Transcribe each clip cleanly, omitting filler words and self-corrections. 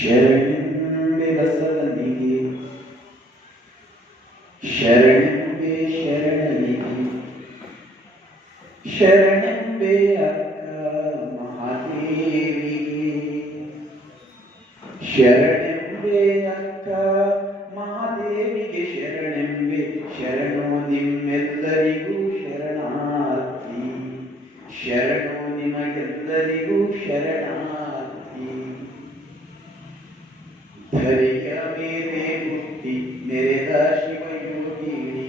ಶರಣೆಂಬೆ ಬಸವನಿಗೆ, ಶರಣೆಂಬೆ ಶರಣನಿಗೆ, ಶರಣೆಂಬೆ ಅಕ್ಕ ಮಹಾದೇವಿಗೆ, ಶರಣೆಂಬೆ ಅಕ್ಕ ಮಹಾದೇವಿಗೆ ಶರಣೆಂಬೆ. ಶರಣು ನಿಮ್ಮೆಲ್ಲರಿಗೂ ಶರಣಾರ್ಥಿ, ಶರಣು ನಿಮಗೆಲ್ಲರಿಗೂ ಶರಣಾರ್ಥಿ. ಧರೆಯ ಮೇಲೆ ಹುಟ್ಟಿ ಮೆರೆದ ಶಿವಯೋಗಿನಿ,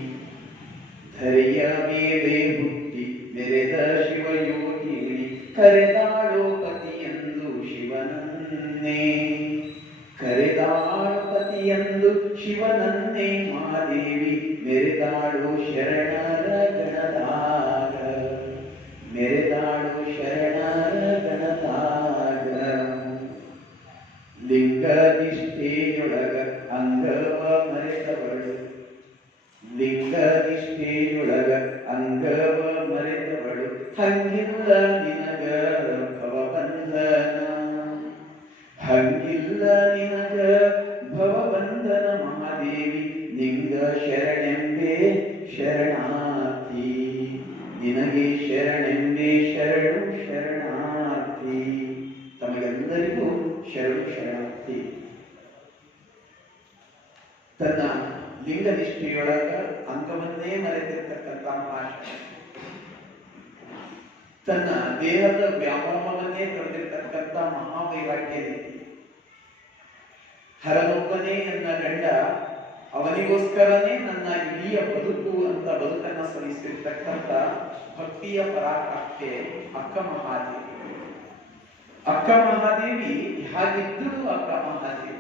ಧರೆಯ ಮೇಲೆ ಹುಟ್ಟಿ ಮೆರೆದ ಶಿವಯೋಗಿನಿ, ಕರೆದಾಳೋ ಪತಿಯಂದು ಶಿವನನ್ನೇ, ಕರೆದಾಳೋ ಪತಿಯಂದು ಶಿವನನ್ನೇ. ಮಹಾದೇವಿ ಮೆರೆದಾಳು ಶರಣರ ಗಣದಾಗ, ಮೆರೆದಾಳು ಶರಣರ ಗಣದಾಗ. ಲಿಂಗನಿಷ್ಠೆಯೊಳಗ ಅಂಗವ ಮರೆತವಳು, ಲಿಂಗನಿಷ್ಠೆಯೊಳಗ ಅಂಗವ ಮರೆತವಳು, ಹಂಗಿಲ್ಲ ನಿನಗ ಭವಬಂಧನ, ಹಂಗಿಲ್ಲ ನಿನಗ ಭವಬಂಧನ. ಮಹಾದೇವಿ ನಿಂಗ ಶರಣೆಂಬೆ ಶರಣಾರ್ಥಿ, ನಿನಗೆ ಶರಣೆಂಬೆ ಶರಣು ಶರಣಾರ್ಥಿ. ತಮಗೆಲ್ಲರಿಗೂ ಶರಣು ಶರಣಾರ್ಥಿ. ತನ್ನ ಲಿಂಗನಿಷ್ಠೆಯೊಳಗ ಅಂಗವನ್ನೇ ಮರೆತಿರ್ತಕ್ಕಂಥ ಮಹಾಶಯ, ತನ್ನ ದೇಹದ ವ್ಯಾಮೋಹವನ್ನೇ ತೊಳೆದಿರ್ತಕ್ಕಂಥ ಮಹಾವೈರಾಗ್ಯ ನೀತಿ. ಹರನೊಬ್ಬನೇ ನನ್ನ ಗಂಡ, ಅವನಿಗೋಸ್ಕರನೇ ನನ್ನ ಇಡೀ ಬದುಕು ಅಂತ ಬದುಕನ್ನ ಸಲ್ಲಿಸಿರ್ತಕ್ಕಂಥ ಭಕ್ತಿಯ ಪರಾಕಾಷ್ಠೆ ಅಕ್ಕ ಮಹಾದೇವಿ. ಅಕ್ಕ ಮಹಾದೇವಿ ಹೇಗಿದ್ದಳು? ಅಕ್ಕ ಮಹಾದೇವಿ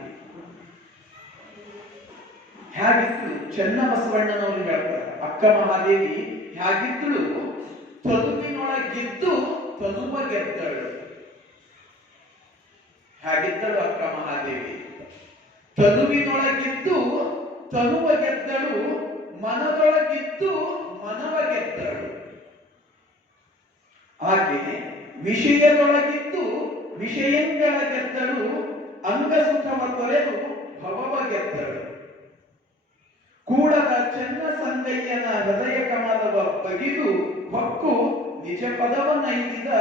ಹೇಗಿದ್ದಳು? ಚನ್ನಬಸವಣ್ಣನವರು ಹೇಳ್ತಾರೆ, ಅಕ್ಕ ಮಹಾದೇವಿ ಹೇಗಿದ್ದಳು? ತನುವಿನೊಳಗಿದ್ದು ತನುವ ಗೆದ್ದಳು. ಹೇಗಿದ್ದಳು ಅಕ್ಕ ಮಹಾದೇವಿ? ತನುವಿನೊಳಗಿದ್ದು ತನುವ ಗೆದ್ದಳು, ಮನದೊಳಗಿದ್ದು ಮನವ ಗೆದ್ದಳು. ಹಾಗೆ ವಿಷಯದೊಳಗಿದ್ದು ವಿಷಯಗಳ ಗೆದ್ದಳು, ಅಂಗಸುಖವ ತೊರೆದು ಭವವ ಗೆದ್ದಳು. ಕೂಡದ ಚೆನ್ನ ಸಂಗಯ್ಯನ ಹೃದಯ ಕಮಲವ ಬಗಿದು ಹೊಕ್ಕು ನಿಜ ಪದವ ನೈದಿದ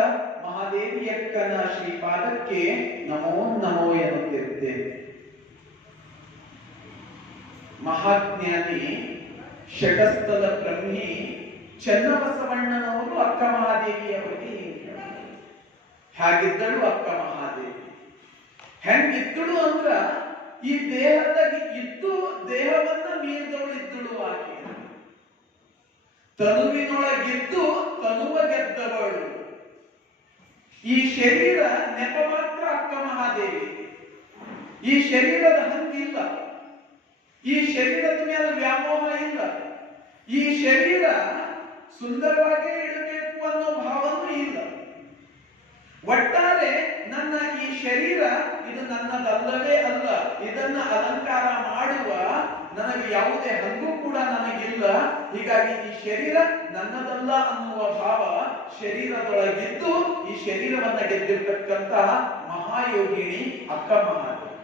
ಮಹಾದೇವಿಯಕ್ಕನ ಶ್ರೀಪಾದಕ್ಕೆ ನಮೋ ನಮೋ ಎನ್ನುತ್ತಿರುತ್ತೇನೆ. ಮಹಾಜ್ಞಾನಿ ಷಟಸ್ಥಲ ಬ್ರಹ್ಮಿ ಚನ್ನಬಸವಣ್ಣನವರು ಅಕ್ಕ ಮಹಾದೇವಿಯವರಿಗೆ ಹೇಗಿದ್ದಳು ಅಕ್ಕ ಮಹಾದೇವಿ? ಹೆಂಗಿದ್ದಳು ಅಂದ್ರ ಈ ದೇಹದಾಗ ಇದ್ದು ದೇಹವನ್ನ ಮೀರಿದವಳು ಇದ್ದಳು ಆಕೆ. ತನುವಿನೊಳಗಿದ್ದು ತನುವ ಗೆದ್ದವಳು. ಈ ಶರೀರ ನೆಪ ಮಾತ್ರ ಅಕ್ಕ ಮಹಾದೇವಿ. ಈ ಶರೀರದ ಹಂಗಿಲ್ಲ, ಈ ಶರೀರದ ಮೇಲೆ ವ್ಯಾಮೋಹ ಇಲ್ಲ, ಈ ಶರೀರ ಸುಂದರವಾಗಿ ಇಡಬೇಕು ಅನ್ನೋ ಭಾವನೂ ಇಲ್ಲ. ಒಟ್ಟಾರೆ ನನ್ನ ಈ ಶರೀರ ಇದು ನನ್ನದಲ್ಲವೇ ಅಲ್ಲ, ಇದನ್ನ ಅಲಂಕಾರ ಮಾಡುವ ನನಗೆ ಯಾವುದೇ ಹಂಗು ಕೂಡ ನನಗಿಲ್ಲ. ಹೀಗಾಗಿ ಈ ಶರೀರ ನನ್ನದಲ್ಲ ಅನ್ನುವ ಭಾವ ಶರೀರದೊಳಗಿದ್ದು ಈ ಶರೀರವನ್ನ ಗೆದ್ದಿರ್ತಕ್ಕಂತಹ ಮಹಾಯೋಗಿನಿ ಅಕ್ಕ ಮಹಾದೇವಿ.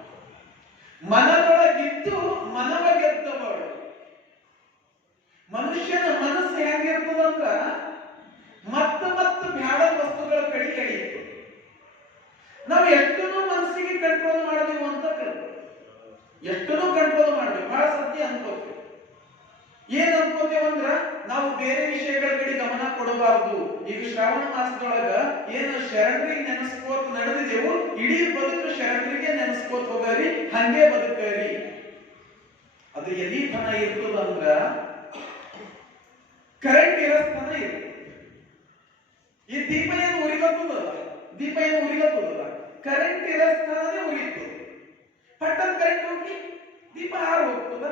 ಮನದೊಳಗಿದ್ದು ಮನವ ಗೆದ್ದವಳು. ಮನುಷ್ಯನ ಮನಸ್ಸು ಹೆಂಗಿರ್ತದಂದ್ರ ಮತ್ತೆ ಬ್ಯಾಡ ವಸ್ತುಗಳ ಕಡೆ ಎಳೆಯಿತು. ನಾವು ಎಷ್ಟನ್ನು ಮನಸ್ಸಿಗೆ ಕಂಟ್ರೋಲ್ ಮಾಡಬೇಕು ಅಂತ ಎಷ್ಟನ್ನು ಕಂಟ್ರೋಲ್ ಮಾಡಬೇಕು. ಬಹಳ ಸತ್ಯ ಅನ್ಕೋತೇವೆ. ಏನ್ ಅನ್ಕೋತೇವಂದ್ರ ನಾವು ಬೇರೆ ವಿಷಯಗಳ ಕಡೆ ಗಮನ ಕೊಡಬಾರದು. ಈಗ ಶ್ರಾವಣ ಮಾಸದೊಳಗ ಏನು ಶರಣರಿಗೆ ನೆನೆಸ್ಕೋತ ನಡೆದಿದೆವು, ಇಡೀ ಬದುಕು ಶರಣರಿಗೆ ನೆನೆಸ್ಕೋತ ಹೋಗರಿ, ಹಂಗೆ ಬದುಕರಿ. ಅದು ಎಲ್ಲಿ ತನ ಇರ್ತದಂದ್ರ ಕರೆಂಟ್ ಇರೋ ಸ್ಥಾನ ಇರ್ತದೆ. ಈ ದೀಪ ಏನು ಉರಿಲತ್ತದಲ್ಲ, ದೀಪ ಏನು ಉರಿಲತ್ತದಲ್ಲ, ಕರೆಂಟ್ ಇರೋ ಸ್ಥಾನನೇ ಉರಿತು. ಪಟ್ಟನ್ ಕರೆಂಟ್ ಹೋಗಿ ದೀಪ ಹಾರು ಹೋಗ್ತದ.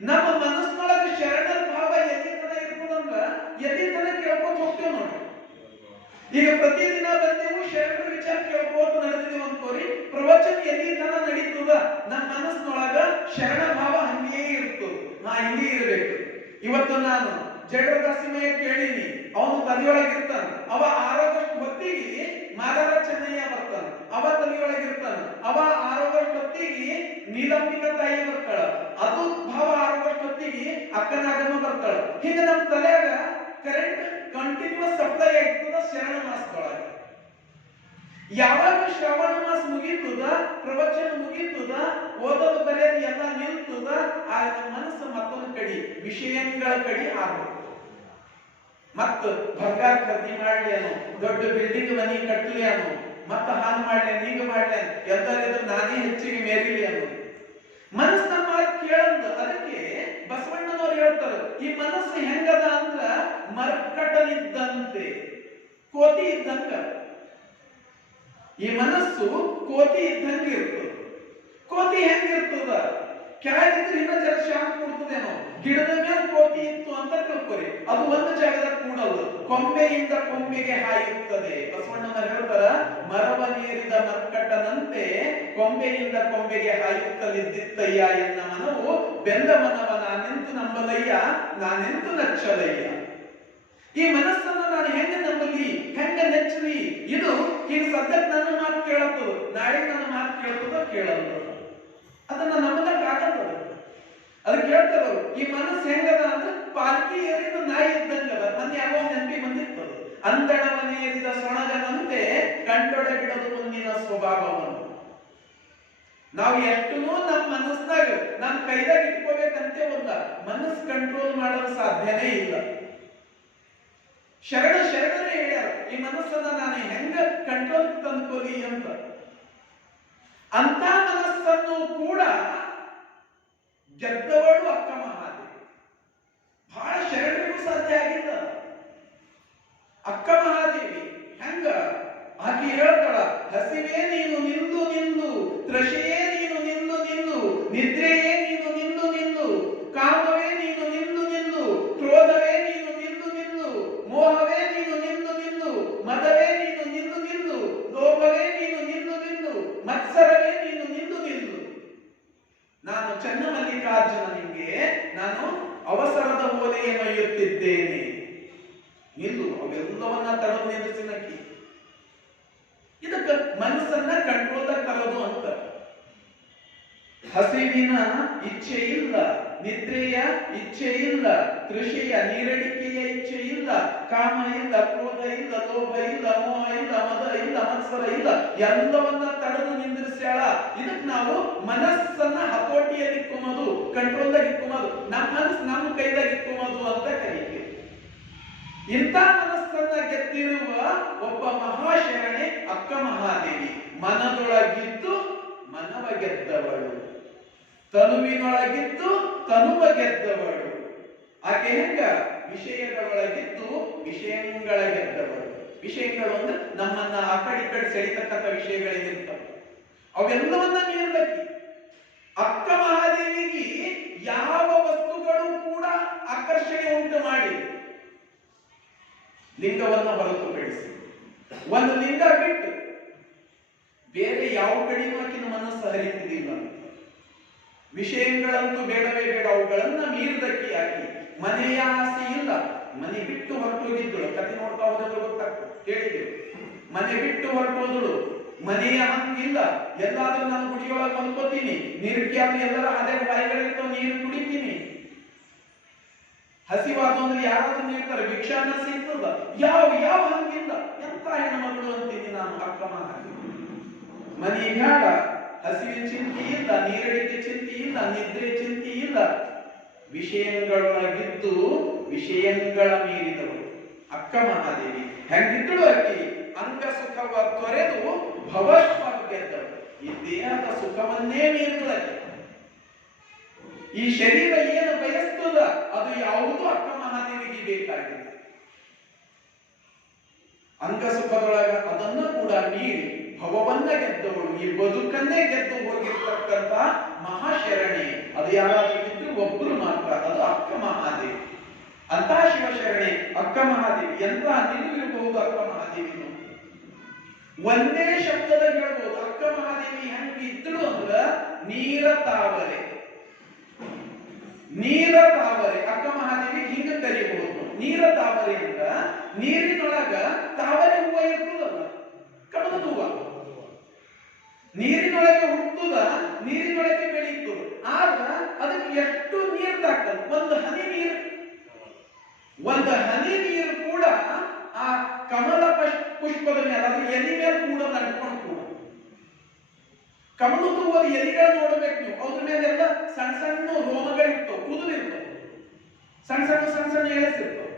ನಮ್ಮ ಮನಸ್ಸಿನೊಳಗೆ ಶರಣರ ಭಾವ ಎಲ್ಲಿ ತನ ಇರ್ತದಂದ್ರ ಎಲ್ಲಿ ತನ ಕೇಳ್ಕೊತ ಹೋಗ್ತೇವೆ ನೋಡಿ. ಈಗ ಪ್ರತಿದಿನ ಬಂದೆವು ಶರಣರ ವಿಚಾರ ಕೇಳ್ಕೋತ ನಡೆದಿದ್ದೇವೆ ಅನ್ಕೋರಿ, ಪ್ರವಚನ ಎಲ್ಲಿ ತನ ನಡೀತದ ನಮ್ಮ ಮನಸ್ಸಿನೊಳಗ ಶರಣ ಭಾವ ಹಂಗೇ ಇರ್ತದ. ನಾ ಹಿಂಗೆ ಇರಬೇಕು. ಇವತ್ತು ನಾನು ಜಡರದಾಸಿಮಯ್ಯ ಕೇಳೀನಿ, ಅವನು ತಲೆಯೊಳಗಿರ್ತಾನ. ಅವ ಆರೋಗ್ಯಷ್ಟು ಹೊತ್ತಿಗೆ ಮಾದಾರ ಚೆನ್ನಯ್ಯ ಬರ್ತಾನ, ಅವ ತಲೆಯೊಳಗಿರ್ತಾನ. ಅವ ನೀಲಂಬಿಕ ತಾಯಿ ಬರ್ತಾಳ, ಅದು ಭಾವ ಆಗುವಷ್ಟೊತ್ತಿಗೆ ಅಕ್ಕನಾಗಮ್ಮ ಬರ್ತಾಳ. ಹೀಗೆ ನಮ್ಮ ತಲೆಯಾಗ ಕರೆಂಟ್ ಕಂಟಿನ್ಯೂಸ್ ಸಪ್ಲೈ ಆಗ್ತದ ಶ್ರಾವಣ ಮಾಸದೊಳಗೆ. ಯಾವಾಗ ಶ್ರಾವಣ ಮಾಸ ಮುಗೀತದ, ಪ್ರವಚನ ಮುಗೀತದ, ಓದೋದು ಬರೆಯೋದು ಎಲ್ಲ ನಿಲ್ತದ, ಆಗ ನಮ್ಮ ಮನಸ್ಸು ಮತ್ತೊಂದು ಕಡೆ ವಿಷಯಗಳ ಕಡೆ ಆಗ್ಬೇಕು. ಮತ್ತ ಬಂಗಾರ ಖರೀದಿ ಮಾಡ್ಲಿ ಅನ್ನೋ, ದೊಡ್ಡ ಬಿಲ್ಡಿಂಗ್ ಮನಿ ಕಟ್ಟಲಿ ಅನ್ನೋ, ಮತ್ತ ಹಾನ್ ಮಾಡ್ಲಿ ಹೀಗ ಮಾಡ್ಲಿ ಎಲ್ಲರೆದು ನಾನೇ ಹೆಚ್ಚಿಗೆ ಮೇರಿಲಿ ಅನ್ನೋ ಮನಸ್ಸು ನಮ್ಮ ಮಾತು ಕೇಳಂದ. ಅದಕ್ಕೆ ಬಸವಣ್ಣನವ್ರು ಹೇಳ್ತಾರೆ, ಈ ಮನಸ್ಸು ಹೆಂಗದ ಅಂದ್ರ ಮರ್ಕಟನಿದ್ದಂತೆ, ಕೋತಿ ಇದ್ದಂಗ. ಈ ಮನಸ್ಸು ಕೋತಿ ಇದ್ದಂಗೆ ಇರ್ತದೆ. ಕೋತಿ ಹೆಂಗಿರ್ತದ? ಕೆಳಗಿದ್ರೆ ಇನ್ನ ಜರ ಶಾಂತಿ ಕೊಡ್ತದೇನೋ. ಗಿಡದ ಮೇಲೆ ಕೋತಿ ಇತ್ತು ಅಂತ ತಿಳ್ಕೊರಿ, ಅದು ಒಂದು ಜಾಗದಾಗ ಕೂಡಲ್ಲ, ಕೊಂಬೆಯಿಂದ ಕೊಂಬೆಗೆ ಹಾಯುತ್ತದೆ. ಬಸವಣ್ಣನ ಹೇಳ್ತಾರ, ಮರವನೇರಿದ ಮರ್ಕಟನಂತೆ ಕೊಂಬೆಯಿಂದ ಕೊಂಬೆಗೆ ಹಾಯುತ್ತಲಿದ್ದಿತ್ತಯ್ಯ ಎನ್ನ ಮನವು ಬೆಂದ ಮನವ ನಾನೆಂತು ನಂಬಲಯ್ಯ, ನಾನೆಂತು ನಚ್ಚಲಯ್ಯ. ಈ ಮನಸ್ಸನ್ನು ನಾನು ಹೆಂಗ ನಂಬಲಿ, ಹೆಂಗ ನೆಚ್ಚಲಿ? ಇದು ಈಗ ಸದ್ಯಕ್ಕೆ ನನ್ನ ಮಾತು ಕೇಳತ್ತದ, ನಾಳೆ ನನ್ನ ಮಾತು ಕೇಳ್ತದ ಕೇಳಲ್ಲ, ಅದನ್ನ ನಂಬಲಕ್ಕಾಗಲ್ಲ. ಅದಕ್ಕೆ ಹೇಳ್ತಾರ ಈ ಮನಸ್ಸು ಹೆಂಗದ ಅಂದ್ರೆ ಪಾಲ್ಕಿ ಏರಿದ ನಾಯಿ ಇದ್ದಂಗದ. ನನ್ನ ಯಾವ ನೆನಪಿ ಬಂದಿರ್ತದ, ಅಂದಳವನೇರಿದ ಸೊಣಗನಂತೆ ಕಂಡೊಡೆ ಬಿಡದು ಮುಂದಿನ ಸ್ವಭಾವವನ್ನು. ನಾವು ಎಷ್ಟು ನಮ್ಮ ಮನಸ್ನಾಗ ನಮ್ಮ ಕೈದಾಗ ಇಟ್ಕೋಬೇಕಂತೆ ಒಂದ ಮನಸ್ಸು ಕಂಟ್ರೋಲ್ ಮಾಡಲು ಸಾಧ್ಯನೇ ಇಲ್ಲ. ಶರಣರೇ ಹೇಳ್ಯಾರ, ಈ ಮನಸ್ಸನ್ನ ನಾನು ಹೆಂಗ ಕಂಟ್ರೋಲ್ ತಂದ್ಕೋಲಿ ಅಂತ. ಅಂತ ಮನಸ್ಸನ್ನು ಕೂಡ ಗೆದ್ದವಳು ಅಕ್ಕ ಮಹಾದೇವಿ. ಬಹಳ ಶರಣರಿಗೂ ಸಾಧ್ಯ ಆಗಿಲ್ಲ. ಅಕ್ಕ ಮಹಾದೇವಿ ಹೆಂಗ ಆಕೆ ಹೇಳ್ತಾಳ, ಹಸಿವೇ ನೀನು ನಿಂದು ನಿಂದು, ತೃಷೆಯೇ ನೀನು ನಿಂದು ನಿಂದು, ನಿದ್ರೆಯೇ ನೀನು ನಿಂದು ನಿಂದು, ಕಾಮವೇ ನೀನು ನಿಂದು ನಿಂದು, ಕ್ರೋಧವೇ ನೀನು ನಿಂದು ನಿಂದು, ಮೋಹವೇ ನೀನು ನಿಂದು ನಿಂದು, ಮದವೇ ನೀನು ನಿಂದು ನಿಂದು, ಲೋಭವೇ ನೀನು ನಿಂದು ನಿಂದು, ಮತ್ಸರವೇ ನೀನು ನಿಂದು ನಿಂದು. ನಾನು ಚನ್ನಮಲ್ಲಿಕಾರ್ಜುನ ನಿಂಗೆ ನಾನು ಅವಸರದ ಓಲೆಯನ್ನು ಒಯ್ಯುತ್ತಿದ್ದೇನೆ. ನಿಲ್ಲು, ಅವೆಲ್ಲವನ್ನ ತಡೆದು ನಿಲ್ಲಿಸಿನಕ್ಕಿ. ಇದಕ್ಕೆ ಮನಸ್ಸನ್ನ ಕಂಟ್ರೋಲ್ದಾಗ ತರೋದು ಅಂತ. ಹಸಿವಿನ ಇಚ್ಛೆ ಇಲ್ಲ, ನಿದ್ರೆಯ ಇಚ್ಛೆ ಇಲ್ಲ, ಕೃಷಿಯ ನೀರಡಿಕೆಯ ಇಚ್ಛೆ ಇಲ್ಲ, ಕಾಮ ಇಲ್ಲ, ಕ್ರೋಧ ಇಲ್ಲ, ಲೋಭ ಇಲ್ಲ, ಮೋಹ ಇಲ್ಲ, ಮದ ಇಲ್ಲ, ಮತ್ಸರ ಇಲ್ಲ, ಎಲ್ಲವನ್ನ ತಡೆದು ನಿಂದಿರ್ಸ್ಯಾಳ. ಇದಕ್ಕೆ ನಾವು ಮನಸ್ಸನ್ನ ಹತೋಟಿಯಲ್ಲಿ ಇಟ್ಕೊಂಬೋದು, ಕಂಟ್ರೋಲ್ದಾಗ ಇಟ್ಕೊಂಬೋದು, ನಮ್ಮ ಮನಸ್ಸು ನಮ್ಮ ಕೈದಾಗ ಇಟ್ಕೊಂಬೋದು ಅಂತ ಕರೀತೀವಿ. ಇಂಥ ಮನಸ್ಸನ್ನ ಗೆದ್ದಿರುವ ಒಬ್ಬ ಮಹಾಶರಣೆ ಅಕ್ಕ ಮಹಾದೇವಿ. ಮನದೊಳಗಿದ್ದು ಮನವ ಗೆದ್ದವಳು, ತನುವಿನೊಳಗಿದ್ದು ತನುವ ಗೆದ್ದವಳು. ಆಕೆ ಹೆಂಗ ವಿಷಯಗಳೊಳಗಿದ್ದು ವಿಷಯಗಳ ಗೆದ್ದವಳು. ವಿಷಯಗಳು ಅಂದ್ರೆ ನಮ್ಮನ್ನ ಆ ಕಡೆ ಸೆಳಿತಕ್ಕಂಥ ವಿಷಯಗಳೇನಿರ್ತವೆ ಅವೆಲ್ಲವನ್ನ ಮೀರಬೇಕು. ಅಕ್ಕ ಮಹಾದೇವಿಗೆ ಯಾವ ವಸ್ತುಗಳು ಕೂಡ ಆಕರ್ಷಣೆ ಉಂಟು ಮಾಡಿ ಲಿಂಗವನ್ನ ಹೊರತುಪಡಿಸಿ ಒಂದು ಲಿಂಗ ಬಿಟ್ಟು ಬೇರೆ ಯಾವ ಕಡೆಯೂ ಆಕಿನ ಮನಸ್ಸು ಹರಿತಿದ್ದಿಲ್ಲ. ವಿಷಯಗಳಂತೂ ಬೇಡವೇ ಬೇಡ, ಅವುಗಳನ್ನ ಮೀರಿದಕ್ಕೆ ಆಕಿ ಮನೆಯ ಆಸೆ ಇಲ್ಲ. ಮನೆ ಬಿಟ್ಟು ಹೊರಟೋಗಿದ್ದಳು, ಕತೆ ನೋಡ್ತಾ ಹೋದ್ರೆ ಗೊತ್ತಾಗ್ತದೆ, ಕೇಳಿದ್ದೇವೆ. ಮನೆ ಬಿಟ್ಟು ಹೊರಟೋದಳು, ಮನೆಯ ಹಂಗಿಲ್ಲ. ಎಲ್ಲಾದ್ರೂ ನಾನು ಗುಡಿಯೊಳಗೆ ಮಲ್ಕೋತೀನಿ, ನೀರಿಗೆ ಎಲ್ಲರ ಅದೇ ಬಾಯಿಗಳಿರ್ತಾವ, ನೀರು ಕುಡಿತೀನಿ. ಹಸಿವಾದ್ರೆ ಯಾರಾದ್ರೂ ನೀಡ್ತಾರೆ, ಭಿಕ್ಷಾನ ಸಿಗ್ತದ, ಯಾವ ಹಂಗಿಲ್ಲ. ಎಂತ ಹೆಣ್ಮಗಳು ಅಂತೀನಿ ನಾನು ಅಕ್ಕ ಮಹಾದೇವಿ. ಮನೆ ಬೇಡ, ಹಸಿವಿನ ಚಿಂತೆ ಇಲ್ಲ, ನೀರಡಿಕೆ ಚಿಂತೆ ಇಲ್ಲ, ನಿದ್ರೆ ಚಿಂತೆ ಇಲ್ಲ. ವಿಷಯಗಳೊಳಗಿದ್ದು ವಿಷಯಗಳ ಮೀರಿದವಳು ಅಕ್ಕ ಮಹಾದೇವಿ. ಹೆಂಗಿದ್ದಳು ಅಕ್ಕಿ? ಅಂಗ ಸುಖವ ತೊರೆದು ಭವಸ್ವ ಗೆದ್ದಳು. ಈ ದೇಹದ ಸುಖವನ್ನೇ ಮೀರಿದಳು. ಈ ಶರೀರ ಏನು ಬಯಸ್ತದ ಅದು ಯಾವುದು ಅಕ್ಕ ಮಹಾದೇವಿಗೆ ಬೇಕಾಗಿದೆ. ಅಂಗ ಸುಖದೊಳಗ ಅದನ್ನು ಕೂಡ ಮೀರಿ ಭವವನ್ನ ಗೆದ್ದವಳು, ಈ ಬದುಕನ್ನೇ ಗೆದ್ದು ಹೋಗಿರ್ತಕ್ಕಂಥ ಮಹಾಶರಣೆ. ಅದು ಯಾರಾದ್ರೂ ಇದ್ರು ಒಬ್ರು ಮಾತ್ರ, ಅದು ಅಕ್ಕ ಮಹಾದೇವಿ. ಅಂತ ಶಿವಶರಣೆ ಅಕ್ಕ ಮಹಾದೇವಿ. ಎಂತ ನಿಲುವಿರಬಹುದು ಅಕ್ಕ ಮಹಾದೇವಿ. ಒಂದೇ ಶಬ್ದದ ಹೇಳ್ಬೋದು ಅಕ್ಕ ಮಹಾದೇವಿ ಹೆಂಗಿದ್ರು ಅಂದ್ರ ನೀರ ತಾವರೆ. ನೀರ ತಾವರೆ ಅಕ್ಕ ಮಹಾದೇವಿ ಹಿಂಗ ಕರಿಬಹುದು. ನೀರ ತಾವರೆ ಅಂತ ನೀರಿನೊಳಗ ತಾವರೆ ಹೂವ ಇರ್ತದಲ್ಲ, ಕಮಲದ ಹೂವ. ನೀರಿನೊಳಗೆ ಹುಟ್ಟುದ, ನೀರಿನೊಳಗೆ ಬೆಳೆಯುವ ಹಾಕಲ್ಲ. ಒಂದು ಹನಿ ನೀರು ಕೂಡ ಆ ಕಮಲ ಪುಷ್ಪದ ಮೇಲೆ, ಅದ್ರ ಎಲೆ ಮೇಲೆ ಕೂಡ ನಡ್ಕೊಂಡು ಕೂಡ ಕಮಲದ ಹೂವದ ಎಲೆಗಳು ನೋಡ್ಬೇಕು ನೀವು. ಅದ್ರ ಮೇಲೆಲ್ಲ ಸಣ್ಣ ಸಣ್ಣ ರೋಮಗಳಿರ್ತವೆ, ಕೂದಲಿರ್ತವೆ, ಸಣ್ಣ ಸಣ್ಣ ಎಳೆಸಿರ್ತವೆ.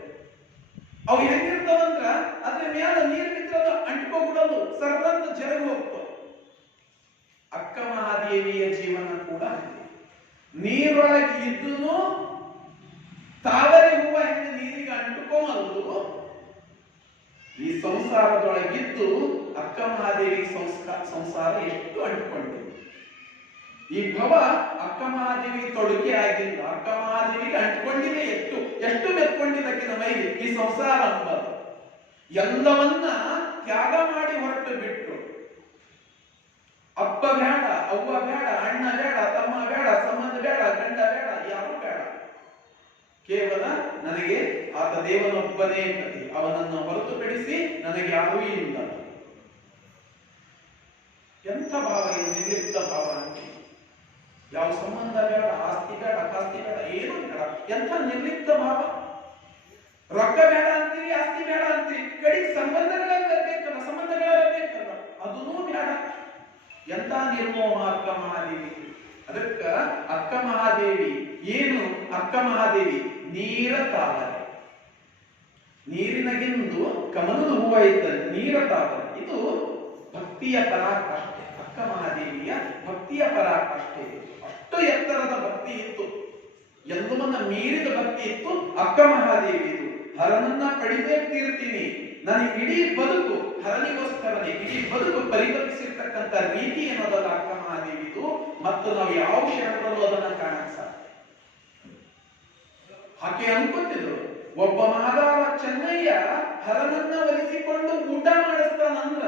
ಅವು ಹೆಂಗಿರ್ತಾವಂದ್ರ ಅದ್ರ ಮೇಲೆ ನೀರು ಬಿತ್ತದ ಅಂಟ್ಕೋಬಿಡೋದು, ಸರ್ವಂತ ಜರಗಿ ಹೋಗ್ತವೆ. ಅಕ್ಕ ಮಹಾದೇವಿಯ ಜೀವನ ಕೂಡ ನೀರೊಳಗೆ ಇದ್ದು ತಾವರೆ ಹೂವ ಹೆಂಗೆ ನೀರಿಗೆ ಅಂಟುಕೋಮದು, ಈ ಸಂಸಾರದೊಳಗಿದ್ದು ಅಕ್ಕ ಮಹಾದೇವಿ ಸಂಸಾರ ಎಷ್ಟು ಅಂಟುಕೊಂಡಿದೆ. ಈ ಭವ ಅಕ್ಕ ಮಹಾದೇವಿ ತೊಡಕೆ ಆಗಿಲ್ಲ, ಅಕ್ಕ ಮಹಾದೇವಿಗೆ ಅಂಟ್ಕೊಂಡಿದೆ. ಎಷ್ಟು ಮೆತ್ಕೊಂಡಿದ್ದಕ್ಕಿನ ಮೈಲಿ ಈ ಸಂಸಾರ ಅಂಬದು. ಎಲ್ಲವನ್ನ ತ್ಯಾಗ ಮಾಡಿ ಹೊರಟು ಬಿಟ್ಟು, ಅಪ್ಪ ಬೇಡ, ಅವ್ವ ಬೇಡ, ಅಣ್ಣ ಬೇಡ, ತಮ್ಮ ಬೇಡ, ಸಂಬಂಧ ಬೇಡ, ಗಂಡ ಬೇಡ, ಯಾರು ಬೇಡ, ಕೇವಲ ನನಗೆ ಆತ ದೇವನೊಬ್ಬನೇ ಪತಿ, ಅವನನ್ನು ಹೊರತುಪಡಿಸಿ ನನಗೆ ಯಾರೂ ಇಲ್ಲ. ಎಂಥ ಭಾವ ಇದು, ನಿರ್ಲಿಪ್ತ ಭಾವ. ಯಾವ ಸಂಬಂಧ ಬೇಡ, ಆಸ್ತಿ ಬೇಡ, ಪಾಸ್ತಿ ಬೇಡ, ಏನು ಬೇಡ, ಎಂಥ ನಿರ್ಲಿಪ್ತ ಭಾವ. ರೊಕ್ಕ ಬೇಡ ಅಂತೀರಿ, ಆಸ್ತಿ ಬೇಡ ಅಂತೀರಿ, ಕಡೆಗೆ ಸಂಬಂಧಗಳೆಲ್ಲ ಬೇಕಲ್ಲ, ಸಂಬಂಧಗಳೆಲ್ಲ ಬೇಕಲ್ಲ, ಅದೂ ಬೇಡ. ಎಂಥ ನಿರ್ಮೋಹ ಅಕ್ಕ ಮಹಾದೇವಿ. ಅದಕ್ಕ ಅಕ್ಕ ಮಹಾದೇವಿ ಏನು? ಅಕ್ಕ ಮಹಾದೇವಿ ನೀರ ತಾವರೆ, ನೀರಿನಗಿಂದು ಕಮಲದ ಹೂವ ಇದ್ದಲ್ಲಿ ನೀರ ತಾವರೆ. ಇದು ಭಕ್ತಿಯ ಪರಾಕಾಷ್ಠೆ. ಅಕ್ಕ ಮಹಾದೇವಿಯ ಭಕ್ತಿಯ ಪರಾಕಾಷ್ಠೆ. ಅಷ್ಟು ಎತ್ತರದ ಭಕ್ತಿ ಇತ್ತು, ಎಲ್ಲವನ್ನ ಮೀರಿದ ಭಕ್ತಿ ಇತ್ತು ಅಕ್ಕ ಮಹಾದೇವಿದು. ಹರನನ್ನ ಪಡಿಬೇಕಿರ್ತೀನಿ, ನನಗೆ ಇಡೀ ಬದುಕು ಹರನಿಗೋಸ್ಕರನೇ, ಇಡೀ ಬದುಕು ಪರಿಕಲ್ಪಿಸಿರ್ತಕ್ಕಂಥ ರೀತಿ ಏನೋದಲ್ಲ ಅಕ್ಕ ಮಹಾದೇವಿದು. ಮತ್ತು ನಾವು ಯಾವ ಕ್ಷಣದಲ್ಲೂ ಅದನ್ನ ಕಾಣಕ್ ಸಾಧ್ಯ. ಆಕೆ ಅನ್ಕೊತಿದ್ರು, ಒಬ್ಬ ಮಾದಾವ ಚೆನ್ನಯ್ಯ ಹರನನ್ನ ಒಲಿಸಿಕೊಂಡು ಊಟ ಮಾಡಿಸ್ತಾನಂದ್ರ,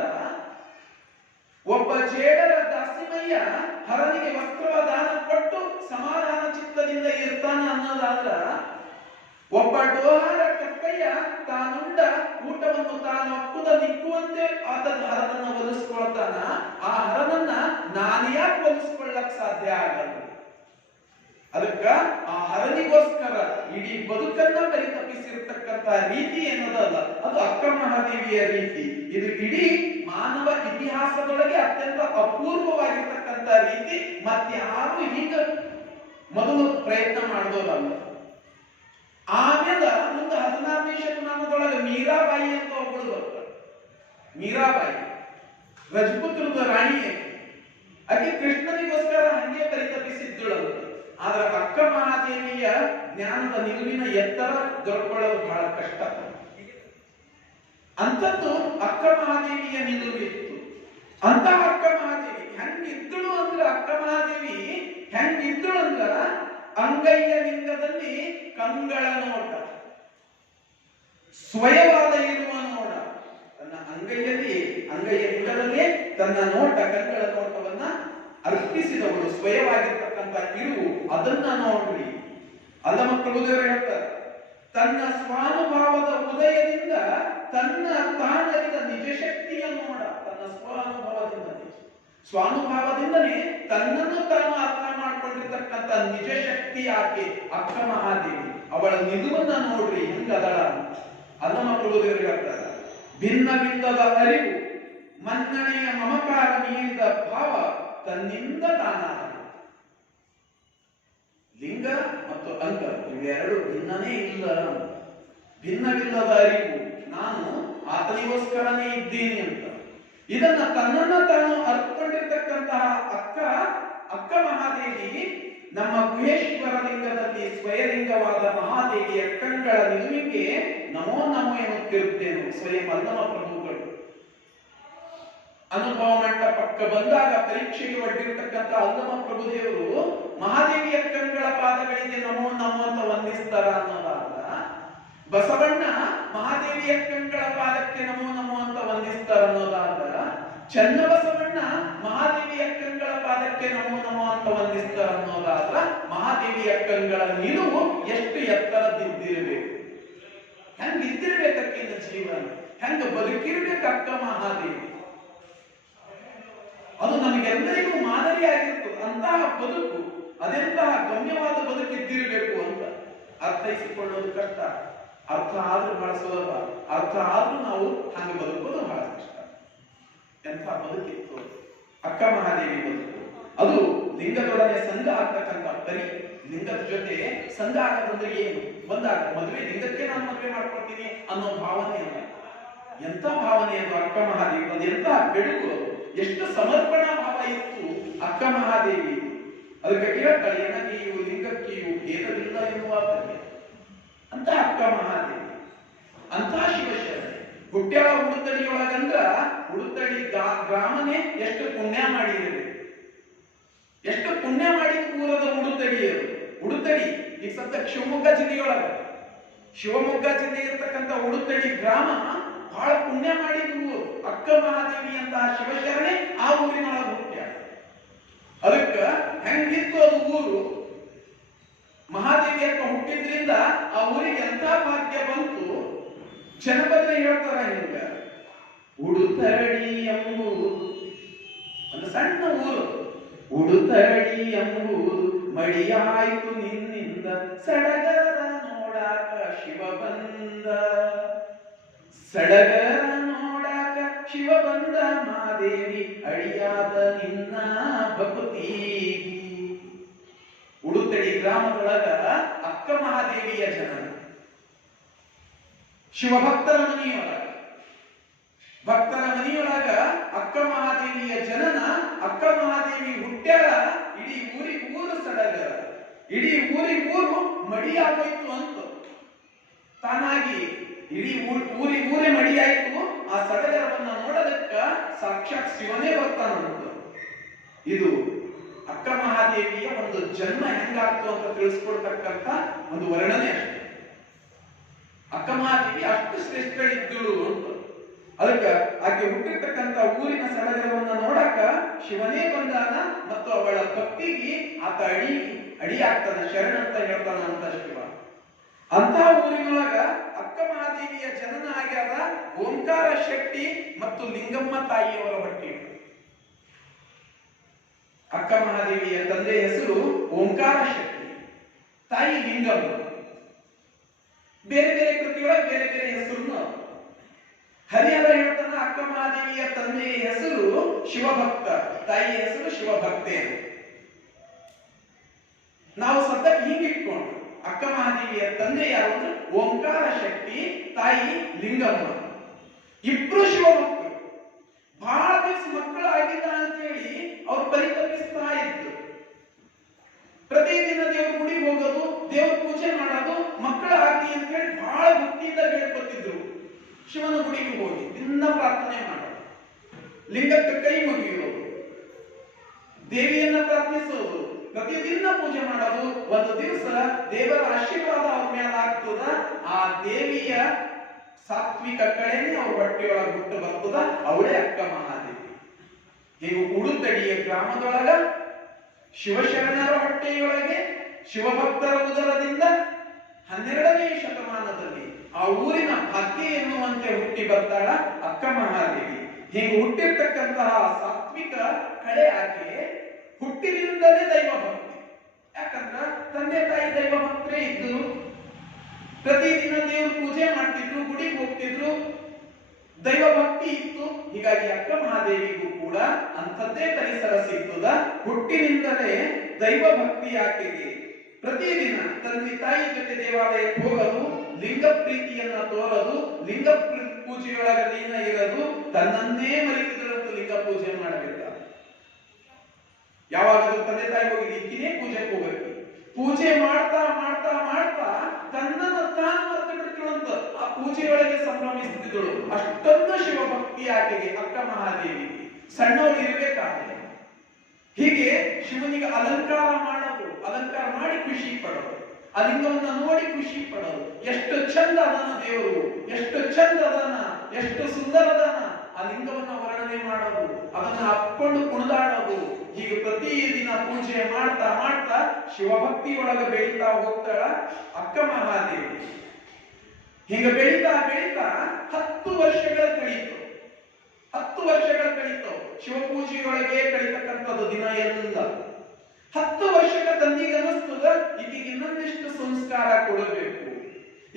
ಒಬ್ಬ ಜೇಡರ ದಾಸಿಮಯ್ಯ ಹರನಿಗೆ ವಸ್ತ್ರವ ದಾನ ಕೊಟ್ಟು ಸಮಾಧಾನ ಚಿತ್ತದಿಂದ ಇರ್ತಾನ ಅನ್ನೋದಾದ್ರ, ಒಬ್ಬ ಡೋಹಾರ ಕಕ್ಕಯ್ಯ ತಾನುಂಡ ಊಟವನ್ನು ತಾನು ಒಕ್ಕುದ ನಿಕ್ಕುವಂತೆ ಆತನ ಹರನನ್ನ ಒಲಿಸ್ಕೊಳ್ತಾನ. ಆ ಹರನನ್ನ ನಾನು ಯಾಕೆ ಒಲಿಸ್ಕೊಳ್ಳಕ್ ಸಾಧ್ಯ ಆಗಲ್ಲ? ಅದಕ್ಕ ಆ ಹರನಿಗೋಸ್ಕರ ಇಡೀ ಬದುಕನ್ನ ಪರಿತಪಿಸಿರ್ತಕ್ಕಂಥ ರೀತಿ ಏನದಲ್ಲ, ಅದು ಅಕ್ಕ ಮಹಾದೇವಿಯ ರೀತಿ. ಇದು ಇಡೀ ಮಾನವ ಇತಿಹಾಸದೊಳಗೆ ಅತ್ಯಂತ ಅಪೂರ್ವವಾಗಿರ್ತಕ್ಕಂಥ ರೀತಿ. ಮತ್ಯಾರು ಈಗ ಮೊದಲು ಪ್ರಯತ್ನ ಮಾಡಿದವರಲ್ಲ. ಆಮೇಲೆ ಮುಂದೆ 16ನೇ ಶತಮಾನದೊಳಗೆ ಮೀರಾಬಾಯಿ ಅಂತ ಒಬ್ಬಳು ಬರ್ತಾರೆ. ಮೀರಾಬಾಯಿ ರಜಪುತ್ರದ ರಾಣಿ. ಆಕೆ ಕೃಷ್ಣನಿಗೋಸ್ಕರ ಹಂಗೆ ಪರಿತಪಿಸಿದ್ದಳು. ಆದ್ರೆ ಅಕ್ಕ ಮಹಾದೇವಿಯ ಜ್ಞಾನದ ನಿಲುವಿನ ಎತ್ತರ ದೊರಕೊಳ್ಳೋದು ಬಹಳ ಕಷ್ಟ. ಅಂಥದ್ದು ಅಕ್ಕ ಮಹಾದೇವಿಯ ನಿಲುವಿತ್ತು. ಅಂತ ಅಕ್ಕ ಮಹಾದೇವಿ ಹೆಂಗಿದ್ದಳು ಅಂದ್ರ, ಅಕ್ಕ ಮಹಾದೇವಿ ಹೆಂಗಿದ್ದಳು ಅಂದ್ರ, ಅಂಗೈಯ ಲಿಂಗದಲ್ಲಿ ಕಂಗಳ ನೋಟ, ಸ್ವಯವಾದ ಇರುವ ನೋಟ. ತನ್ನ ಅಂಗೈಯ ಲಿಂಗದಲ್ಲಿ ತನ್ನ ನೋಟ, ಕಂಗಳ ನೋಟವನ್ನ ಅರ್ಪಿಸಿದವಳು, ಸ್ವಯವಾಗಿರ್ತಕ್ಕಂಥ ಇರುವು. ಅದನ್ನ ನೋಡ್ರಿ. ಅಲ್ಲ ಮಕ್ಕಳು ಹೇಳ್ತಾರೆ, ತನ್ನ ಸ್ವಾನುಭಾವದ ಉದಯದಿಂದ ತನ್ನ ತಾನರಿದ ನಿಜ ಶಕ್ತಿಯ ನೋಡ. ತನ್ನ ಸ್ವಾನುಭಾವದಿಂದನೇ ತನ್ನನ್ನು ತಾನು ಅರ್ಥ ಮಾಡ್ಕೊಂಡಿರ್ತಕ್ಕಂಥ ನಿಜ ಶಕ್ತಿ ಆಕೆ ಅಕ್ಕ ಮಹಾದೇವಿ. ಅವಳ ನಿಲುವನ್ನ ನೋಡ್ರಿ ಹಿಂಗದಳ. ಅಲ್ಲ ಮಕ್ಕಳು ಹೇಳ್ತಾರೆ, ಭಿನ್ನ ಭಿನ್ನದ ಅರಿವು, ಮನ್ನಣೆಯ ಮಮಕಾರ ಮೀರಿದ ಭಾವ ತನ್ನಿಂದ ತಾನಾದ. ಲಿಂಗ ಮತ್ತು ಅಂಗ ಇವೆರಡು ಭಿನ್ನನೇ ಇಲ್ಲ. ಭಿನ್ನವಿಲ್ಲದ ಅರಿವು, ನಾನು ಆತನಿಗೋಸ್ಕರನೇ ಇದ್ದೀನಿ ಅಂತ. ಇದನ್ನ ತನ್ನನ್ನ ತಾನು ಅರ್ಥಕೊಂಡಿರ್ತಕ್ಕಂತಹ ಅಕ್ಕ ಮಹಾದೇವಿ ನಮ್ಮ ಗುಹೇಶ್ವರ ಲಿಂಗದಲ್ಲಿ ಸ್ವಯಲಿಂಗವಾದ ಮಹಾದೇವಿಯ ಕಂಗಳ ನಿಲುವಿಗೆ ನಮೋ ನಮೋ ಎನ್ನುತ್ತಿರುತ್ತೇನೆ. ಸ್ವಯಂ ಅಲ್ಲಮ ಪ್ರಭುಗಳು ಅನುಭವ ಮಂಟಪಕ್ಕೆ ಬಂದಾಗ ಪರೀಕ್ಷೆಗೆ ಒಡ್ಡಿರ್ತಕ್ಕಂಥ ಅಲ್ಲಮ ಪ್ರಭುದೇವರು ಮಹಾದೇವಿಯ ಕಂಗಳ ಪಾದಗಳಿಗೆ ನಮೋ ನಮೋ ಅಂತ ವಂದಿಸ್ತಾರ ಅನ್ನೋದಾದ, ಬಸವಣ್ಣ ಮಹಾದೇವಿಯ ಕಂಗಳ ಪಾದಕ್ಕೆ ನಮೋ ನಮೋ ಅಂತ ವಂದಿಸ್ತಾರ ಅನ್ನೋದಾದ, ಚನ್ನಬಸವಣ್ಣ ಮಹಾದೇವಿಯ ಕಂಗಳ ಪಾದಕ್ಕೆ ನಮೋ ನಮೋ ಅಂತ ವಂದಿಸ್ತಾರ ಅನ್ನೋದಾದ್ರ, ಮಹಾದೇವಿಯ ಕಂಗಳ ನಿಲುವು ಎಷ್ಟು ಎತ್ತರದಿದ್ದಿರಬೇಕು, ಹೆಂಗಿದ್ದಿರ್ಬೇಕಕ್ಕಿನ ಜೀವನ, ಹೆಂಗ ಬದುಕಿರ್ಬೇಕು ಅಕ್ಕ ಮಹಾದೇವಿ. ಅದು ನಮಗೆಲ್ಲರಿಗೂ ಮಾದರಿಯಾಗಿರ್ತದೆ. ಅಂತಹ ಬದುಕು ಅದೆಂತಹ ಗಮ್ಯವಾದ ಬದುಕಿದ್ದಿರಬೇಕು ಅಂತ ಅರ್ಥೈಸಿಕೊಳ್ಳೋದು ಕಷ್ಟ. ಅರ್ಥ ಆದ್ರೂ ಬಹಳ ಸುಲಭ, ಅರ್ಥ ಆದ್ರೂ ನಾವು ಹಂಗ ಬದುಕೋದು ಬಹಳ ಕಷ್ಟ. ಎಂಥ ಬದುಕಿತ್ತು ಅಕ್ಕ ಮಹಾದೇವಿ ಬದುಕು. ಅದು ಲಿಂಗದೊಡನೆ ಸಂಘ ಆಗ್ತಕ್ಕಂಥ ಪರಿ. ಲಿಂಗದ ಜೊತೆ ಸಂಘ ಆಗೋದಂದ್ರೆ ಏನು? ಬಂದಾಗ ಮದುವೆ ಲಿಂಗಕ್ಕೆ ನಾನು ಮದುವೆ ಮಾಡ್ಕೊಳ್ತೀನಿ ಅನ್ನೋ ಭಾವನೆ ಅಲ್ಲ. ಎಂತ ಭಾವನೆ ಅದು ಅಕ್ಕ ಮಹಾದೇವಿ, ಅದು ಎಂತ ಬೆಳಕು, ಎಷ್ಟು ಸಮರ್ಪಣಾ ಭಾವ ಇತ್ತು ಅಕ್ಕ ಮಹಾದೇವಿ. ಅದಕ್ಕೆ ಕೇಳ್ತಾಳೆ, ಎನಗೆಯು ಲಿಂಗಕ್ಕೆಯು ಭೇದವಿಲ್ಲ ಎನ್ನುವ ಬಗ್ಗೆ ಅಂತ ಅಕ್ಕ ಮಹಾದೇವಿ. ಅಂತ ಶಿವಶರಣೆ ಹುಟ್ಟ್ಯಾಳ ಉಡುತಡಿಯೊಳಗಂದ್ರ ಉಡುತಡಿ ಗ್ರಾಮನೇ ಎಷ್ಟು ಪುಣ್ಯ ಮಾಡಿರಬೇಕು, ಎಷ್ಟು ಪುಣ್ಯ ಮಾಡಿದ ಊರದ ಉಡುತಡಿಯರು. ಉಡುತಡಿ ಈಗ ಸದ್ಯ ಶಿವಮೊಗ್ಗ ಜಿಲ್ಲೆಯೊಳಗ, ಶಿವಮೊಗ್ಗ ಜಿಲ್ಲೆ ಇರ್ತಕ್ಕಂಥ ಉಡುತಡಿ ಗ್ರಾಮ ಬಹಳ ಪುಣ್ಯ ಮಾಡಿದ ಊರು. ಅಕ್ಕ ಮಹಾದೇವಿ ಅಂತಹ ಶಿವಶರಣೆ ಆ ಊರಿನೊಳಗೆ ಹುಟ್ಟ್ಯಾಳ. ಅದಕ್ಕ ಹೆಂಗಿತ್ತು ಅದು ಊರು. ಮಹಾದೇವಿ ಅಕ್ಕ ಹುಟ್ಟಿದ್ರಿಂದ ಆ ಊರಿಗೆ ಎಂತ ಭಾಗ್ಯ ಬಂತು. ಜನಪದ ಹೇಳ್ತಾರ ಹಿಂಗ, ಉಡುತಡಿ ಎಂಬುದು ಒಂದು ಸಣ್ಣ ಊರು. ಉಡುತಡಿ ಎಂಬುದು ಮಡಿಯಾಯ್ತು ನಿನ್ನಿಂದ, ಸಡಗರ ನೋಡಾಕ ಶಿವ ಬಂದ, ಸಡಗರ ನೋಡಾಕ ಶಿವ ಬಂದ, ಮಾದೇವಿ ಅಡಿಯಾದ ನಿನ್ನ ಭಕ್ತಿ. ಉಡುತಡಿ ಗ್ರಾಮದೊಳಗ ಅಕ್ಕ ಮಹಾದೇವಿಯ ಜನನ. ಶಿವಭಕ್ತರ ಮನೆಯೊಳಗ, ಭಕ್ತರ ಮನೆಯೊಳಗ ಅಕ್ಕ ಮಹಾದೇವಿಯ ಜನನ. ಅಕ್ಕ ಮಹಾದೇವಿ ಹುಟ್ಟ್ಯಾಳ, ಇಡೀ ಊರು ಸಡಗರ, ಇಡೀ ಊರು ಮಡಿಯಾಗೋಯ್ತು ಅಂತ ತಾನಾಗಿ ಇಡೀ ಊರೇ ಮಡಿಯಾಯ್ತು. ಆ ಸಡಗರವನ್ನ ನೋಡೋದಕ್ಕ ಸಾಕ್ಷಾತ್ ಶಿವನೇ ಬರ್ತಾನಂತ. ಇದು ಅಕ್ಕ ಮಹಾದೇವಿಯ ಒಂದು ಜನ್ಮ ಹೆಂಗಾಗ್ತು ಅಂತ ತಿಳಿಸ್ಕೊಡ್ತಕ್ಕಂಥ ಒಂದು ವರ್ಣನೆ ಅಷ್ಟೇ. ಅಕ್ಕ ಮಹಾದೇವಿ ಅಷ್ಟು ಶ್ರೇಷ್ಠಳಿದ್ದಳು ಅಂತ. ಅದಕ್ಕೆ ಆಕೆ ಹುಟ್ಟಿರ್ತಕ್ಕಂಥ ಊರಿನ ಸಡಗರವನ್ನ ನೋಡಕ ಶಿವನೇ ಬಂದಾನ ಮತ್ತು ಅವಳ ಭಕ್ತಿಗೆ ಆತ ಅಡಿ ಆಗ್ತಾನ, ಶರಣ ಅಂತ ಹೇಳ್ತಾನ ಅಂತ ಶಿವ. ಅಂತ ಊರಿನೊಳಗ ಅಕ್ಕ ಮಹಾದೇವಿಯ ಜನನ ಆಗ್ಯಾದ ಓಂಕಾರ ಶೆಟ್ಟಿ ಮತ್ತು ಲಿಂಗಮ್ಮ ತಾಯಿಯವರ ಹೊಟ್ಟೆ. ಅಕ್ಕ ಮಹಾದೇವಿಯ ತಂದೆ ಹೆಸರು ಓಂಕಾರ ಶೆಟ್ಟಿ, ತಾಯಿ ಲಿಂಗಮ್ಮ. ಬೇರೆ ಬೇರೆ ಕೃತಿಯೊಳಗೆ ಬೇರೆ ಬೇರೆ ಹೆಸರು. ಹರಿಹರ ಹೇಳ್ತಾನ ಅಕ್ಕ ಮಹಾದೇವಿಯ ತಂದೆಯ ಹೆಸರು ಶಿವಭಕ್ತ, ತಾಯಿಯ ಹೆಸರು ಶಿವಭಕ್ತೆ. ನಾವು ಸದ್ಯಕ್ಕೆ ಹಿಂಗೆ ಇಟ್ಕೊಂಡು ಅಕ್ಕ ಮಹಾದೇವಿಯ ತಂದೆ ಯಾರು ಅಂದ್ರೆ ಓಂಕಾರ ಶೆಟ್ಟಿ, ತಾಯಿ ಲಿಂಗಮ್ಮ. ಇಬ್ರು ಶಿವಭಕ್ತರು. ಬಹಳ ದಿವಸ ಮಕ್ಕಳು ಆಗಿಲ್ಲ ಅಂತೇಳಿ ಅವ್ರು ಪರಿತಪಿಸ್ತಾ ಇದ್ರು. ಪ್ರತಿದಿನ ದೇವ್ರ ಗುಡಿಗೆ ಹೋಗೋದು, ದೇವ್ರ ಪೂಜೆ ಮಾಡೋದು, ಮಕ್ಕಳ ಆಗಲಿ ಅಂತ ಹೇಳಿ ಬಹಳ ಭಕ್ತಿಯಿಂದ ಬೇಡ್ಕೊತಿದ್ರು. ಶಿವನ ಗುಡಿಗೆ ಹೋಗಿ ದಿನ ಪ್ರಾರ್ಥನೆ ಮಾಡೋದು, ಲಿಂಗಕ್ಕೆ ಕೈ ಮುಗಿಯೋದು, ದೇವಿಯನ್ನ ಪ್ರಾರ್ಥಿಸೋದು, ಪ್ರತಿದಿನ ಪೂಜೆ ಮಾಡೋದು. ಒಂದು ದಿವಸ ದೇವರ ಆಶೀರ್ವಾದ ಅವ್ರ ಮೇಲೆ ಆಗ್ತದ. ಆ ದೇವಿಯ ಸಾತ್ವಿಕ ಕಳೆನೇ ಅವ್ರ ಹೊಟ್ಟೆಯೊಳಗೆ ಹುಟ್ಟು ಬರ್ತದ. ಅವಳೇ ಅಕ್ಕ ಮಹಾದೇವಿ. ಹೀಗೂ ಉಡುತಡಿಯ ಗ್ರಾಮದೊಳಗ ಶಿವಶರಣರ ಹೊಟ್ಟೆಯೊಳಗೆ ಶಿವಭಕ್ತರ ಉದರದಿಂದ 12ನೇ ಶತಮಾನದಲ್ಲಿ ಆ ಊರಿನ ಭಾಗ್ಯ ಎನ್ನುವಂತೆ ಹುಟ್ಟಿ ಬರ್ತಾಳ ಅಕ್ಕ ಮಹಾದೇವಿ. ಹೀಗೆ ಹುಟ್ಟಿರ್ತಕ್ಕಂತಹ ಸಾತ್ವಿಕ ಕಳೆ ಆಕೆ ಹುಟ್ಟಿನಿಂದಲೇ ದೈವ ಭಕ್ತಿ. ಯಾಕಂದ್ರ ತಂದೆ ತಾಯಿ ದೈವ ಭಕ್ತರೇ ಇದ್ರು. ಪ್ರತಿದಿನ ದೇವ್ರ ಪೂಜೆ ಮಾಡ್ತಿದ್ರು, ಗುಡಿಗೆ ಹೋಗ್ತಿದ್ರು, ದೈವ ಭಕ್ತಿ ಇತ್ತು. ಹೀಗಾಗಿ ಅಕ್ಕ ಮಹಾದೇವಿಗೂ ಕೂಡ ಅಂಥದ್ದೇ ಪರಿಸರ ಸಿಗ್ತದ. ಹುಟ್ಟಿನಿಂದಲೇ ದೈವ ಭಕ್ತಿ ಆಕೆಗೆ. ಪ್ರತಿದಿನ ತಂದೆ ತಾಯಿ ಜೊತೆ ದೇವಾಲಯಕ್ಕೆ ಹೋಗೋದು, ಲಿಂಗ ಪ್ರೀತಿಯನ್ನ ತೋರದು, ಲಿಂಗ ಪೂಜೆಯೊಳಗ ಲೀನ ಇರೋದು, ತನ್ನನ್ನೇ ಮರೆತಿದ್ರಂತೂ ಲಿಂಗ ಪೂಜೆ ಮಾಡಬೇಕ. ಯಾವಾಗಲೂ ತಂದೆ ತಾಯಿ ಹೋಗಿ ಈಕಿನೇ ಪೂಜೆಗೆ ಹೋಗಬೇಕು. ಪೂಜೆ ಮಾಡ್ತಾ ಮಾಡ್ತಾ ಮಾಡ್ತಾ ತನ್ನನ್ನು ತಾನು ಮರೆತು ಬಿಡ್ತಿಳಂತ. ಆ ಪೂಜೆಯೊಳಗೆ ಸಂಭ್ರಮಿಸುತ್ತಿದ್ದಳು. ಅಷ್ಟೊಂದು ಶಿವಭಕ್ತಿ ಆಕೆಗೆ, ಅಕ್ಕ ಮಹಾದೇವಿಗೆ. ಸಣ್ಣವಳು ಇರಬೇಕಾದ್ರೆ ಹೀಗೆ ಶಿವನಿಗೆ ಅಲಂಕಾರ ಮಾಡೋದು, ಅಲಂಕಾರ ಮಾಡಿ ಖುಷಿ ಪಡೋದು, ಆ ಲಿಂಗವನ್ನ ನೋಡಿ ಖುಷಿ ಪಡೋದು. ಎಷ್ಟು ಚಂದ ಅದನ ದೇವರು, ಎಷ್ಟು ಚಂದ ಅದನ, ಎಷ್ಟು ಸುಂದರ ಅದನ. ಆ ಲಿಂಗವನ್ನ ವರ್ಣನೆ ಮಾಡೋದು, ಅದನ್ನ ಅಪ್ಕೊಂಡು ಕುಣಿದಾಡೋದು. ಹೀಗೆ ಪ್ರತಿದಿನ ಪೂಜೆ ಮಾಡ್ತಾ ಮಾಡ್ತಾ ಶಿವಭಕ್ತಿ ಒಳಗೆ ಬೆಳೀತಾ ಹೋಗ್ತಾಳ ಅಕ್ಕ ಮಹಾದೇವಿ. ಹೀಗೆ ಬೆಳೀತಾ ಬೆಳೀತಾ 10 ವರ್ಷಗಳ ಕಳೀತು. 10 ವರ್ಷಗಳ ಕಳೀತು ಶಿವಪೂಜೆಯೊಳಗೆ ಕಳೀತಕ್ಕಂಥದ್ದು ದಿನ ಎಲ್ಲ. 10 ವರ್ಷದ ತಂದಿಗೆ ಅನಿಸ್ತದ ಈಗಿಗೆ ಇನ್ನೊಂದಿಷ್ಟು ಸಂಸ್ಕಾರ ಕೊಡಬೇಕು,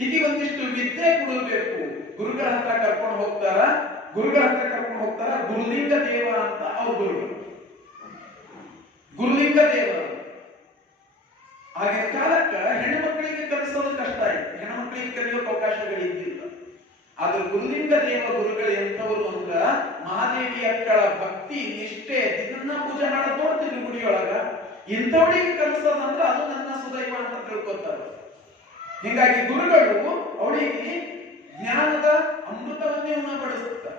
ಈಗ ಒಂದಿಷ್ಟು ವಿದ್ಯೆ ಕೊಡಬೇಕು. ಗುರುಗಳ ಹತ್ರ ಕರ್ಕೊಂಡು ಹೋಗ್ತಾರ. ಗುರುಲಿಂಗ ದೇವ ಅಂತ ಅವ್ರ ಗುರುಗಳು. ಗುರುಲಿಂಗ ದೇವ ಆಗಿನ ಕಾಲಕ್ಕ ಹೆಣ್ಣು ಮಕ್ಕಳಿಗೆ ಕಲಿಸೋದು ಕಷ್ಟ ಆಯ್ತು, ಹೆಣ್ಣು ಮಕ್ಕಳಿಗೆ ಕಲಿಯೋಕೆ ಅವಕಾಶಗಳು ಇದ್ದಿಲ್ಲ. ಆದ್ರೆ ಗುರುಲಿಂಗ ದೇವ ಗುರುಗಳು ಎಂಥವರು ಅಂದ್ರ ಮಹಾದೇವಿ ಅಕ್ಕಳ ಭಕ್ತಿ ನಿಷ್ಠೆ ಇದನ್ನ ಪೂಜೆ ಮಾಡೋದು ನೋಡ್ತಿದ್ರು ಗುಡಿಯೊಳಗ. ಇಂಥವಳಿಗೆ ಕಲಿಸೋದಂದ್ರೆ ಅದು ನನ್ನ ಸುದೈವ ಅಂತ ತಿಳ್ಕೊತಾರೆ. ಹೀಗಾಗಿ ಗುರುಗಳು ಅವಳಿಗೆ ಜ್ಞಾನದ ಅಮೃತವನ್ನೇ ಉಣಬಡಿಸುತ್ತಾರೆ.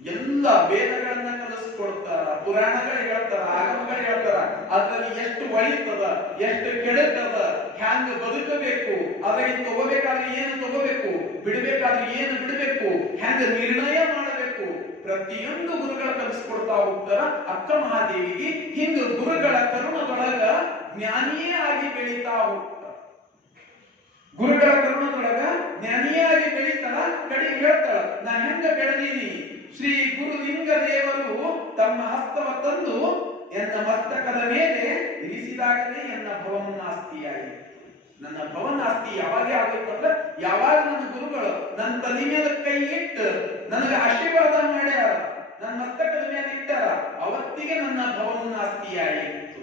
ಎಲ್ಲ ವೇದಗಳನ್ನ ಕಲಿಸ್ಕೊಡ್ತಾರ, ಪುರಾಣಗಳು ಹೇಳ್ತಾರ, ಆಗಮಗಳು ಹೇಳ್ತಾರ. ಅದ್ರಲ್ಲಿ ಎಷ್ಟು ಒಳಿತದ, ಎಷ್ಟು ಕೆಡುಕದ, ಹ್ಯಾಂಗ ಬದುಕಬೇಕು, ಅದ್ರಾಗ ತಗೋಬೇಕಾದ್ರೆ ಏನು ತಗೋಬೇಕು, ಬಿಡಬೇಕಾದ್ರೆ ಏನು ಬಿಡಬೇಕು, ಹ್ಯಾಂಗ ನಿರ್ಣಯ ಮಾಡಬೇಕು, ಪ್ರತಿಯೊಂದು ಗುರುಗಳ ಕಲಿಸ್ಕೊಡ್ತಾ ಹೋಗ್ತಾರ ಅಕ್ಕ ಮಹಾದೇವಿಗೆ. ಹಿಂಗ ಗುರುಗಳ ಕರುಣದೊಳಗ ಜ್ಞಾನಿಯೇ ಆಗಿ ಬೆಳೀತಾ ಹೋಗ್ತಾರ. ಗುರುಗಳ ಕರುಣದೊಳಗ ಜ್ಞಾನಿಯೇ ಆಗಿ ಬೆಳೀತಾರ. ಕಡೆ ಹೇಳ್ತಾಳ, ನಾ ಹೆಂಗ ಬೆಳೆದೀನಿ. ಶ್ರೀ ಗುರುಲಿಂಗ ದೇವರು ತಮ್ಮ ಹಸ್ತವ ತಂದು ಎನ್ನ ಮಸ್ತಕದ ಮೇಲೆ ಇರಿಸಿದಾಗಲೇ ಎನ್ನ ಭವನಾಸ್ತಿಯಾಯಿತು. ನನ್ನ ಭವನಾಸ್ತಿ ಯಾವಾಗ ಆಗುತ್ತೆ ಅಂದ್ರೆ ಯಾವಾಗ ನನ್ನ ಗುರುಗಳು ನನ್ನ ತಲೆ ಮೇಲೆ ಕೈ ಇಟ್ಟು ನನಗೆ ಆಶೀರ್ವಾದ ಮಾಡ್ಯಾರ, ನನ್ನ ಮಸ್ತಕದ ಮೇಲೆ ಇಟ್ಟಾರ, ಅವತ್ತಿಗೆ ನನ್ನ ಭವನಾಸ್ತಿಯಾಯಿತು.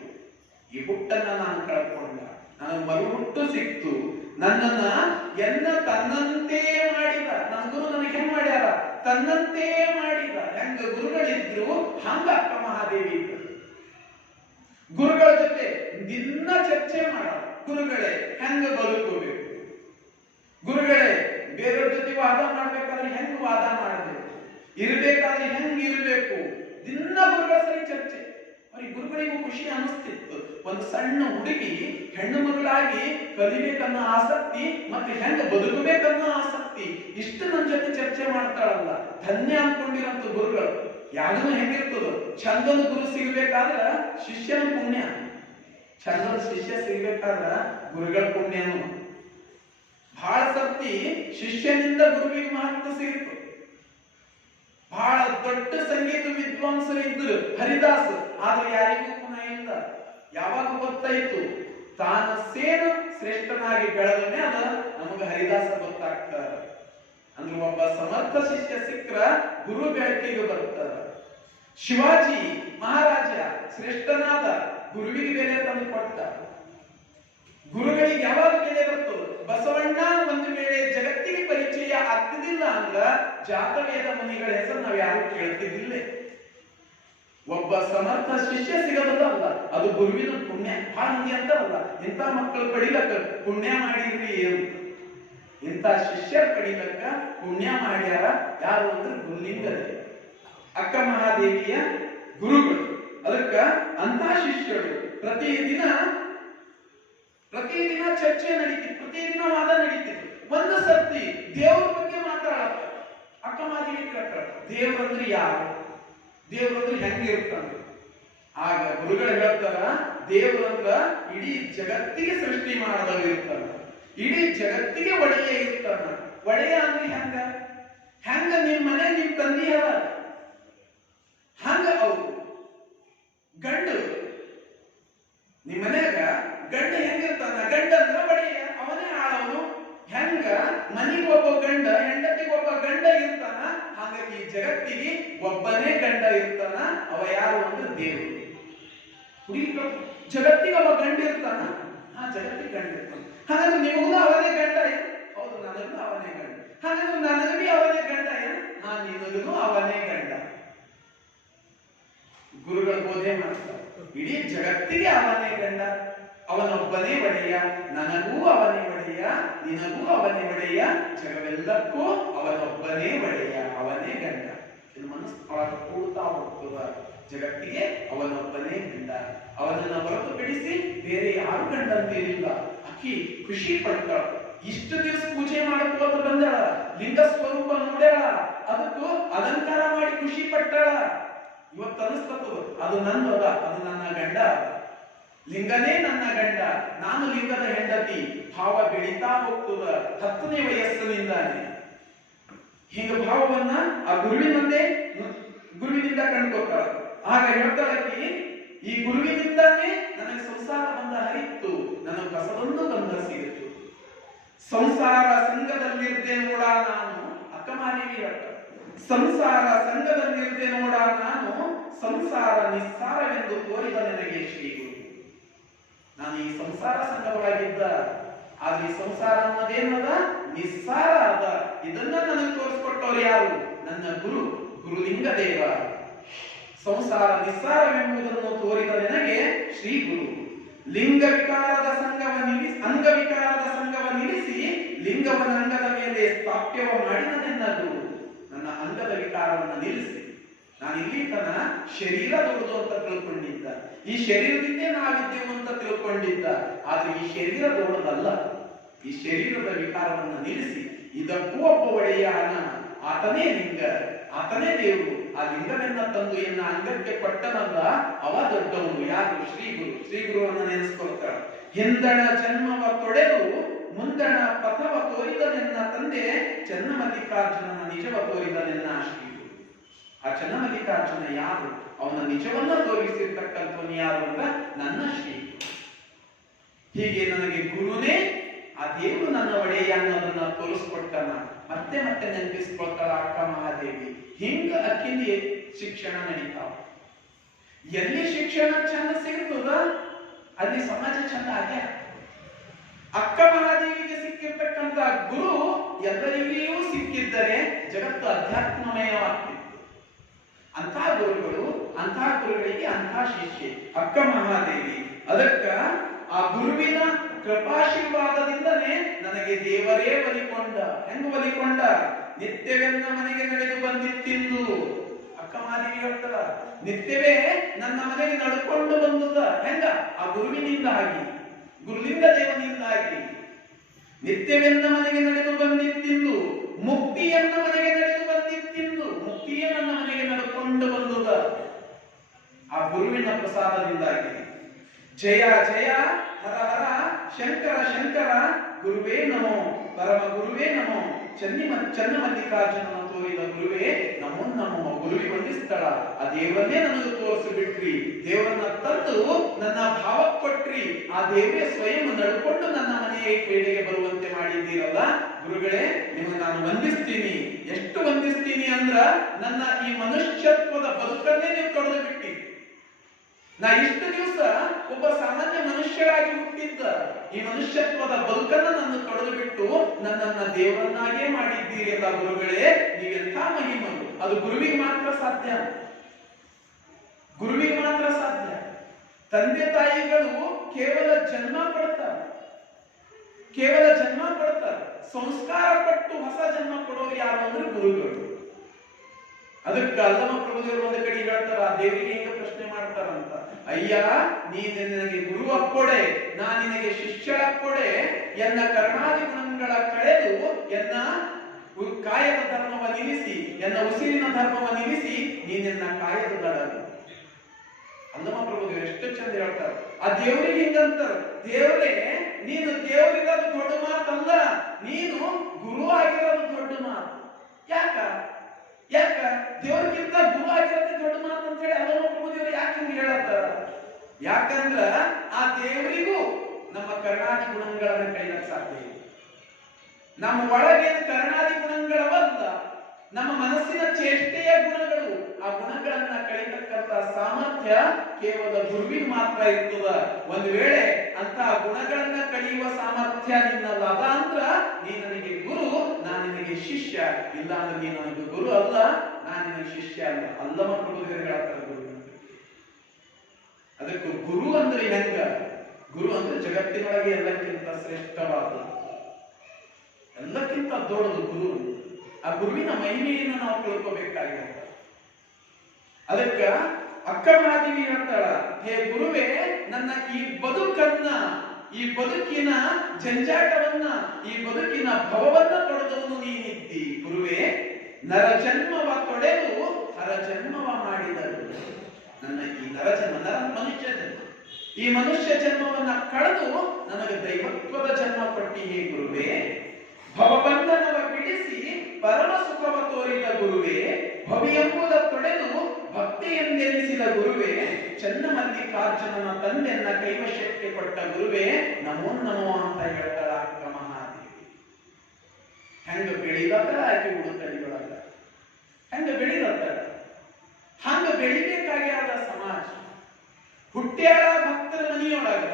ಈ ಹುಟ್ಟನ್ನ ನಾನು ಕಳ್ಕೊಂಡ, ನನಗೆ ಮರುಹುಟ್ಟು ಸಿಕ್ತು. ನನ್ನನ್ನ ಎನ್ನ ತನ್ನಂತೆ ಮಾಡಿದ. ನನ್ನ ಗುರು ನನಗೆ ಹೆಂಗ್ ಮಾಡ್ಯಾರ, ತನ್ನಂತೆ ಮಾಡಿದ. ಹೆಂಗ ಗುರುಗಳಿದ್ರು ಹಂಗ ಅಕ್ಕ ಮಹಾದೇವಿ ಇದ್ರು. ಗುರುಗಳ ಜೊತೆ ದಿನ ಚರ್ಚೆ ಮಾಡ. ಗುರುಗಳೇ ಹೆಂಗ ಬದುಕಬೇಕು, ಗುರುಗಳೇ ಬೇರೆಯವ್ರ ಜೊತೆ ವಾದ ಮಾಡ್ಬೇಕಾದ್ರೆ ಹೆಂಗ್ ವಾದ ಮಾಡಬೇಕು, ಇರ್ಬೇಕಾದ್ರೆ ಹೆಂಗ್ ಇರಬೇಕು, ದಿನ ಗುರುಗಳ ಸರಿ ಚರ್ಚೆ. ಅವ್ರಿಗೆ ಗುರುಗಳಿಗೂ ಖುಷಿ ಅನಿಸ್ತಿತ್ತು. ಒಂದು ಸಣ್ಣ ಹುಡುಗಿ ಹೆಣ್ಣು ಮಗಳಾಗಿ ಕಲಿಬೇಕನ್ನೋ ಆಸಕ್ತಿ ಮತ್ತೆ ಹೆಂಗ ಬದುಕಬೇಕನ್ನೋ ಆಸಕ್ತಿ, ಇಷ್ಟು ನನ್ನ ಜೊತೆ ಚರ್ಚೆ ಮಾಡ್ತಾಳಲ್ಲ, ಧನ್ಯ ಅನ್ಕೊಂಡಿರಂತ ಗುರುಗಳು. ಯಾವ್ದನ್ನು ಹೆಂಗಿರ್ತದ, ಚಂದನ ಗುರು ಸಿಗ್ಬೇಕಾದ್ರ ಶಿಷ್ಯನ ಪುಣ್ಯ, ಚಂದನ ಶಿಷ್ಯ ಸಿಗ್ಬೇಕಾದ್ರ ಗುರುಗಳ ಪುಣ್ಯನು. ಬಹಳ ಸರ್ತಿ ಶಿಷ್ಯನಿಂದ ಗುರುವಿಗೆ ಮಹತ್ವ ಸಿಗುತ್ತೆ. ಬಹಳ ದೊಡ್ಡ ಸಂಗೀತ ವಿದ್ವಾಂಸರು ಇದ್ರು ಹರಿದಾಸ್, ಆದ್ರೆ ಯಾರಿಗೂ ಗುಣ ಇಲ್ಲ. ಯಾವಾಗ ಗೊತ್ತಾಯ್ತು ತಾನ ಸೇನು ಶ್ರೇಷ್ಠನಾಗಿ ಬೆಳೆದನೆ ಅದ ನಮಗ ಹರಿದಾಸ ಗೊತ್ತಾಗ್ತಾರ. ಅಂದ್ರೆ ಒಬ್ಬ ಸಮರ್ಥ ಶಿಷ್ಯ ಸಿಕ್ಕ್ರ ಗುರು ಬೆಳಕಿಗೆ ಬರ್ತಾರ. ಶಿವಾಜಿ ಮಹಾರಾಜ ಶ್ರೇಷ್ಠನಾದ, ಗುರುವಿಗೆ ಬೆಲೆ ತಂದು ಕೊಟ್ಟ. ಗುರುಗಳಿಗೆ ಯಾವಾಗ ಬೆಲೆ ಬರ್ತದ, ಬಸವಣ್ಣ ಒಂದು ವೇಳೆ ಜಗತ್ತಿಗೆ ಪರಿಚಯ ಆಗ್ತಿದ್ದಿಲ್ಲ ಅಂದ್ರ ಜಾತವೇದ ಮುನಿಗಳ ಹೆಸರು ನಾವು ಯಾರು ಕೇಳ್ತಿದ್ದಿಲ್ಲ. ಒಬ್ಬ ಸಮರ್ಥ ಶಿಷ್ಯ ಸಿಗೋದಲ್ಲ, ಅದು ಗುರುವಿನ ಪುಣ್ಯ. ಬಹಳ ಮಂದಿ ಅಂತಾರಲ್ಲ, ಇಂಥ ಮಕ್ಕಳು ಪಡಿಲಕ್ಕ ಪುಣ್ಯ ಮಾಡಿದ್ರಿ ಅಂತ. ಇಂಥ ಶಿಷ್ಯರ ಪಡಿಲಕ್ಕ ಪುಣ್ಯ ಮಾಡ್ಯಾರ ಯಾರು ಅಂದ್ರೆ ಗುರುಲಿಂಗ ದೇವ, ಅಕ್ಕ ಮಹಾದೇವಿಯ ಗುರುಗಳು. ಅದಕ್ಕ ಅಂತ ಶಿಷ್ಯರು ಪ್ರತಿದಿನ ಚರ್ಚೆ ನಡೀತಿತ್ತು, ಪ್ರತಿದಿನ ವಾದ ನಡೀತಿತ್ತು. ಒಂದು ಸರ್ತಿ ದೇವ್ರ ಬಗ್ಗೆ ಮಾತಾಡತ್ತ ಅಕ್ಕ ಮಹಾದೇವಿ ಕೇಳ್ತಾಳ, ದೇವ್ರಂದ್ರೆ ಯಾರು, ದೇವ್ರಂದ್ರೆ ಹೆಂಗಿರ್ತಾನೆ. ಆಗ ಗುರುಗಳು ಹೇಳ್ತಾರ, ದೇವ್ರಂದ್ರ ಇಡೀ ಜಗತ್ತಿಗೆ ಸೃಷ್ಟಿ ಮಾಡದವ್ರು ಇರ್ತಾನ, ಇಡೀ ಜಗತ್ತಿಗೆ ಒಡೆಯ ಇರ್ತಾನ. ಒಡೆಯ ಅಂದ್ರೆ ಹೆಂಗ, ಹೆಂಗ ನಿಮ್ ಮನೆ ನಿಮ್ ತಂದಿ ಅದ ಹಂಗ ಅವ್ರು ಗಂಡು ನಿಮ್ ಮನ್ಯಾಗ ಗಂಡ ಹೆಂಗಿರ್ತಾನ, ಗಂಡ ಅಂದ್ರ ಒಡೆಯ, ಅವನೇ ಆಳವನು. ಹೆಂಗ ಮನಿಗೆ ಒಬ್ಬ ಗಂಡ, ಹೆಂಡತಿಗೆ ಒಬ್ಬ ಗಂಡ ಇರ್ತಾನ, ಹಾಗಾಗಿ ಜಗತ್ತಿಗೆ ಒಬ್ಬನೇ ಗಂಡ ಇರ್ತಾನ. ಅವ ಯಾರು ಅಂದ್ರೆ ದೇವರು. ಜಗತ್ತಿಗೆ ಅವ ಗಂಡ ಇರ್ತಾನ, ಜಗತ್ತಿಗೆ ಗಂಡ ಇರ್ತಾನ. ಹಾಗಾದ್ರೆ ನಿಮಗೂ ಅವನೇ ಗಂಡ ಏನು, ಹೌದು ನನಗೂ ಅವನೇ ಗಂಡ. ಹಾಗಾದ್ರೆ ನನಗೂ ಅವನೇ ಗಂಡ ಏನು, ನಿನಗೂ ಅವನೇ ಗಂಡ. ಗುರುಗಳು ಬೋಧೆ ಮಾಡ್ತಾರೆ, ಇಡೀ ಜಗತ್ತಿಗೆ ಅವನೇ ಗಂಡ, ಅವನೊಬ್ಬನೇ ಒಡೆಯ, ನನಗೂ ಅವನೇ ಒಡೆಯ, ನಿನಗೂ ಅವನೇ ಒಡೆಯ, ಜಗವೆಲ್ಲಕ್ಕೂ ಅವನೊಬ್ಬನೇ ಒಡೆಯ, ಅವನೇ ಗಂಡ. ಇದು ಮನಸ್ಸು ಕೂಡ್ತಾ ಹೋಗ್ತದ. ಜಗತ್ತಿಗೆ ಅವನೊಬ್ಬನೇ ಗಂಡ, ಅವನನ್ನ ಹೊರತುಪಡಿಸಿ ಬೇರೆ ಯಾರು ಗಂಡ ಅಂತಿರಲಿಲ್ಲ. ಅಕ್ಕಿ ಖುಷಿ ಪಡ್ತಾಳ. ಇಷ್ಟು ದಿವಸ ಪೂಜೆ ಮಾಡ್ಕೋತ ಬಂದಾಳ, ಲಿಂಗ ಸ್ವರೂಪ ನೋಡ್ಯಾಳ, ಅದಕ್ಕೂ ಅಲಂಕಾರ ಮಾಡಿ ಖುಷಿ ಪಟ್ಟಾಳ. ಇವತ್ತು ಅನಿಸ್ತದ ಅದು ನಂದದ, ಅದು ನನ್ನ ಗಂಡ, ಲಿಂಗನೇ ನನ್ನ ಗಂಡ, ನಾನು ಲಿಂಗದ ಹೆಂಡತಿ. ಭಾವ ಬೆಳೀತಾ ಹೋಗ್ತದ 10ನೇ ವಯಸ್ಸಿನಿಂದಾನೆ. ಹಿಂಗ ಭಾವವನ್ನ ಆ ಗುರುವಿನಿಂದ ಕಂಡುಕೊಳ್ತಾಳ. ಆಗ ಹೇಳ್ತಾಳಕ್ಕಿ, ಈ ಗುರುವಿನಿಂದಾನೇ ನನಗೆ ಸಂಸಾರ ಬಂಧ ಹರಿತ್ತು, ನನಗೆ ಕಸದೊಂದು ಬಂಧ ಸಿಗುತ್ತು. ಸಂಸಾರ ಸಂಘದಲ್ಲಿರ್ದೆ ನೋಡ ನಾನು, ಅಕ್ಕಮಾದೇವಿ ಹೇಳ್ತ, ಸಂಸಾರ ಸಂಘದಲ್ಲಿರ್ದೆ ನೋಡ ನಾನು, ಸಂಸಾರ ನಿಸ್ಸಾರವೆಂದು ತೋರಿದ ನನಗೆ ಶ್ರೀ ಗುರು. ನಾನು ಈ ಸಂಸಾರ ಸಂಘದೊಳಗಿದ್ದ, ಆದ್ರೆ ಈ ಸಂಸಾರ ಅನ್ನೋದೇನದ ನಿಸ್ಸಾರ ಅದ. ಇದನ್ನ ನನಗೆ ತೋರಿಸ್ಕೊಟ್ಟವ್ರು ಯಾರು? ನನ್ನ ಗುರು, ಗುರುಲಿಂಗ ದೇವ. ಸಂಸಾರ ನಿಸ್ಸಾರವೆಂಬುದನ್ನು ತೋರಿದ ನನಗೆ ಶ್ರೀ ಗುರು. ಲಿಂಗ ವಿಕಾರದ ಸಂಘವ ನಿಲ್ಲಿಸಿ, ಅಂಗವಿಕಾರದ ಸಂಘವ ನಿಲ್ಲಿಸಿ, ಲಿಂಗವನ ಅಂಗದ ಮೇಲೆ ಸ್ಥಾಪ್ಯವ ಮಾಡಿದ ನನ್ನ ಗುರು. ನನ್ನ ಅಂಗದ ವಿಕಾರವನ್ನು ನಿಲ್ಲಿಸಿ, ನಾನು ಇಲ್ಲಿ ತನ ಶರೀರ ದೊಡ್ಡದು ಅಂತ ತಿಳ್ಕೊಂಡಿದ್ದ, ಈ ಶರೀರದಿಂದೇ ನಾವಿದ್ದೇವೆ ಅಂತ ತಿಳ್ಕೊಂಡಿದ್ದ. ಆದ್ರೆ ಈ ಶರೀರ ದೊಡ್ಡದಲ್ಲ. ಈ ಶರೀರದ ವಿಕಾರವನ್ನು ನಿಲ್ಲಿಸಿ, ಇದಕ್ಕೂ ಒಬ್ಬ ಒಡೆಯ ಅನ್ನ, ಆತನೇ ಲಿಂಗ, ಆತನೇ ದೇವರು. ಆ ಲಿಂಗವೆನ್ನ ತಂದು ಎನ್ನ ಅಂಗಕ್ಕೆ ಕೊಟ್ಟನಲ್ಲ, ಅವ ದೊಡ್ಡವನು. ಯಾರು? ಶ್ರೀ ಗುರು. ಶ್ರೀ ಗುರುವನ್ನ ನೆನೆಸ್ಕೊಳ್ತಾಳ. ಹಿಂದಣ ಜನ್ಮವ ತೊಡೆದು ಮುಂದಣ ಪಥವ ತೋರಿದನೆನ್ನ ತಂದೆ, ಚನ್ನಮಲ್ಲಿಕಾರ್ಜುನನ ನಿಜವ ತೋರಿದನೆನ್ನ ಶ್ರೀ ಗುರು. ಆ ಚನ್ನಮಲ್ಲಿಕಾರ್ಜುನ ಯಾರು? ಅವನ ನಿಜವನ್ನ ತೋರಿಸಿರ್ತಕ್ಕಂಥವನು ಯಾರು ಅಂದ್ರೆ ನನ್ನ ಶ್ರೀ ಗುರು. ಹೀಗೆ ನನಗೆ ಗುರುನೇ ಆ ದೇವರು ನನ್ನ ಒಡೆಯ ಅನ್ನೋದನ್ನ ತೋರಿಸ್ಕೊಡ್ತಾನ. ಮತ್ತೆ ಮತ್ತೆ ನೆನಪಿಸ್ಕೊಳ್ತಾಳ ಅಕ್ಕ ಮಹಾದೇವಿ. ಹಿಂಗ ಅಕ್ಕಿಂದ ಶಿಕ್ಷಣ ನಡೀತಾವ. ಎಲ್ಲಿ ಶಿಕ್ಷಣ ಚಂದ ಸಿಗ್ತದ ಅಲ್ಲಿ ಸಮಾಜ ಚಂದ ಆಗ್ಯ. ಅಕ್ಕ ಮಹಾದೇವಿಗೆ ಸಿಕ್ಕಿರ್ತಕ್ಕಂಥ ಗುರು ಎಲ್ಲರಿಗೂ ಸಿಕ್ಕಿದ್ದರೆ ಜಗತ್ತು ಅಧ್ಯಾತ್ಮಮಯವಾಗ್ತಿತ್ತು. ಅಂತಹ ಗುರುಗಳು, ಅಂತಹ ಗುರುಗಳಿಗೆ ಅಂತಹ ಶಿಷ್ಯೆ ಅಕ್ಕ ಮಹಾದೇವಿ. ಅದಕ್ಕ ಆ ಗುರುವಿನ ಕೃಪಾಶೀರ್ವಾದದಿಂದನೇ ನನಗೆ ದೇವರೇ ಒಲಿಕೊಂಡ. ಹೆಂಗ ಒಲಿಕೊಂಡ? ನಿತ್ಯವೆನ್ನ ಮನೆಗೆ ನಡೆದು ಬಂದಿತ್ತಿಂದು. ಅಕ್ಕ ಮಹಾದೇವಿ ಹೇಳ್ತಾರ, ನಿತ್ಯವೇ ನನ್ನ ಮನೆಗೆ ನಡ್ಕೊಂಡು ಬಂದದ. ಹೆಂಗ? ಆ ಗುರುವಿನಿಂದಾಗಿ, ಗುರುಲಿಂಗ ದೇವನಿಂದಾಗಿ. ನಿತ್ಯವೆನ್ನ ಮನೆಗೆ ನಡೆದು ಬಂದಿತ್ತಿಂದು, ಮುಕ್ತಿಯನ್ನ ಮನೆಗೆ ನಡೆದು ಬಂದಿತ್ತಿಂದು. ಮುಕ್ತಿಯೇ ನನ್ನ ಮನೆಗೆ ನಡ್ಕೊಂಡು ಬಂದದ ಆ ಗುರುವಿನ ಪ್ರಸಾದದಿಂದಾಗಿ. ಜಯ ಜಯ ಹರ ಹರ ಶಂಕರ ಶಂಕರ ಗುರುವೇ ನಮೋ, ಪರಮ ಗುರುವೇ ನಮೋ, ಚನ್ನಮಲ್ಲಿಕಾರ್ಜುನನ ತೋರಿದ ಗುರುವೇ ನಮೋ ನಮೋ. ಗುರುವಿ ವಂದಿಸ್ತಾಳ. ಆ ದೇವರನ್ನೇ ನನಗೆ ತೋರಿಸಿಬಿಟ್ರಿ, ದೇವರನ್ನ ತಂದು ನನ್ನ ಭಾವಕ್ಕೆ ಕೊಟ್ರಿ, ಆ ದೇವರೇ ಸ್ವಯಂ ನಡ್ಕೊಂಡು ನನ್ನ ಮನೆಯ ಪೇಡೆಗೆ ಬರುವಂತೆ ಮಾಡಿದ್ದೀರಲ್ಲ ಗುರುಗಳೇ, ನಿಮಗೆ ನಾನು ವಂದಿಸ್ತೀನಿ. ಎಷ್ಟು ವಂದಿಸ್ತೀನಿ ಅಂದ್ರ ನನ್ನ ಈ ಮನುಷ್ಯತ್ವದ ಬದುಕನ್ನೇ ನೀವು ಕಳೆದು ಬಿಟ್ಟಿ. ನಾ ಇಷ್ಟು ದಿವಸ ಒಬ್ಬ ಸಾಮಾನ್ಯ ಮನುಷ್ಯರಾಗಿ ಹುಟ್ಟಿದ್ದ ಈ ಮನುಷ್ಯತ್ವದ ಬದುಕನ್ನ ನನ್ನ ಕಳೆದು ಬಿಟ್ಟು ನನ್ನನ್ನ ದೇವರನ್ನಾಗೇ ಮಾಡಿದ್ದೀರಿ ಅಲ್ಲ ಗುರುಗಳೇ, ನೀವೆಂಥ ಮಹಿಮರು. ಅದು ಗುರುವಿಗೆ ಮಾತ್ರ ಸಾಧ್ಯ, ಗುರುವಿಗೆ ಮಾತ್ರ ಸಾಧ್ಯ. ತಂದೆ ತಾಯಿಗಳು ಕೇವಲ ಜನ್ಮ ಕೊಡ್ತಾರೆ, ಕೇವಲ ಜನ್ಮ ಕೊಡ್ತಾರೆ. ಸಂಸ್ಕಾರ ಕೊಟ್ಟು ಹೊಸ ಜನ್ಮ ಕೊಡೋರು ಯಾರು ಅಂದ್ರೆ ಗುರುಗಳು. ಅದಕ್ಕೆ ಅಲ್ಲಮ ಪ್ರಭುದೇವರು ಒಂದು ಕಡೆ ಹೇಳ್ತಾರ, ಆ ದೇವರಿಗೆ ಹೆಂಗ ಪ್ರಶ್ನೆ ಮಾಡ್ತಾರಂತ, ಅಯ್ಯ ನೀನು ನನಗೆ ಗುರು ಅಕ್ಕೊಡೆ, ನಾ ನಿನಗೆ ಶಿಷ್ಯಳಕ್ಕೊಡೆ, ಎನ್ನ ಕರ್ಣಾದಿ ಗುಣಗಳ ಕಳೆದು ಎನ್ನ ಕಾಯದ ಧರ್ಮವ ನಿಲ್ಲಿಸಿ, ಎನ್ನ ಉಸಿರಿನ ಧರ್ಮವ ನಿಲ್ಲಿಸಿ ನೀನೆನ್ನ ಕಾಯದ ದಡಲು. ಅಲ್ಲಮ ಪ್ರಭುದೇವರು ಎಷ್ಟು ಚಂದ ಹೇಳ್ತಾರ. ಆ ದೇವರಿಗೆ ಹಿಂಗಂತಾರ, ದೇವರೇ ನೀನು ದೇವರಿರೋದು ದೊಡ್ಡ ಮಾತಲ್ಲ, ನೀನು ಗುರು ಆಗಿರೋದು ದೊಡ್ಡ ಮಾತು. ಯಾಕ ಯಾಕ ದೇವರಿಗಿಂತ ಗುರು ಆಗಿರೋದೇ ದೊಡ್ಡ ಮಾತು ಅಂತ ಹೇಳಿ ಅಲ್ಲಮ ಪ್ರಭುದೇವರು ಯಾಕೆ ಹಿಂಗೆ ಹೇಳತ್ತಾರ? ಯಾಕಂದ್ರ ಆ ದೇವರಿಗೂ ನಮ್ಮ ಕರ್ಣಾದಿ ಗುಣಗಳನ್ನ ಕೈಲಕ್ ಸಾಧ್ಯ ಇಲ್ಲ. ನಮ್ಮ ಒಳಗೆ ಕರ್ಣಾದಿ ಗುಣಗಳವಲ್ಲ, ನಮ್ಮ ಮನಸ್ಸಿನ ಚೇಷ್ಟೆಯ ಗುಣಗಳು. ಆ ಗುಣಗಳನ್ನ ಕಳಿತಕ್ಕಂತ ಸಾಮರ್ಥ್ಯ ಕೇವಲ ಗುರುವಿಗೆ ಮಾತ್ರ ಇರ್ತದ. ಒಂದು ವೇಳೆ ಅಂತ ಗುಣಗಳನ್ನ ಕಳೆಯುವ ಸಾಮರ್ಥ್ಯ ನಿನ್ನಲ್ಲ ಅದ ಅಂದ್ರ ನೀ ನನಗೆ ಗುರು, ನಾನು ನಿನಗೆ ಶಿಷ್ಯ. ಇಲ್ಲ ಅಂದ್ರೆ ನೀ ನನಗೆ ಗುರು ಅಲ್ಲ, ನಾನು ನಿನಗೆ ಶಿಷ್ಯ ಅಲ್ಲ. ಅಲ್ಲಮ ಪ್ರಭುದೇವರು ಹೇಳ್ತಾರೆ ಗುರು. ಅದಕ್ಕೆ ಗುರು ಅಂದ್ರೆ ಹೆಂಗ? ಗುರು ಅಂದ್ರೆ ಜಗತ್ತಿನೊಳಗೆ ಎಲ್ಲಕ್ಕಿಂತ ಶ್ರೇಷ್ಠವಾದ, ಎಲ್ಲಕ್ಕಿಂತ ದೊಡ್ಡದು ಗುರು. ಆ ಗುರುವಿನ ಮಹಿಮೆಯನ್ನು ನಾವು ತಿಳ್ಕೋಬೇಕಾಗಿದೆ. ಅದಕ್ಕ ಅಕ್ಕ ಮಹಾದೇವಿ ಹೇಳ್ತಾಳ, ಹೇ ಗುರುವೇ ನನ್ನ ಈ ಬದುಕನ್ನ, ಈ ಬದುಕಿನ ಜಂಜಾಟವನ್ನ, ಈ ಬದುಕಿನ ಭವವನ್ನ ತೊಡೆದವನು ನೀನಿದ್ದಿ ಗುರುವೇ. ನರ ಜನ್ಮವ ತೊಡೆದು ಹರ ಜನ್ಮವ ಮಾಡಿದರು. ನನ್ನ ಈ ನರ ಜನ್ಮ, ನರ ಮನುಷ್ಯ ಜನ್ಮ, ಈ ಮನುಷ್ಯ ಜನ್ಮವನ್ನ ಕಳೆದು ನನಗೆ ದೈವತ್ವದ ಜನ್ಮ ಕೊಟ್ಟಿ ಹೇ ಗುರುವೇ. ಭವಬಂಧನವ ಬಿಡಿಸಿ ಪರಮ ಸುಖವ ತೋರಿದ ಗುರುವೇ. ಭವಿ ಎಂಬುದ ತೊಡೆದು ಭಕ್ತಿಯನ್ನು ಎಂದೆನಿಸಿದ ಗುರುವೇ, ಚನ್ನಮಲ್ಲಿಕಾರ್ಜುನನ ತಂದೆಯನ್ನ ಕೈವಶಕ್ಕೆ ಕೊಟ್ಟ ಗುರುವೇ, ನಮೋ ನಮೋ ಅಂತ ಹೇಳ್ತಾಳ ಅಕ್ಕ ಮಹಾದೇವಿ. ಹೆಂಗ ಬೆಳಿಲತ್ತಳ ಆಕೆ ಉಡುತಡಿಗಳಲ್ಲ, ಹೆಂಗ ಬೆಳಿಲತ್ತಳ, ಹಂಗ ಬೆಳಿಬೇಕಾಗ್ಯಾದ ಸಮಾಜ. ಹುಟ್ಟ್ಯಾಳ ಭಕ್ತರ ಮನಿಯೊಳಗ,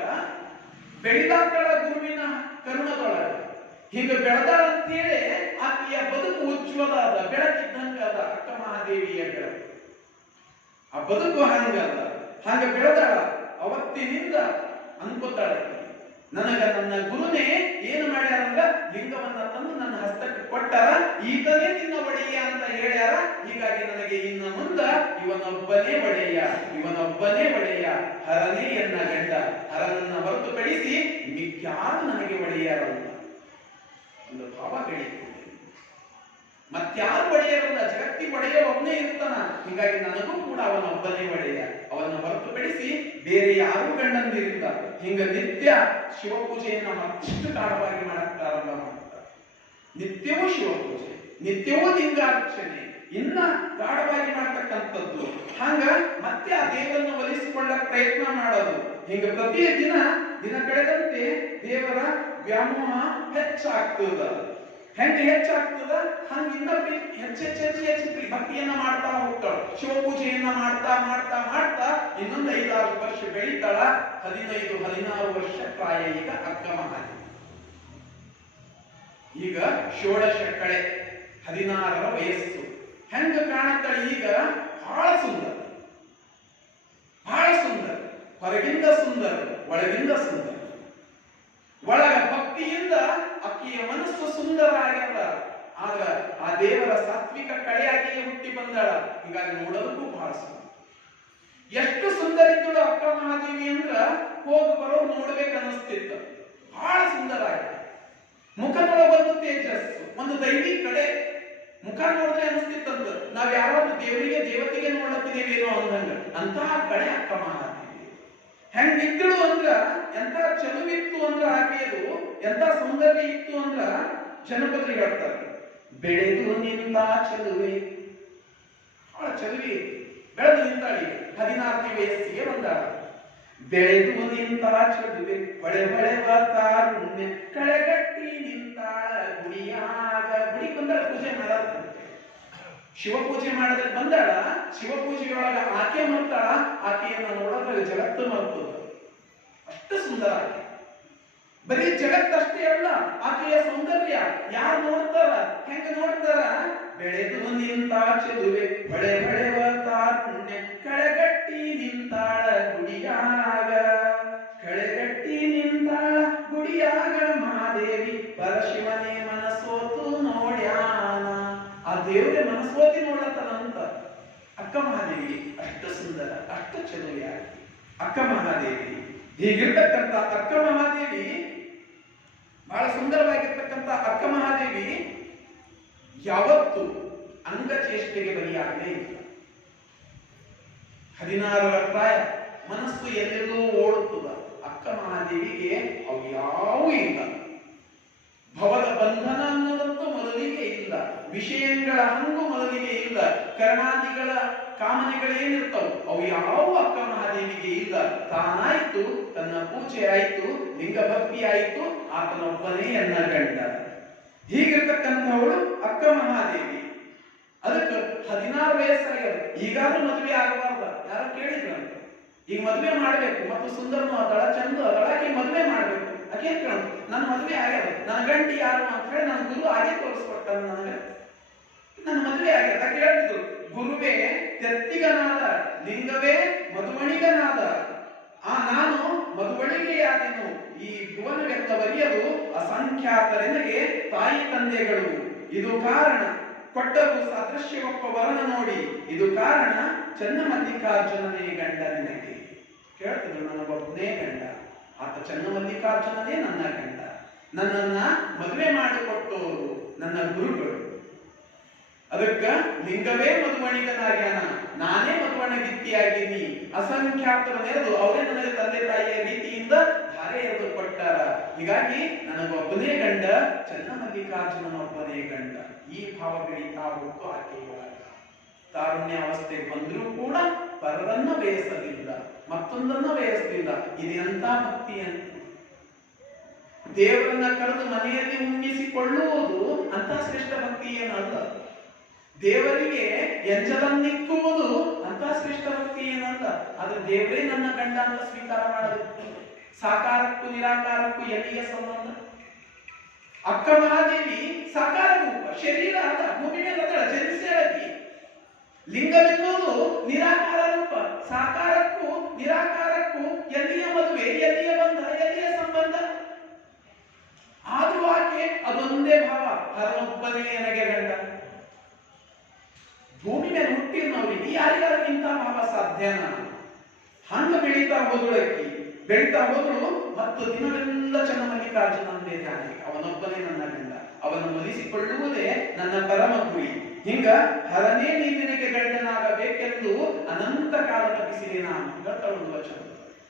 ಬೆಳಿದಾತಳ ಗುರುವಿನ ಕರುಣದೊಳಗ. ಹಿಂಗ ಬೆಳೆದಾಳ ಅಂತೇಳಿ ಆಕೆಯ ಬದುಕು ಉಜ್ವಲ ಅದ, ಬೆಳಕಿದ್ದಂಗದ ಅಕ್ಕ ಮಹಾದೇವಿಯ ಬೆಳಕು. ಆ ಬದುಕು ಹಂಗಲ್ಲ, ಹಂಗ ಬೆಳೆದಾಳ. ಅವತ್ತಿನಿಂದ ಅನ್ಕೋತಾಳ, ನನಗ ನನ್ನ ಗುರುನೇ ಏನು ಮಾಡ್ಯಾರಂದ್ರ ಲಿಂಗವನ್ನ ತಂದು ನನ್ನ ಹಸ್ತಕ್ಕೆ ಕೊಟ್ಟಾರ, ಈಗಲೇ ನಿನ್ನ ಒಡೆಯ ಅಂತ ಹೇಳ್ಯಾರ. ಹೀಗಾಗಿ ನನಗೆ ಇನ್ನು ಮುಂದ ಇವನೊಬ್ಬನೇ ಒಡೆಯ, ಇವನೊಬ್ಬನೇ ಒಡೆಯ, ಹರನೇ ಎನ್ನ ಗಂಡ, ಹರನನ್ನ ಹೊರತುಪಡಿಸಿ ಮಿಕ್ಯಾರು ನನಗೆ ಒಡೆಯರಲ್ಲ. ಒಂದು ಭಾವ ಬೆಳೀತು. ಮತ್ಯಾರು ಒಡೆಯರಲ್ಲ, ಜಗತ್ತಿಗೆ ಒಡೆಯ ಒಬ್ಬನೇ ಇರ್ತಾನ. ಹೀಗಾಗಿ ನನಗೂ ಕೂಡ ಅವನೊಬ್ಬನೇ ಒಡೆಯ, ಅವನ್ನ ಹೊರತುಪಡಿಸಿ ಬೇರೆ ಯಾರು ಗಂಡಂದಿರಿಂದ. ಹಿಂಗ ನಿತ್ಯ ಶಿವಪೂಜೆಯನ್ನ ಮತ್ತಿಷ್ಟು ಗಾಢವಾಗಿ ಮಾಡಕ್ ಪ್ರಾರಂಭ ಮಾಡ್ತಾರೆ. ನಿತ್ಯವೂ ಶಿವಪೂಜೆ, ನಿತ್ಯವೂ ಲಿಂಗಾರ್ಚನೆ ಇನ್ನ ಗಾಢವಾಗಿ ಮಾಡ್ತಕ್ಕಂಥದ್ದು. ಹಂಗ ಮತ್ತೆ ಆ ದೇವರನ್ನು ಒಲಿಸಿಕೊಳ್ಳಕ್ ಪ್ರಯತ್ನ ಮಾಡೋದು. ಹಿಂಗ ಪ್ರತಿ ದಿನ ಕಳೆದಂತೆ ದೇವರ ವ್ಯಾಮೋಹ ಹೆಚ್ಚಾಗ್ತದ. ಹೆಂಗ ಹೆಚ್ಚಾಗ್ತದ, ಹಂಗ ಇನ್ನೊಬ್ಬ ಹೆಚ್ಚೆಚ್ಚು ಭಕ್ತಿಯನ್ನ ಮಾಡ್ತಾ ಹೋಗ್ತಾಳ. ಶಿವಪೂಜೆಯನ್ನ ಮಾಡ್ತಾ ಮಾಡ್ತಾ ಮಾಡ್ತಾ ಇನ್ನೊಂದು 5-6 ವರ್ಷ ಬೆಳೀತಾಳ. 15-16 ವರ್ಷ ಪ್ರಾಯ ಈಗ ಅಕ್ಕ ಮಹಾದೇವಿ. ಈಗ 16 ಕಳೆ 16ರ ವಯಸ್ಸು. ಹೆಂಗ ಕಾಣುತ್ತಾಳೆ ಈಗ? ಬಹಳ ಸುಂದರ, ಬಹಳ ಸುಂದರ. ಹೊರಗಿಂದ ಸುಂದರ, ಒಳಗಿಂದ ಸುಂದರ. ಒಳಗ ಭಕ್ತಿಯಿಂದ ಅಕ್ಕಿಯ ಮನಸ್ಸು ಸುಂದರ ಆಗ್ಯಾದ. ಆದ್ರ ಆ ದೇವರ ಸಾತ್ವಿಕ ಕಳೆಯಾಗಿಯೇ ಹುಟ್ಟಿ ಬಂದಾಳ. ಹೀಗಾಗಿ ನೋಡೋದಕ್ಕೂ ಬಹಳ ಸುಂದರ. ಎಷ್ಟು ಸುಂದರ ಇದ್ದಳು ಅಕ್ಕ ಮಹಾದೇವಿ ಅಂದ್ರ ಹೋಗಿ ಬರೋ ನೋಡ್ಬೇಕು ಅನಿಸ್ತಿತ್ತು. ಬಹಳ ಸುಂದರ ಆಗಿದೆ. ಮುಖದೊಳಗೆ ಒಂದು ತೇಜಸ್ಸು, ಒಂದು ದೈವಿ ಕಡೆ. ಮುಖ ನೋಡಿದ್ರೆ ಅನಿಸ್ತಿತ್ತಂತ ನಾವ್ ಯಾರಾದ್ರೂ ದೇವತೆಗೆ ನೋಡತ್ತಿದೇವೇನೋ ಅಂದಂಗ. ಅಂತಹ ಕಡೆ ಅಕ್ಕ ಮಹಾದೇವಿ. ಹೆಂಗಿದ್ದಳು ಅಂದ್ರ, ಎಂತ ಚಲುವಿತ್ತು ಅಂದ್ರ ಆಕೆಯದು, ಎಂತ ಸೌಂದರ್ಯ ಇತ್ತು ಅಂದ್ರ ಜನಪದರು ಹೇಳ್ತಾರೆ, ಬೆಳೆದು ನಿಂತ ಚಲುವೆ. ಬಹಳ ಚಲುವೆ, ಬೆಳೆದು ನಿಂತಾಳಿ. 16ನೇ ವಯಸ್ಸಿಗೆ ಬಂದಾಳ. ಬೆಳೆದು ನಿಂತ ಚಲುವೆ, ಹೊಳೆ ಹೊಳೆವ ತಾರುಣ್ಯ, ಕಳೆಗಟ್ಟಿ ನಿಂತಾಳ ಗುಡಿಯಾಗ. ಗುಡಿ ಬಂದಾಳ, ಪೂಜೆ ಮಾಡಾರ. ಶಿವಪೂಜೆ ಮಾಡೋದಕ್ಕೆ ಬಂದಾಳ. ಶಿವಪೂಜೆಯೊಳಗ ಆಕೆ ಮಾಡ್ತಾಳ. ಆಕೆಯನ್ನ ನೋಡೋದ್ರಾಗ ಜಗತ್ತು ಮರ್ತದ. ಅಷ್ಟು ಸುಂದರ ಆಕೆ. ಬರೀ ಜಗತ್ತಷ್ಟೇ ಅಲ್ಲ, ಆಕೆಯ ಸೌಂದರ್ಯ ಯಾರು ನೋಡ್ತಾರ, ಹೆಂಗ ನೋಡ್ತಾರ? ಬೆಳೆದು ನಿಂತ ಚೆಲುವೆ, ಹೊಳೆ ಹೊಳೆವ ತಾರುಣ್ಯ, ಕಳೆಗಟ್ಟಿ ನಿಂತಾಳ ಗುಡಿಯಾಗ. ಕಳೆಗಟ್ಟಿ ನಿಂತಾಳ ಗುಡಿಯಾಗ ಮಹಾದೇವಿ, ಪರಶಿವನೇ ಮನಸೋತು ನೋಡ್ಯಾನ. ಆ ದೇವರೇ ಮನಸ್ಸೋತಿ ನೋಡತ್ತನಂತ ಅಕ್ಕ ಮಹಾದೇವಿ. ಅಷ್ಟು ಸುಂದರ, ಅಷ್ಟು ಚೆಲುವೆಯಾಗಿ ಅಕ್ಕ ಮಹಾದೇವಿ. ಹೀಗಿರ್ತಕ್ಕಂಥ ಅಕ್ಕ ಮಹಾದೇವಿ, ಬಹಳ ಸುಂದರವಾಗಿರ್ತಕ್ಕಂಥ ಅಕ್ಕ ಮಹಾದೇವಿ ಯಾವತ್ತು ಅಂಗಚೇಷ್ಟೆಗೆ ಬಲಿಯಾಗಲೇ ಇಲ್ಲ. 16ರ ಪ್ರಾಯ, ಮನಸ್ಸು ಎಲ್ಲೆಲ್ಲೋ ಓಡುತ್ತದ. ಅಕ್ಕ ಮಹಾದೇವಿಗೆ ಅವು ಯಾವೂ ಇಲ್ಲ. ಭವದ ಬಂಧನ ಅನ್ನೋದಂತೂ ಮೊದಲಿಗೆ ಇಲ್ಲ. ವಿಷಯಗಳ ಹಂಗು ಮೊದಲಿಗೆ ಇಲ್ಲ. ಕರ್ಣಾದಿಗಳ ಕಾಮನೆಗಳೇನಿರ್ತಾವ ಅವು ಯಾವ ಅಕ್ಕ ಮಹಾದೇವಿಗೆ ಇಲ್ಲ. ತಾನಾಯ್ತು, ತನ್ನ ಪೂಜೆ ಆಯ್ತು, ಲಿಂಗ ಭಕ್ತಿ ಆಯ್ತು, ಆತನೊಬ್ಬನೇ ಎನ್ನ ಗಂಡ. ಹೀಗಿರ್ತಕ್ಕಂಥವಳು ಅಕ್ಕ ಮಹಾದೇವಿ. ಅದಕ್ಕೆ 16 ವಯಸ್ಸಾಗ್ಯದ. ಈಗಾದ್ರೂ ಮದುವೆ ಆಗಬಾರ್ದ? ಯಾರು ಕೇಳಿದ್ರಂತ. ಈಗ ಮದುವೆ ಮಾಡ್ಬೇಕು, ಮತ್ತು ಸುಂದರನು ಅದಳ, ಚಂದ ಅದಳ, ಆಕೆ ಮದುವೆ ಮಾಡ್ಬೇಕು. ಆಕೆ ಕೇಳ, ನನ್ನ ಮದುವೆ ಆಗ್ಯದ, ನನ್ನ ಗಂಡಿ ಯಾರು ಅಂತ ಹೇಳಿ ನನ್ನ ಗುರು ಹಾಗೆ ತೋರಿಸ್ಕೊಟ್ಟ. ನನಗೆ ನನ್ನ ಮದುವೆ ಆಗ್ಯದ. ಕೇಳಿದ್ರು, ಗುರುವೇ ತೆತ್ತಿಗನಾದ, ಲಿಂಗವೇ ಮಧುಮಣಿಗನಾದ. ನಾನು ಮಧುಮಣಿಗೆಯಾದೆನು. ಈ ಭುವನವೆತ್ತವರಿಯದು ಅಸಂಖ್ಯಾತರೆನಗೆ ತಾಯಿ ತಂದೆಗಳು. ಇದು ಕಾರಣ ಕೊಟ್ಟರು ಸಾದೃಶ್ಯವಪ್ಪ ವರನ ನೋಡಿ. ಇದು ಕಾರಣ ಚನ್ನಮಲ್ಲಿಕಾರ್ಜುನನೇ ಗಂಡ ನಿನಗೆ. ಕೇಳ್ತಿದ್ರು, ನನಗೊಬ್ಬನೇ ಗಂಡ, ಆತ ಚನ್ನಮಲ್ಲಿಕಾರ್ಜುನನೇ ನನ್ನ ಗಂಡ. ನನ್ನನ್ನ ಮದುವೆ ಮಾಡಿಕೊಟ್ಟವರು ನನ್ನ ಗುರುಗಳು. ಅದಕ್ಕ ಲಿಂಗವೇ ಮಧುಮಣಿಗನಾಗ್ಯಾನ, ನಾನೇ ಮಧುವಣಗಿತ್ತಿಯಾಗಿನಿ. ಅಸಂಖ್ಯಾತರ ನೆರೆದು ಅವರೇ ನನಗೆ ತಂದೆ ತಾಯಿಯ ರೀತಿಯಿಂದ ಧಾರೆ ಎರೆದು ಕೊಟ್ಟಾರ. ಹೀಗಾಗಿ ನನಗೊಬ್ಬನೇ ಗಂಡ, ಚನ್ನಮಲ್ಲಿಕಾರ್ಜುನನೊಬ್ಬನೇ ಗಂಡ. ಈ ಭಾವ ಬೆಳೀತಾ ಹೋಗ್ತು ಆಕೆಯ ಒಳಗ. ತಾರುಣ್ಯ ಅವಸ್ಥೆಗೆ ಬಂದರೂ ಕೂಡ ಪರ ಇದೆಂತ ಭಕ್ತಿ ಅಂತ. ದೇವರನ್ನ ಕರೆದು ಮನೆಯಲ್ಲಿ ಉಣ್ಣಿಸಿಕೊಳ್ಳುವುದು ಅಂತ ಶ್ರೇಷ್ಠ ಭಕ್ತಿ ಏನಲ್ಲ. ದೇವರಿಗೆ ಎಂಜಲನ್ನಿಕ್ಕುವುದು ಅಂತ ಶ್ರೇಷ್ಠ ಭಕ್ತಿ ಏನಲ್ಲ. ಆದ್ರೆ ದೇವರೇ ನನ್ನ ಗಂಡ ಅಂತ ಸ್ವೀಕಾರ ಮಾಡಬೇಕು. ಸಾಕಾರಕ್ಕೂ ನಿರಾಕಾರಕ್ಕೂ ಎಲ್ಲಿಯ ಸಂಬಂಧ? ಅಕ್ಕ ಮಹಾದೇವಿ ಸಾಕಾರ ರೂಪ, ಶರೀರ ಅಲ್ಲ, ಭೂಮಿ ಮೇಲೆ ಜನಿಸಿ ಹೇಳತಿ. ಲಿಂಗವೆನ್ನುವುದು ನಿರಾಕಾರ ರೂಪ, ಸಾಕಾರಕ್ಕೂ ನಿರಾಕಾರಕ್ಕೂ ಎಲ್ಲಿಯ ಮದುವೆ, ಎಲ್ಲಿಯ ಬಂಧ, ಎಲ್ಲಿಯ ಸಂಬಂಧ? ಆದ್ರೂ ಆಕೆ ಅದೊಂದೇ ಭಾವ, ಹರನೊಬ್ಬನೇ ನನಗೆ ಗಂಡ. ಭೂಮಿ ಮೇಲೆ ಹುಟ್ಟಿನವರಿಗೆ ಯಾರಿಗಾರ ಇಂಥ ಭಾವ ಸಾಧ್ಯನಾ? ಹಂಗ ಬೆಳೀತಾ ಹೋದಳಕ್ಕಿ, ಬೆಳೀತಾ ಹೋದಳು. ಮತ್ತು ದಿನವೆಲ್ಲ ಚನ್ನಮಲ್ಲಿಕಾರ್ಜುನಂದೇ ಧ್ಯಾನ, ಅವನೊಬ್ಬನೇ ನನ್ನ ಗಂಡ, ಅವನ ಒಲಿಸಿಕೊಳ್ಳುವುದೇ ನನ್ನ ಪರಮ ಗುರಿ. ಹಿಂಗ ಹರನೇ ನೀ ನಿನಗೆ ಗಂಡನಾಗಬೇಕೆಂದು ಅನಂತ ಕಾಲ ತಪ್ಪಿಸಿದೆ ನಾನು ಹೇಳ್ತಾಳು ವಚನ.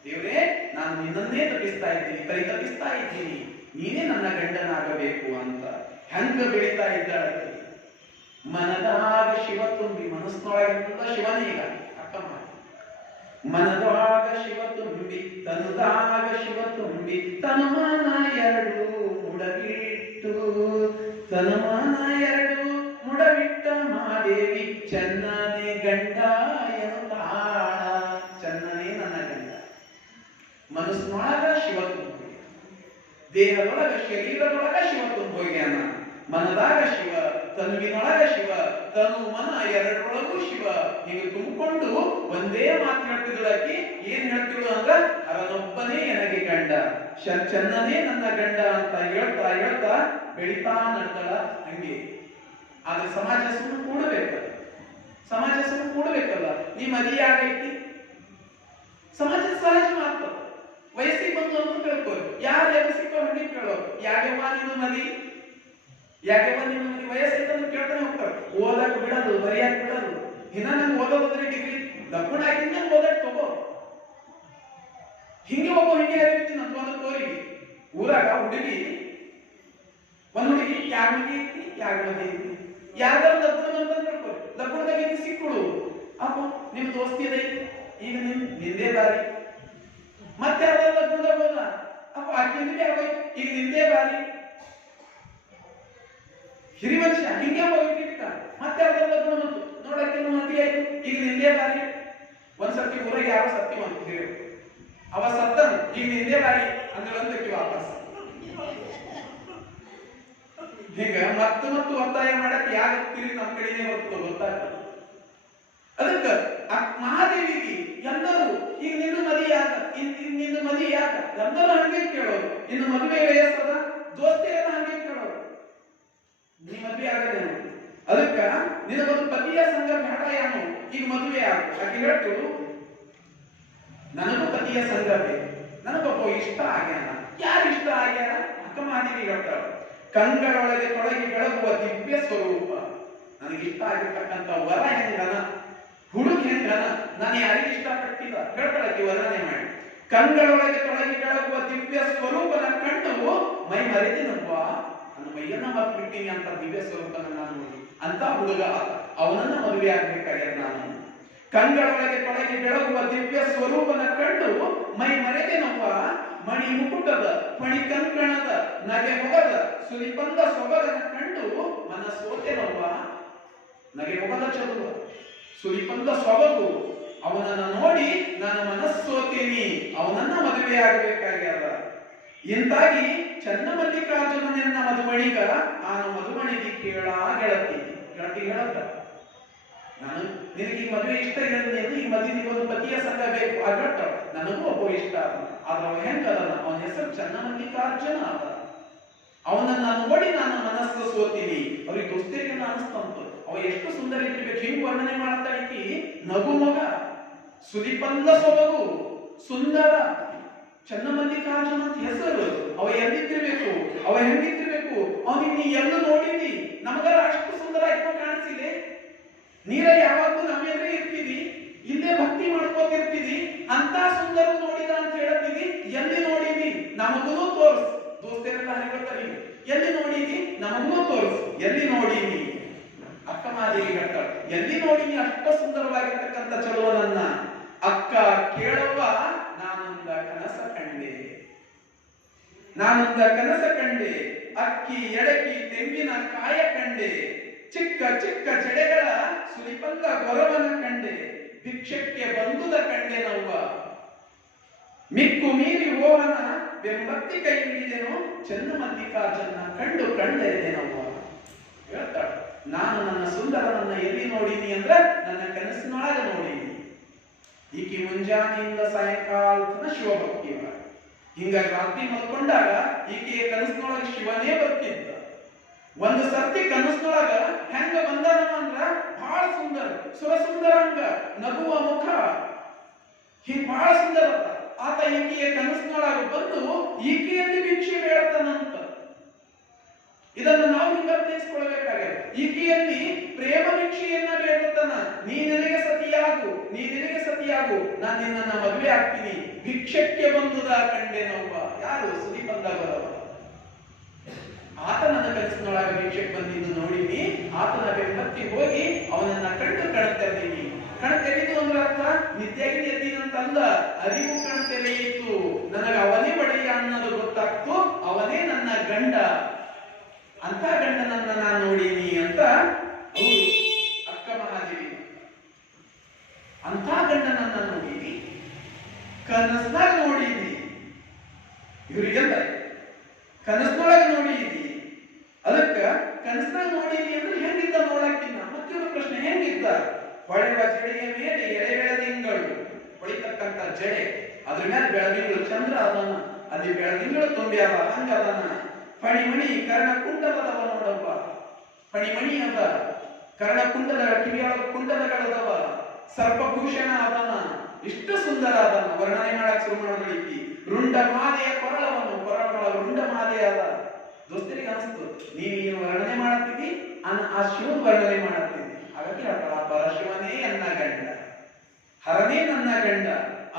ದೇವರೇ, ನಾನು ನಿನ್ನನ್ನೇ ತಪ್ಪಿಸ್ತಾ ಇದ್ದೀನಿ, ಪರಿತಪಿಸ್ತಾ ಇದ್ದೀನಿ, ನೀನೇ ನನ್ನ ಗಂಡನಾಗಬೇಕು ಅಂತ ಹೆಂಗ ಬೆಳೀತಾ ಇದ್ದಾಳೆ. ಮನದಾಗ ಶಿವ ತುಂಬಿ, ಮನಸ್ಸಿನೊಳಗೆಲ್ಲ ಶಿವನೀಗ ಅಕ್ಕ ಮಾಡಿ. ಮನದಾಗ ಶಿವ ತುಂಬಿ, ತನುದಾಗ ಶಿವ ತುಂಬಿ, ತನುಮಾನ ಎರಡು ಮುಡವಿಟ್ಟು, ತನುಮಾನ ಎರಡು ಮುಡವಿಟ್ಟ ಮಾದೇವಿ ಚನ್ನನೇ ಗಂಡ ಎನ್ನುತ್ತಾಳ. ಚನ್ನನೇ ನನ್ನ ಗಂಡ. ಮನಸ್ಸಿನೊಳಗ ಶಿವ ತುಂಬಿ, ದೇಹದೊಳಗ ಶರೀರದೊಳಗ ಶಿವ ತುಂಬೋಗ್ಯಾನ. ಮನದಾಗ ಶಿವ, ತನುವಿನೊಳಗ ಶಿವ, ತನು ಮನ ಎರಡರೊಳಗೂ ಶಿವ. ಹೀಗೆ ತುಂಬಿಕೊಂಡು ಒಂದೇ ಮಾತು ಹೇಳ್ತಿದ್ದಳಾಕಿ. ಏನ್ ಹೇಳ್ತಿಳು ಅಂದ್ರ, ಅವನೊಬ್ಬನೇ ನನಗೆ ಗಂಡ, ಚನ್ನನೇ ನನ್ನ ಗಂಡ ಅಂತ ಹೇಳ್ತಾ ಹೇಳ್ತಾ ಬೆಳಿತಾ ನಡ್ದಳ. ಹಂಗೆ ಆದ್ರೆ ಸಮಾಜ ಸುಮ್ಮನೆ ಕೂಡಬೇಕಲ್ಲ, ಸಮಾಜ ಸುಮ್ಮನೆ ಕೂಡಬೇಕಲ್ಲ. ನೀ ಮದುವೆ ಆಗೈತಿ, ಸಮಾಜ ಸಹಜ ಮಾತು. ವಯಸ್ಸಿಗೆ ಬಂದು ಅಂತ ಕೇಳ್ಕೋ, ಯಾರು ಎಬ್ಬಿಸಿಕೋ ಹಂಗೆ ಕೇಳೋ, ಯಾಕೆವ್ವ ನೀನು ಮದಿ, ಯಾಕೆವ್ವ ನೀನು ಮದಿ, ವಯಸ್ಸಿಂದ ಕೇಳ್ತಾನೆ ಹೋಗ್ತಾರೆ. ಓದಕ್ ಬಿಡೋದು, ಬರೆಯಕ್ ಬಿಡೋದು. ಇನ್ನ ನಂಗೆ ಓದೋದ್ರೆ ಡಿಗ್ರಿ ಲಗ್ನ ಆಗಿಂದ ಓದಕ್ ತಗೋ. ಹಿಂಗೆ ಒಬ್ಬ ಹಿಂಗೆ ಹರಿಬಿಡ್ತೀನಿ ಅಂತ ಒಂದು ತೋರಿಗೆ. ಊರಾಗ ಹುಡುಗಿ, ಒಂದ್ ಹುಡುಗಿ ಯಾರ ಮದಿ ಐತಿ, ಯಾರ ಮದಿ ಐತಿ, ಯಾರ್ದಾರ ಲಗ್ನ ಬಂತ ಕೇಳ್ಕೊ, ಲಗ್ನದಾಗ ಸಿಕ್ಕಳು. ಅಪ್ಪ ನಿಮ್ ದೋಸ್ತಿ ಐತಿ, ಈಗ ನಿಂದೇ ದಾರಿ. ಮತ್ತೆ ಯಾವ್ದಾರ ಲಗ್ನದಾಗ ಹೋದ, ಅಪ್ಪ ಆಕಿಂದೇ ಆಗೋಯ್ತು, ಈಗ ನಿಂದೇ ದಾರಿ. ಹಿರಿವಂಶ ಹಿಂಗೆ ಹೋಗಿಟ್ಟ. ಮತ್ತೆ ಯಾವ್ದಾರ ಲಗ್ನ ಬಂತು, ನೋಡಕ್ಕೆ ಮದಿ ಆಯ್ತು, ಈಗ ನಿಂದೇ ದಾರಿ. ಒಂದ್ಸರ್ತಿ ಊರಾಗ ಯಾರೋ ಸತ್ತಿ ಬಂತು ಹಿರಿಯರು, ಅವ ಸತ್ತನು, ಈಗ ನಿಂದೇ ದಾರಿ ಅಂದಳಂತಕ್ಕೆ ವಾಪಸ್. ಹಿಂಗ ಮತ್ತು ಮತ್ತು ಒತ್ತಾಯ ಮಾಡಕ್ಕೆ ಯಾರು ನಮ್ಮ ಕಡೆನೇ ಬರ್ತದೆ ಗೊತ್ತಾಗ್ತದೆ. ಅದಕ್ಕ ಮಹಾದೇವಿಗೆ ಎಲ್ಲರೂ ಈಗ ನಿನ್ನ ಮದುವೆಯಾಗ, ನಿನ್ನ ಮದುವೆಯಾಗ ಎಲ್ಲರೂ ಹಂಗೆ ಕೇಳೋರು. ಇನ್ನು ಮದುವೆ ವಯಸ್ಸದ ದೋಸ್ತಿಯನ್ನ ಹಂಗೆ ಕೇಳೋರು, ನೀ ಮದುವೆ ಆಗದೇನು. ಅದಕ್ಕ ನಿನಗೊಂದು ಪತಿಯ ಸಂಘ ಬೇಡ ಏನು, ಈಗ ಮದುವೆ ಆಗ. ಆಕೆ ಹೇಳ್ತಿರು, ನನಗೂ ಪತಿಯ ಸಂಘ ಬೇಕು, ನನಗೊಬ್ಬ ಇಷ್ಟ ಆಗ್ಯಾನ. ಯಾರು ಇಷ್ಟ ಆಗ್ಯಾರ? ಅಕ್ಕ ಮಹಾದೇವಿ ಹೇಳ್ತಾಳ, ಕಂಗಳೊಳಗೆ ತೊಳಗಿ ಬೆಳಗುವ ದಿವ್ಯ ಸ್ವರೂಪ. ನನಗಿಷ್ಟ ಆಗಿರ್ತಕ್ಕಂಥ ವರ ಹೆಂಗನ, ಹುಡುಗ ಹೆಂಗನ, ನಾನು ಯಾರಿಗೆ ಇಷ್ಟಪಟ್ಟಿಲ್ಲ ಹೇಳ್ತಾಳಕ್ಕೆ ವರ್ಣನೆ ಮಾಡಿ. ಕಂಗಳೊಳಗೆ ತೊಳಗಿ ಬೆಳಗುವ ದಿವ್ಯ ಸ್ವರೂಪನ ಕಂಡು ಮೈ ಮರೆತಿನಪ್ಪ, ನನ್ನ ಮೈಯನ್ನ ಮರ್ತು ಬಿಟ್ಟಿನಿ ಅಂತ ದಿವ್ಯ ಸ್ವರೂಪನ ನಾನು ನೋಡಿ ಅಂತ ಹುಡುಗ, ಅವನನ್ನ ಮದುವೆ ಆಗ್ಬೇಕಾಗ್ಯದ ನಾನು. ಕಂಗಳೊಳಗೆ ತೊಳಗಿ ಬೆಳಗುವ ದಿವ್ಯ ಸ್ವರೂಪನ ಕಂಡು ಮೈ ಮರೆತಿನಪ್ಪ, ಮಣಿ ಮುಕುಟದ ಮಣಿ ಕಂಕಣದ ನಗೆ ಮೊಗದ ಸುರಿಪಂದ ಸೊಬಗನ ಕಂಡು ಮನ ಸೋತೆನವ್ವ. ನಗೆ ಮೊಗದ ಚಲುವ, ಸುರಿಪಂದ ಸೊಬಗು, ಅವನನ್ನ ನೋಡಿ ನಾನು ಮನಸ್ಸೋತೀನಿ, ಅವನನ್ನ ಮದುವೆ ಆಗಬೇಕಾಗ್ಯಾದ. ಇಂತಾಗಿ ಚನ್ನಮಲ್ಲಿಕಾರ್ಜುನನೆನ್ನ ಮಧುಮಣಿಗ ಆನು ಮಧುಮಣಿಗೆ ಕೇಳ ಗೆಳತಿ. ಗೆಳತಿ ಹೇಳತ್ತ, ನಾನು ನಿನಗೆ ಈ ಮದುವೆ ಇಷ್ಟ ಇಲ್ಲ, ಈ ಮದುವೆ ಒಂದು ಪತಿಯ ಸಂಘ ಬೇಕು ಆಗಟ್ಟ, ನನಗೂ ಒಬ್ಬ ಇಷ್ಟ ಅದ. ಆದ್ರೆ ಅವ ಹೆಂಗದಲ್ಲ, ಅವನ ಹೆಸರು ಚನ್ನಮಲ್ಲಿಕಾರ್ಜುನ ಅದ. ಅವನನ್ನ ನೋಡಿ ನಾನು ಮನಸ್ಸು ಸೋತೀನಿ. ಅವ್ರಿಗೆ ದೋಸ್ತಿಗೆ ಅನಿಸ್ತಂತು, ಅವ ಎಷ್ಟು ಸುಂದರ ಇದ್ದಿರ್ಬೇಕು. ಹಿಂಗ್ ವರ್ಣನೆ ಮಾಡ್ತಾ ಇಕ್ಕಿ, ನಗು ಮಗ, ಸುರಿಪಂದ ಸೊಬಗು, ಸುಂದರ ಚನ್ನಮಲ್ಲಿಕಾರ್ಜುನ ಅಂತ ಹೆಸರು. ಅವ ಎಲ್ಲಿದ್ದಿರ್ಬೇಕು, ಅವ ಹೆಂಗಿದ್ದಿರ್ಬೇಕು, ಅವನಿಗೆ ನೀ ಎಲ್ಲ ನೋಡಿದಿ. ನಮಗರ ಅಷ್ಟು ಸುಂದರ ಆಗಿ ಕಾಣಿಸಿದೆ. ನೀರ ಯಾವಾಗೂ ನಮ್ಮ ಎದುರೇ ಇರ್ತೀವಿ, ಇಲ್ಲೇ ಭಕ್ತಿ ಮಾಡ್ಕೋತಿರ್ತೀವಿ, ಅಂತ ಸುಂದರ ನೋಡಿದ ಅಂತ ಹೇಳ್ತೀವಿ. ಎಲ್ಲಿ ನೋಡಿದಿ ನಮಗೂ ತೋರ್ಸ್. ದೋಸ್ತೆಲ್ಲ ಹೇಳ್ತಾರೆ, ಎಲ್ಲಿ ನೋಡಿದಿ ನಮಗೂ ತೋರ್ಸ್, ಎಲ್ಲಿ ನೋಡಿದಿ. ಅಕ್ಕ ಮಾದೇವಿ ಹೇಳ್ತಾಳೆ, ಎಲ್ಲಿ ನೋಡಿನಿ ಅಷ್ಟ ಸುಂದರವಾಗಿರ್ತಕ್ಕಂಥ ಚಲುವನನ್ನ. ಅಕ್ಕ ಕೇಳುವ ನಾನೊಂದ ನಾನೊಂದ ಕನಸ ಕಂಡೆ, ಅಕ್ಕಿ ಎಡಕಿ ತೆಂಗಿನ ಕಾಯ ಕಂಡೆ, ಚಿಕ್ಕ ಚಿಕ್ಕ ಜಡೆಗಳ ಸುಲಿಪಲ್ಲ ಗೊರವನ ಕಂಡೆ, ಭಿಕ್ಷಕ್ಕೆ ಬಂದುದ ಕಂಡೆ ನವ್ವ, ಮಿಕ್ಕು ಮೀರಿ ಓಹನ ಬೆಂಬತ್ತಿ ಕೈ ಹಿಡಿದೆನೋ, ಚೆನ್ನ ಮಲ್ಲಿಕಾರ್ಜುನ ಕಂಡು ಕಂಡೆದೆನವ್ವ. ಹೇಳ್ತಾಳೆ, ನಾನು ನನ್ನ ಸುಂದರನನ್ನ ಎಲ್ಲಿ ನೋಡೀನಿ ಅಂದ್ರೆ ನನ್ನ ಕನಸಿನೊಳಗ ನೋಡೀನಿ. ಈಕೆ ಮುಂಜಾನೆಯಿಂದ ಸಾಯಂಕಾಲ ತನ ಶಿವಭಕ್ತಿ ಮಾಡ. ಹಿಂಗಾಗಿ ರಾತ್ರಿ ಮಲ್ಕೊಂಡಾಗ ಈಕೆಯ ಕನಸಿನೊಳಗೆ ಶಿವನೇ ಬರ್ತಿದ್ದ. ಒಂದು ಸರ್ತಿ ಕನಸಿನೊಳಗ ಹೆಂಗ ಬಂದಾನವ ಅಂದ್ರ ಬಹಳ ಸುಂದರ, ಸುರಸುಂದರಾಂಗ, ನಗುವ ಮುಖ, ಹಿಂಗ್ ಬಹಳ ಸುಂದರ. ಆತ ಈಕೆಯ ಕನಸಿನೊಳಗ ಬಂದು ಈಕೆಯಲ್ಲಿ ಭಿಕ್ಷೆ ಬೇಡತಾನಂತ. ಇದನ್ನು ನಾವು ಹಿಂಗ ಅರ್ಥೈಸ್ಕೊಳ್ಬೇಕಾಗಿದೆ. ಈಕೆಯಲ್ಲಿ ಪ್ರೇಮ ಭಿಕ್ಷೆಯನ್ನ ಬೇಡತಾನ. ನೀ ನನಗೆ ಸತಿಯಾಗು, ನೀ ನನಗೆ ಸತಿಯಾಗು, ನಾನು ನಿನ್ನನ್ನ ಮದುವೆ ಆಗ್ತೀನಿ. ಭಿಕ್ಷಕ್ಕೆ ಬಂದುದ ಕಂಡೆ ನವ್ವ. ಯಾರು? ಸುದೀಪಂದ ಬರವ. ಆತ ನನ್ನ ಕನಸಿನೊಳಗ ಭಿಕ್ಷಕ್ಕೆ ಬಂದಿದ್ದು ನೋಡಿನಿ. ಆತನ ಬೆಂಬತ್ತಿ ಹೋಗಿ ಅವನನ್ನ ಕಂಡು ಕಣ್ತೆರೆದೀನಿ. ಕಣ್ತೆರೆದು ಅಂದ್ರೆ ಅರ್ಥ ನಿತ್ಯಾಗಿ ಎದ್ದಿನಂತಲ್ಲ, ಅರಿವು ಕಣ್ತೆರೆಯಿತು. ನನಗೆ ಅವನೇ ಒಡೆಯ ಅನ್ನೋದು ಗೊತ್ತಾಗ್ತು. ಅವನೇ ನನ್ನ ಗಂಡ, ಅಂತ ಗಂಡನನ್ನ ನಾನು ನೋಡೀನಿ ಅಂತ ಹೌದು ಅಕ್ಕ ಮಹಾದೇವಿ. ಅಂತ ಗಂಡನನ್ನ ನೋಡೀನಿ, ಕನಸ್ನಾಗ ನೋಡೀನಿ. ಇವ್ರಿಗೆಲ್ಲ ಕನಸ್ನೊಳಗೆ ನೋಡೀನಿ. ಅದಕ್ಕ ಕನಸ್ನಾಗ ನೋಡೀನಿ ಅಂದ್ರೆ ಹೆಂಗಿದ್ದ ನೋಡಕ್ಕಿನ್ನ. ಮತ್ತೊಂದು ಪ್ರಶ್ನೆ, ಹೆಂಗಿದ್ದ? ಹೊಳೆವ ಜಡೆಯ ಮೇಲೆ ಎಳೆ ಬೆಳದಿಂಗಳು ಹೊಳಿತಕ್ಕಂತ ಜಡೆ, ಅದ್ರ ಮೇಲೆ ಬೆಳದಿಂಗಳು ಚಂದ್ರ ಅದನ, ಅಲ್ಲಿ ಬೆಳದಿಂಗಳು ತುಂಬಿ ಅದ, ಹಂಗ ಅದನ. ಫಣಿಮಣಿ ಕರ್ಣಕುಂಡಲದವ ನೋಡಪ್ಪ, ಫಣಿಮಣಿ ಅದ, ಕರ್ಣಕುಂಡಲ ಕಿವಿಯೊಳಗ ಕುಂಡಲಗಳದವ, ಸರ್ಪಭೂಷಣ ಅದನ, ಇಷ್ಟು ಸುಂದರ ಅದನ. ವರ್ಣನೆ ಮಾಡಕ್ ಶುರು ಮಾಡಲಿಕ್ಕೆ ರುಂಡ ಮಾಲೆಯ ಕೊರಳವನು, ಕೊರಳೊಳಗ ರುಂಡ ಮಾಲೆ ಅದ. ದೋಸ್ತರಿಗೆ ಅನಿಸ್ತು, ನೀನು ವರ್ಣನೆ ಮಾಡತ್ತೀವಿ ಆ ಶಿವನ ವರ್ಣನೆ ಮಾಡತ್ತೀವಿ. ಹಾಗಾಗಿ ಹೇಳ್ತಾಳ, ಪರಶಿವನೇ ನನ್ನ ಗಂಡ, ಹರನೇ ನನ್ನ ಗಂಡ,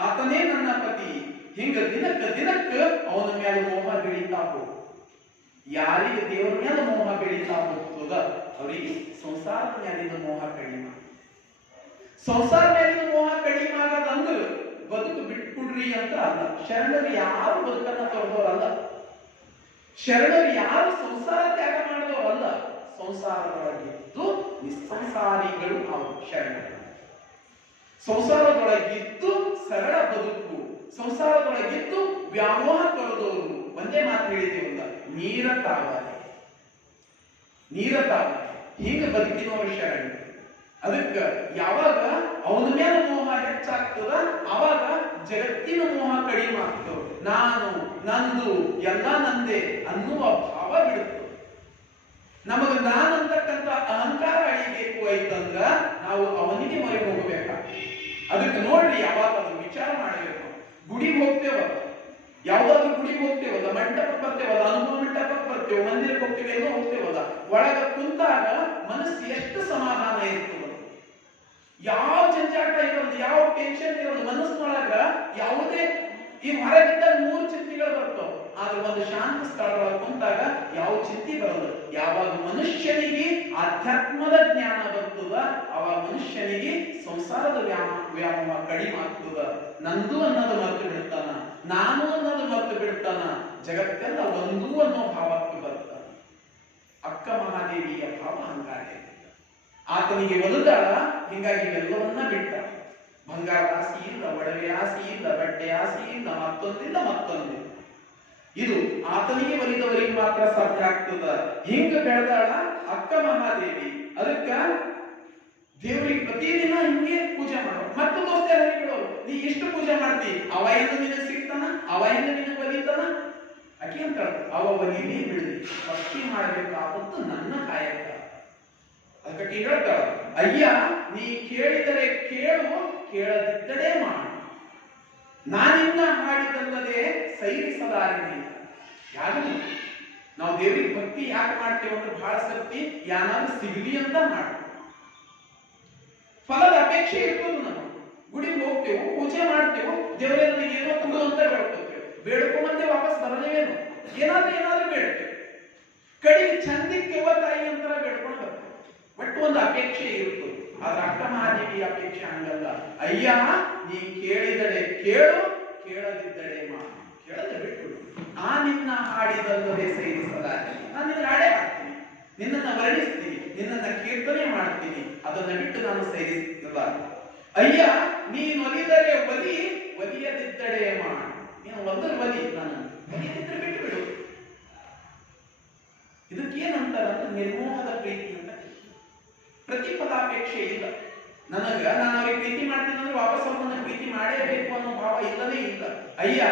ಆತನೇ ನನ್ನ ಪತಿ. ಹಿಂಗ ದಿನಕ್ಕ ದಿನಕ್ಕ ಅವನ ಮೇಲೆ ಮೋಹ ಬೆಳೀತಾ ಹೋಗ. ಯಾರಿಗೆ ದೇವರ ಮೇಲೆ ಮೋಹ ಬೆಳೀತಾ ಹೋಗ್ತದ ಅವರಿಗೆ ಸಂಸಾರದ ಮೇಲಿನ ಮೋಹ ಕಡಿಮೆ. ಸಂಸಾರ ಮೇಲಿನ ಮೋಹ ಕಡಿಮೆ ಆಗದಂದ್ರೆ ಬದುಕು ಬಿಟ್ಬಿಡ್ರಿ ಅಂತ ಅಲ್ಲ. ಶರಣರು ಯಾರು ಬದುಕನ್ನ ತೊರೆದವರಲ್ಲ. ಶರಣರು ಯಾರು ಸಂಸಾರ ತ್ಯಾಗ ಮಾಡಿದವರಲ್ಲ. ಸಂಸಾರದೊಳಗಿದ್ದು ನಿಸ್ಸಂಸಾರಿಗಳು ನಾವು ಶರಣರು. ಸಂಸಾರದೊಳಗಿದ್ದು ಸರಳ ಬದುಕು, ಸಂಸಾರದೊಳಗಿದ್ದು ವ್ಯಾಮೋಹ ತೊರೆದವರು. ಒಂದೇ ಮಾತು ಹೇಳಿದೇವಲ್ಲ, ನೀರ ತಾವರೆ, ನೀರ ತಾವರೆ. ಹಿಂಗ ಬದುಕಿನವರು ಶರಣರು. ಅದಕ್ಕ ಯಾವಾಗ ಅವನ ಮೇಲೆ ಮೋಹ ಹೆಚ್ಚಾಗ್ತದ ಅವಾಗ ಜಗತ್ತಿನ ಮೋಹ ಕಡಿಮೆ ಆಗ್ತದ. ನಾನು, ನಂದು, ಎಲ್ಲ ನಂದೇ ಅನ್ನುವ ಭಾವ ಬಿಡುತ್ತೆ. ನಮಗ ನಾನು ಅಂತಕ್ಕಂಥ ಅಹಂಕಾರ ಅಳಿಬೇಕು ಐತಂದ್ರ ನಾವು ಅವನಿಗೆ ಮೊರೆ ಹೋಗಬೇಕ. ಅದಕ್ಕೆ ನೋಡ್ರಿ, ಯಾವಾಗ ಅದು ವಿಚಾರ ಮಾಡಬೇಕು. ಗುಡಿಗೆ ಹೋಗ್ತೇವಲ್ಲ, ಯಾವ್ದಾದ್ರು ಗುಡಿಗೆ ಹೋಗ್ತೇವಲ್ಲ, ಮಂಟಪಕ್ಕೆ ಬರ್ತೇವಲ್ಲ, ಅನುಭವ ಮಂಟಪಕ್ಕೆ ಬರ್ತೇವೆ, ಮಂದಿರಕ್ಕೆ ಹೋಗ್ತೇವೆ, ಎಲ್ಲೋ ಹೋಗ್ತೇವಲ್ಲ, ಒಳಗ ಕುಂತಾಗ ಮನಸ್ಸು ಎಷ್ಟು ಸಮಾಧಾನ ಇರ್ತದೆ. ಯಾವ ಜಂಜಾಟ ಇರೋದು, ಯಾವ ಟೆನ್ಷನ್ ಇರೋದು ಮನಸ್ಸಿನೊಳಗ. ಯಾವುದೇ ಈ ಹೊರಗಿದ್ದ 3 ಚಿಂತೆಗಳು ಬರ್ತಾವ, ಆದ್ರೆ ಒಂದು ಶಾಂತ ಸ್ಥಳದೊಳಗೆ ಕುಂತಾಗ ಯಾವ ಚಿಂತೆ ಬರೋದು. ಯಾವಾಗ ಮನುಷ್ಯನಿಗೆ ಆಧ್ಯಾತ್ಮದ ಜ್ಞಾನ ಬರ್ತದ ಅವಾಗ ಮನುಷ್ಯನಿಗೆ ಸಂಸಾರದ ವ್ಯಾಮೋಹ ಕಡಿಮೆ ಆಗ್ತದ. ನಂದು ಅನ್ನೋದು ಮರೆತು ಬಿಡ್ತಾನ, ನಾನು ಅನ್ನೋದು ಮರೆತು ಬಿಡ್ತಾನ, ಜಗತ್ತೆಲ್ಲ ಒಂದು ಅನ್ನೋ ಭಾವಕ್ಕೆ ಬರ್ತಾನ. ಅಕ್ಕ ಮಹಾದೇವಿಯ ಭಾವ ಹಂಗಾರೆ. ಆತನಿಗೆ ಒಲಿದಾಳ, ಹಿಂಗಾಗಿ ಎಲ್ಲವನ್ನ ಬಿಟ್ಟ. ಬಂಗಾರ ಆಸೆ ಇಲ್ಲ, ಒಡವೆ ಆಸೆ ಇಲ್ಲ, ಬಟ್ಟೆ ಆಸೆ ಇಲ್ಲ, ಮತ್ತೊಂದಿಲ್ಲ ಮತ್ತೊಂದಿಲ್ಲ. ಇದು ಆತನಿಗೆ ಒಲಿದವರಿಗೆ ಮಾತ್ರ ಸಾಧ್ಯ ಆಗ್ತದ. ಹಿಂಗ ಬೆಳೆದಾಳ ಅಕ್ಕ ಮಹಾದೇವಿ. ಅದಕ್ಕ ದೇವರಿಗೆ ಪ್ರತಿದಿನ ಹಿಂಗೆ ಪೂಜೆ ಮಾಡೋ. ಮತ್ತು ದೋಸ್ತ ಹೇಳಿಬಿಡೋರು, ನೀ ಎಷ್ಟು ಪೂಜೆ ಮಾಡ್ತಿ, ಅವ ಎಂದು ನಿನಗೆ ಸಿಗ್ತಾನ, ಅವ ಎಂದು ನಿನಗೆ ಒಲಿತಾನ. ಅಕ್ಕಿ ಅಂತ ಅವ ಒಲಿನೇ ಬಿಡಲಿ, ಭಕ್ತಿ ಮಾಡಬೇಕಾದದ್ದು ನನ್ನ ಕಾಯಕ. ಅದಕ್ಕೆ ಹೇಳ್ತಾಳ, ಅಯ್ಯ ನೀ ಕೇಳಿದರೆ ಕೇಳು, ಕೇಳದಿದ್ದರೆ ಮಾಡು. ನಾನಿನ್ನ ಹಾಡಿದಲ್ಲದೆ ಸೈರಿಸಲಾರಿನಿ. ಯಾರು ನಾವು ದೇವರಿಗೆ ಭಕ್ತಿ ಯಾಕೆ ಮಾಡ್ತೇವೆ ಅಂದ್ರೆ ಬಹಳ ಸರ್ತಿ ಯಾನಾದ್ರೂ ಸಿಗ್ಲಿ ಅಂತ ಮಾಡ್ತೀವಿ. ಫಲದ ಅಪೇಕ್ಷೆ ಇರ್ತದೆ. ನಾವು ಗುಡಿಗೆ ಹೋಗ್ತೇವೆ, ಪೂಜೆ ಮಾಡ್ತೇವೆ, ದೇವರೇ ನನಗೆ ಏನೋ ಕೊಡು ಅಂತ ಬೇಡ್ಕೊತೇವೆ. ಬೇಡ್ಕೊಂಬಂತೆ ವಾಪಸ್ ಬರಲೇವೇನು, ಏನಾದ್ರೂ ಬೇಡ್ತೇವೆ. ಕಡೆಗೆ ಚಂದಿಕ್ಕೆ ತಾಯಿ ಅಂತರ ಬೇಡ್ಕೊಂಡು ಬರ್ತೇವೆ. ಬಟ್ ಒಂದು ಅಪೇಕ್ಷೆ ಇರ್ತದೆ. ಆದ್ರೆ ಅಕ್ಕ ಮಹಾದೇವಿ ಅಪೇಕ್ಷೆ ಹಂಗಲ್ಲ. ಅಯ್ಯ ನೀ ಕೇಳಿದರೆ ಕೇಳು, ಕೇಳದಿದ್ದರೆ ಮಾಡು. ಕೇಳದೆ ಬಿಟ್ಟು ನಿನ್ನ ಹಾಡಿದಲ್ಲದೆ ಸೈರಿಸಲಾರೆ. ನಾನು ನಿನ್ನ ಹಾಡೇ ಹಾಡ್ತೀನಿ, ನಿನ್ನನ್ನ ವರ್ಣಿಸ್ತೀನಿ, ನಿನ್ನನ್ನ ಕೀರ್ತನೆ ಮಾಡ್ತೀನಿ, ಅದನ್ನ ಬಿಟ್ಟು ನಾನು ಸೈರಿಸಿಲ್ಲ. ಅಯ್ಯ ನೀನೊಲಿದರೆ ಒಲಿ, ಒಲಿಯದಿದ್ದಡೆ ಮಾಡು. ನೀನು ಒಂದರ ಒಲಿ, ನಾನು ಒಲಿಯದಿದ್ರೆ ಬಿಟ್ಟು ಬಿಡು. ಇದಕ್ಕೇನಂತಾರ ನಿರ್ಮೋಹದ ಪ್ರೀತಿ ಅಂತ. ಪ್ರತಿಫಲಾಪೇಕ್ಷೆ ಇಲ್ಲ. ನಾನು ಅವ್ರಿಗೆ ಪ್ರೀತಿ ಮಾಡ್ತೀನಿ ಅಂದ್ರೆ ವಾಪಸ್ ಅವ್ರನ್ನ ಪ್ರೀತಿ ಮಾಡೇಬೇಕು ಅನ್ನೋ ಭಾವ ಇಲ್ಲದೇ ಇಲ್ಲ. ಅಯ್ಯ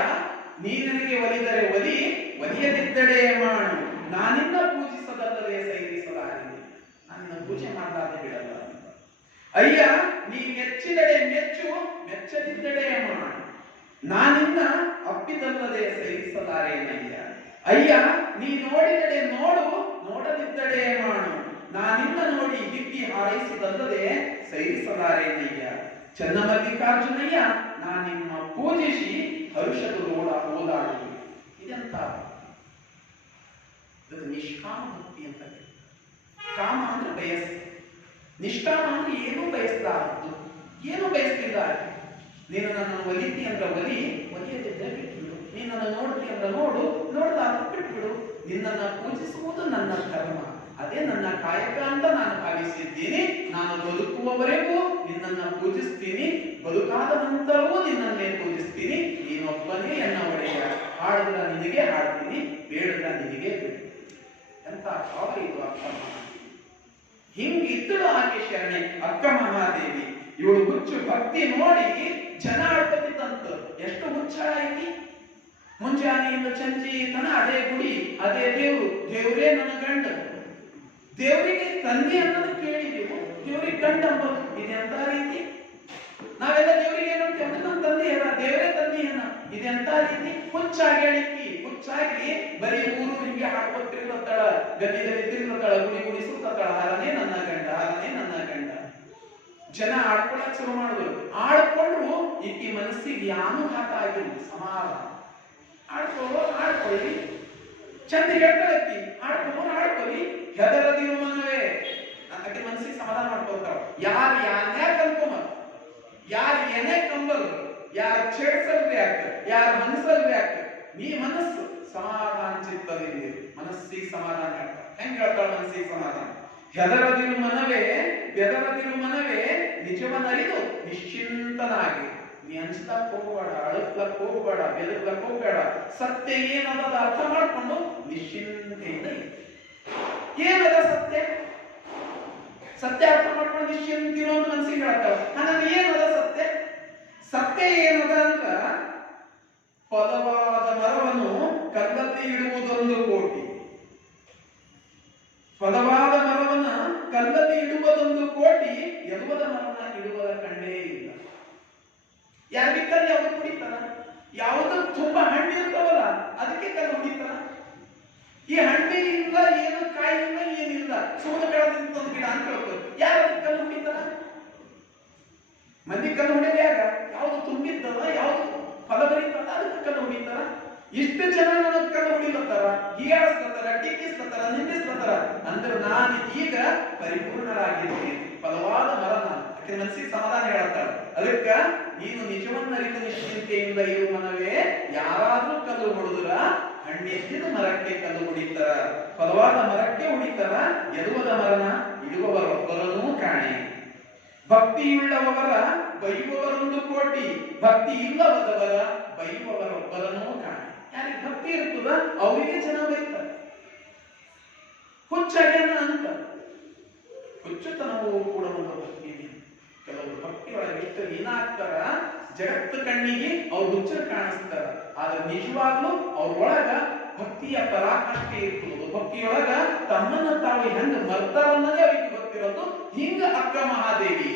ನೀ ನನಗೆ ಒಲಿದರೆ ಒಲಿ, ಒಲಿಯದಿದ್ದಡೆ ಮಾಡು. ನಾನಿನ್ನ ಪೂಜಿಸದಲ್ಲದೆ ಸೈರಿಸಲಾಗಿದೆ. ನಾನಿನ್ನ ಪೂಜೆ ಮಾಡಲಾದೆ ಬಿಡಲ್ಲ. ಅಯ್ಯ ನೀ ಮೆಚ್ಚಿದಡೆ ಮೆಚ್ಚು, ಮೆಚ್ಚದಿದ್ದಡೆ ಮಾಡು. ನಾನಿನ್ನ ಅಪ್ಪಿದಲ್ಲದೆ ಸೈರಿಸಲಾರೇನಯ್ಯ. ಅಯ್ಯ ನೀ ನೋಡಿದಡೆ ನೋಡು, ನೋಡದಿದ್ದಡೆ ಮಾಡು. ನಾನಿನ್ನ ನೋಡಿ ಹಿಕ್ಕಿ ಹಾರೈಸಿದಲ್ಲದೆ ಸೈರಿಸಲಾರೇನಯ್ಯ. ಚನ್ನಮಲ್ಲಿಕಾರ್ಜುನಯ್ಯ ನಾನಿನ್ನ ಪೂಜಿಸಿ ಹರುಷದ ಓದಾಡು. ಇದೆಂತ ನಿಷ್ಕಾಮ ಭಕ್ತಿ ಅಂತ. ಕಾಮ ಅಂದ್ರೆ ಬಯಸ್ಸು, ನಿಷ್ಕಾಮ ಅಂದ್ರೆ ಏನೂ ಬಯಸ್ಲಾರದು, ಏನು ಬಯಸ್ತಿಲ್ಲ. ನೀನು ನನ್ನನ್ನು ಒಲಿತಿ ಅಂದ್ರೆ ಒಲಿ, ಒಲಿಯದಿದ್ದರೆ ಬಿಟ್ಬಿಡು. ನೀನನ್ನು ನೋಡ್ತಿ ಅಂದ್ರೆ ನೋಡು, ನೋಡ್ದಾಗ ಬಿಟ್ಬಿಡು. ನಿನ್ನನ್ನು ಪೂಜಿಸುವುದು ನನ್ನ ಧರ್ಮ, ಅದೇ ನನ್ನ ಕಾಯಕ ಅಂತ ನಾನು ಭಾವಿಸಿದ್ದೀನಿ. ನಾನು ಬದುಕುವವರೆಗೂ ನಿನ್ನನ್ನು ಪೂಜಿಸ್ತೀನಿ, ಬದುಕಾದ ನಂತರವೂ ನಿನ್ನನ್ನೇ ಪೂಜಿಸ್ತೀನಿ. ನೀನೊಬ್ಬನೇ ಎನ್ನ ಒಡೆಯ. ಹಾಡಿದ್ರ ನಿನಗೆ ಹಾಡ್ತೀನಿ, ಬೇಡದ್ರ ನಿನಗೆ ಬಿಡ್ತೀನಿ. ಎಂತ ಭಾವ ಇದು ಅಕ್ಕ ಮಹಾದೇವಿ. ಹಿಂಗಿದ್ದಳು ಆಕೆ ಶರಣೆ ಅಕ್ಕ ಮಹಾದೇವಿ. ಇವಳು ಹುಚ್ಚು ಭಕ್ತಿ ನೋಡಿ ಜನ ಆಡ್ಕೊತಿದ್ದಂತ. ಎಷ್ಟು ಹುಚ್ಚ ಐತಿ. ಮುಂಜಾನೆಯಿಂದ ಸಂಜೆ ತನ ಅದೇ ಗುಡಿ, ಅದೇ ದೇವ್ರು, ದೇವ್ರೇ ನನ್ನ ಗಂಡ. ದೇವರಿಗೆ ತಂದೆ ಅನ್ನೋದು ಕೇಳಿದೆವು, ದೇವರಿಗೆ ಗಂಡ ಅಂಬೋದು ಇದೆಂತ ರೀತಿ. ನಾವೆಲ್ಲ ದೇವರಿಗೆ ಏನಂತ ನಮ್ಮ ತಂದೆ ಅಲ್ಲ, ದೇವರೇ ತಂದೆ ಅನ್ನ. ಇದೆಂತ ರೀತಿ. ಹುಚ್ಚಾಗಿ ಹೇಳಿಕ್ಕಿ, ಹುಚ್ಚಾಗಿ ಬರೀ ಊರು ಹಿಂಗೆ ಹಾಡ್ಕೊತಿರ್ಲತ್ತಾಳ, ಗದ್ದಿ ಗದ್ದಿ ತಿರ್ಲತ್ತಾಳ, ಗುಡಿ ಗುಡಿ ಸುತ್ತತ್ತಾಳ. ಹಾರನೇ ನನ್ನ ಗಂಡ, ಹಾರನೇ ನನ್ನ ಗಂಡ. ಜನ ಆಡ್ಕೊಳಕ್ ಶುರು ಮಾಡಿದ್ರು. ಆಡ್ಕೊಂಡ್ರು ಈಕಿ ಮನಸ್ಸಿಗೆ ಯಾನುಘಾತ ಆಗಿಲ್ಲ, ಸಮಾಧಾನ. ಆಡ್ಕೊಳ್ಳಿ, ಚಂದ ಹೇಳ್ಕೊಳಕ್ಕಿ, ಆಡ್ಕೊಳ್ಳಿ, ಹೆದರದಿರು ಮನವೇ. ಆಕೆ ಮನಸ್ಸಿಗೆ ಸಮಾಧಾನ ಮಾಡ್ಕೊಳ್ತಾಳ. ಯಾರು ಯಾನ್ಯಾ ಕಲ್ಕೊಂಬ, ಯಾರು ಏನೇ ಕಂಬಲ್, ಯಾರು ಛೇಡ್ಸಲ್ರಿ ಯಾಕ, ಯಾರು ಮನಸ್ಸಲ್ರಿ ಯಾಕ, ನೀ ಮನಸ್ಸು ಸಮಾಧಾನ ಚಿತ್ತದಿಂದ ಮನಸ್ಸಿಗೆ ಸಮಾಧಾನ ಆಗ್ತಾಳ. ಹೆಂಗ್ ಹೇಳ್ತಾಳ ಮನಸ್ಸಿಗೆ ಸಮಾಧಾನ? ಹೆದರದಿರು ಮನವೇ, ಬೆದರದಿರು ಮನವೇ, ನಿಜವನ್ನರಿದು ನಿಶ್ಚಿಂತನಾಗಿ. ನೀ ಅನ್ಸ್ಲಕ್ ಹೋಗಬೇಡ, ಅಳಕ್ಲಕ್ ಹೋಗಬೇಡ, ಬೆದರ್ಲಕ್ ಹೋಗಬೇಡ. ಸತ್ಯ ಏನದ ಅರ್ಥ ಮಾಡ್ಕೊಂಡು ನಿಶ್ಚಿಂತೆಯಿಂದ ಏನದ ಸತ್ಯ, ಸತ್ಯ ಅರ್ಥ ಮಾಡ್ಕೊಂಡು ನಿಶ್ಚಿಂತಿರೋ ಅಂತ ಮನಸ್ಸಿಗೆ ಹೇಳ್ತಾವ. ಹಾಗಾದ್ರೆ ಏನದ ಸತ್ಯ? ಸತ್ಯ ಏನದ ಅಂದ್ರ ಫಲವಾದ ಮರವನ್ನು ಕಲ್ಲಲ್ಲಿ ಇಡುವುದೊಂದು ಕೋಟಿ. ಫಲವಾದ ಮರವನ್ನ ಕಲ್ಲಲ್ಲಿ ಇಡುವುದೊಂದು ಕೋಟಿ, ಎದುವದ ಮರನ ಇಡುವುದ ಕಂಡೇ ಇಲ್ಲ. ಯಾರಿಗೆ ಕಲ್ಲು ಯಾವ್ದು ಕುಡಿತಾರ? ಯಾವುದು ತುಂಬಾ ಹಣ್ಣು ಇರ್ತಾವಲ್ಲ ಅದಕ್ಕೆ ಕಲ್ಲು ಹೊಡಿತಾರ. ಈ ಹಣ್ಣಿನಿಂದ ಏನು ಕಾಯಿಲ್ಲ, ಏನಿಲ್ಲ, ಸೂದ ಬೆಳೆದಂತ ಒಂದು ಗಿಡ ಅಂತ ಹೇಳ್ತಾರೆ. ಯಾರು ಅದಕ್ಕೆ ಕಲ್ಲು ಹೊಡಿತಾರ? ಮಂದಿ ಕಲ್ಲು ಹೊಡೆಯೋದು ಯಾಕ? ಯಾವ್ದು ತುಂಬಿದ್ದದ, ಯಾವ್ದು ಫಲ ಬರೀತದ ಅದಕ್ಕೆ ಕಲ್ಲು ಹೊಡಿತಾರ. ಇಷ್ಟು ಜನ ನನಗೆ ಕಲ್ಲು ಹೊಡಿಲತ್ತಾರ, ಹೀಯಾಳಿಸ್ಲತ್ತಾರ, ಟೀಕಿಸ್ಲತ್ತಾರ, ನಿಂದಿಸ್ಲತ್ತಾರ. ಅಂದ್ರೆ ನಾನು ಈಗ ಪರಿಪೂರ್ಣರಾಗಿದ್ದೀನಿ, ಫಲವಾದ ಮರನ. ಆಕೆ ಮನಸ್ಸಿಗೆ ಸಮಾಧಾನ ಹೇಳತ್ತಾಳ. ಅದಕ್ಕ ನೀನು ನಿಜವನ್ನರಿತು ನಿಶ್ಚಿಂತೆಯಿಂದ ಇರು ಮನವೇ. ಯಾರಾದ್ರೂ ಕಲ್ಲು ಹೊಡೆದ್ರ ಹಣ್ಣೆತ್ತಿದ ಮರಕ್ಕೆ ಕಲ್ಲು ಹೊಡಿತಾರ, ಫಲವಾದ ಮರಕ್ಕೆ ಹೊಡಿತಾರ, ಎದುವದ ಮರನ ಇಡುವವರೊಬ್ಬರನ್ನೂ ಕಾಣೆ. ಭಕ್ತಿಯುಳ್ಳವರ ಬೈಯುವವರೊಂದು ಕೋಟಿ, ಭಕ್ತಿ ಇಲ್ಲವದವರ ಬೈಯುವವರೊಬ್ಬರನ್ನೂ ಕಾಣೆ. ಯಾರಿಗೆ ಭಕ್ತಿ ಇರ್ತದ ಅವರಿಗೆ ಜನ ಬೈತಾರೆ. ಹುಚ್ಚಾಗ್ಯಾನ ಅಂತ. ಹುಚ್ಚುತನವೂ ಕೂಡ ಒಂದು ಭಕ್ತಿ. ಕೆಲವರು ಭಕ್ತಿ ಒಳಗೆ ಎಷ್ಟು ಏನಾಗ್ತಾರ, ಜಗತ್ತು ಕಣ್ಣಿಗೆ ಅವ್ರು ಹುಚ್ಚರು ಕಾಣಿಸ್ತಾರ. ಆದ್ರೆ ನಿಜವಾಗ್ಲೂ ಅವ್ರೊಳಗ ಭಕ್ತಿಯ ಪರಾಕಾಷ್ಠೆ ಇರ್ತದೆ. ಭಕ್ತಿಯೊಳಗ ತಮ್ಮನ್ನ ತಾವು ಹೆಂಗ ಮರ್ತಾರ ಅನ್ನೋದೇ ಅವ್ರಿಗೆ ಗೊತ್ತಿರೋದು. ಹಿಂಗ ಅಕ್ಕ ಮಹಾದೇವಿ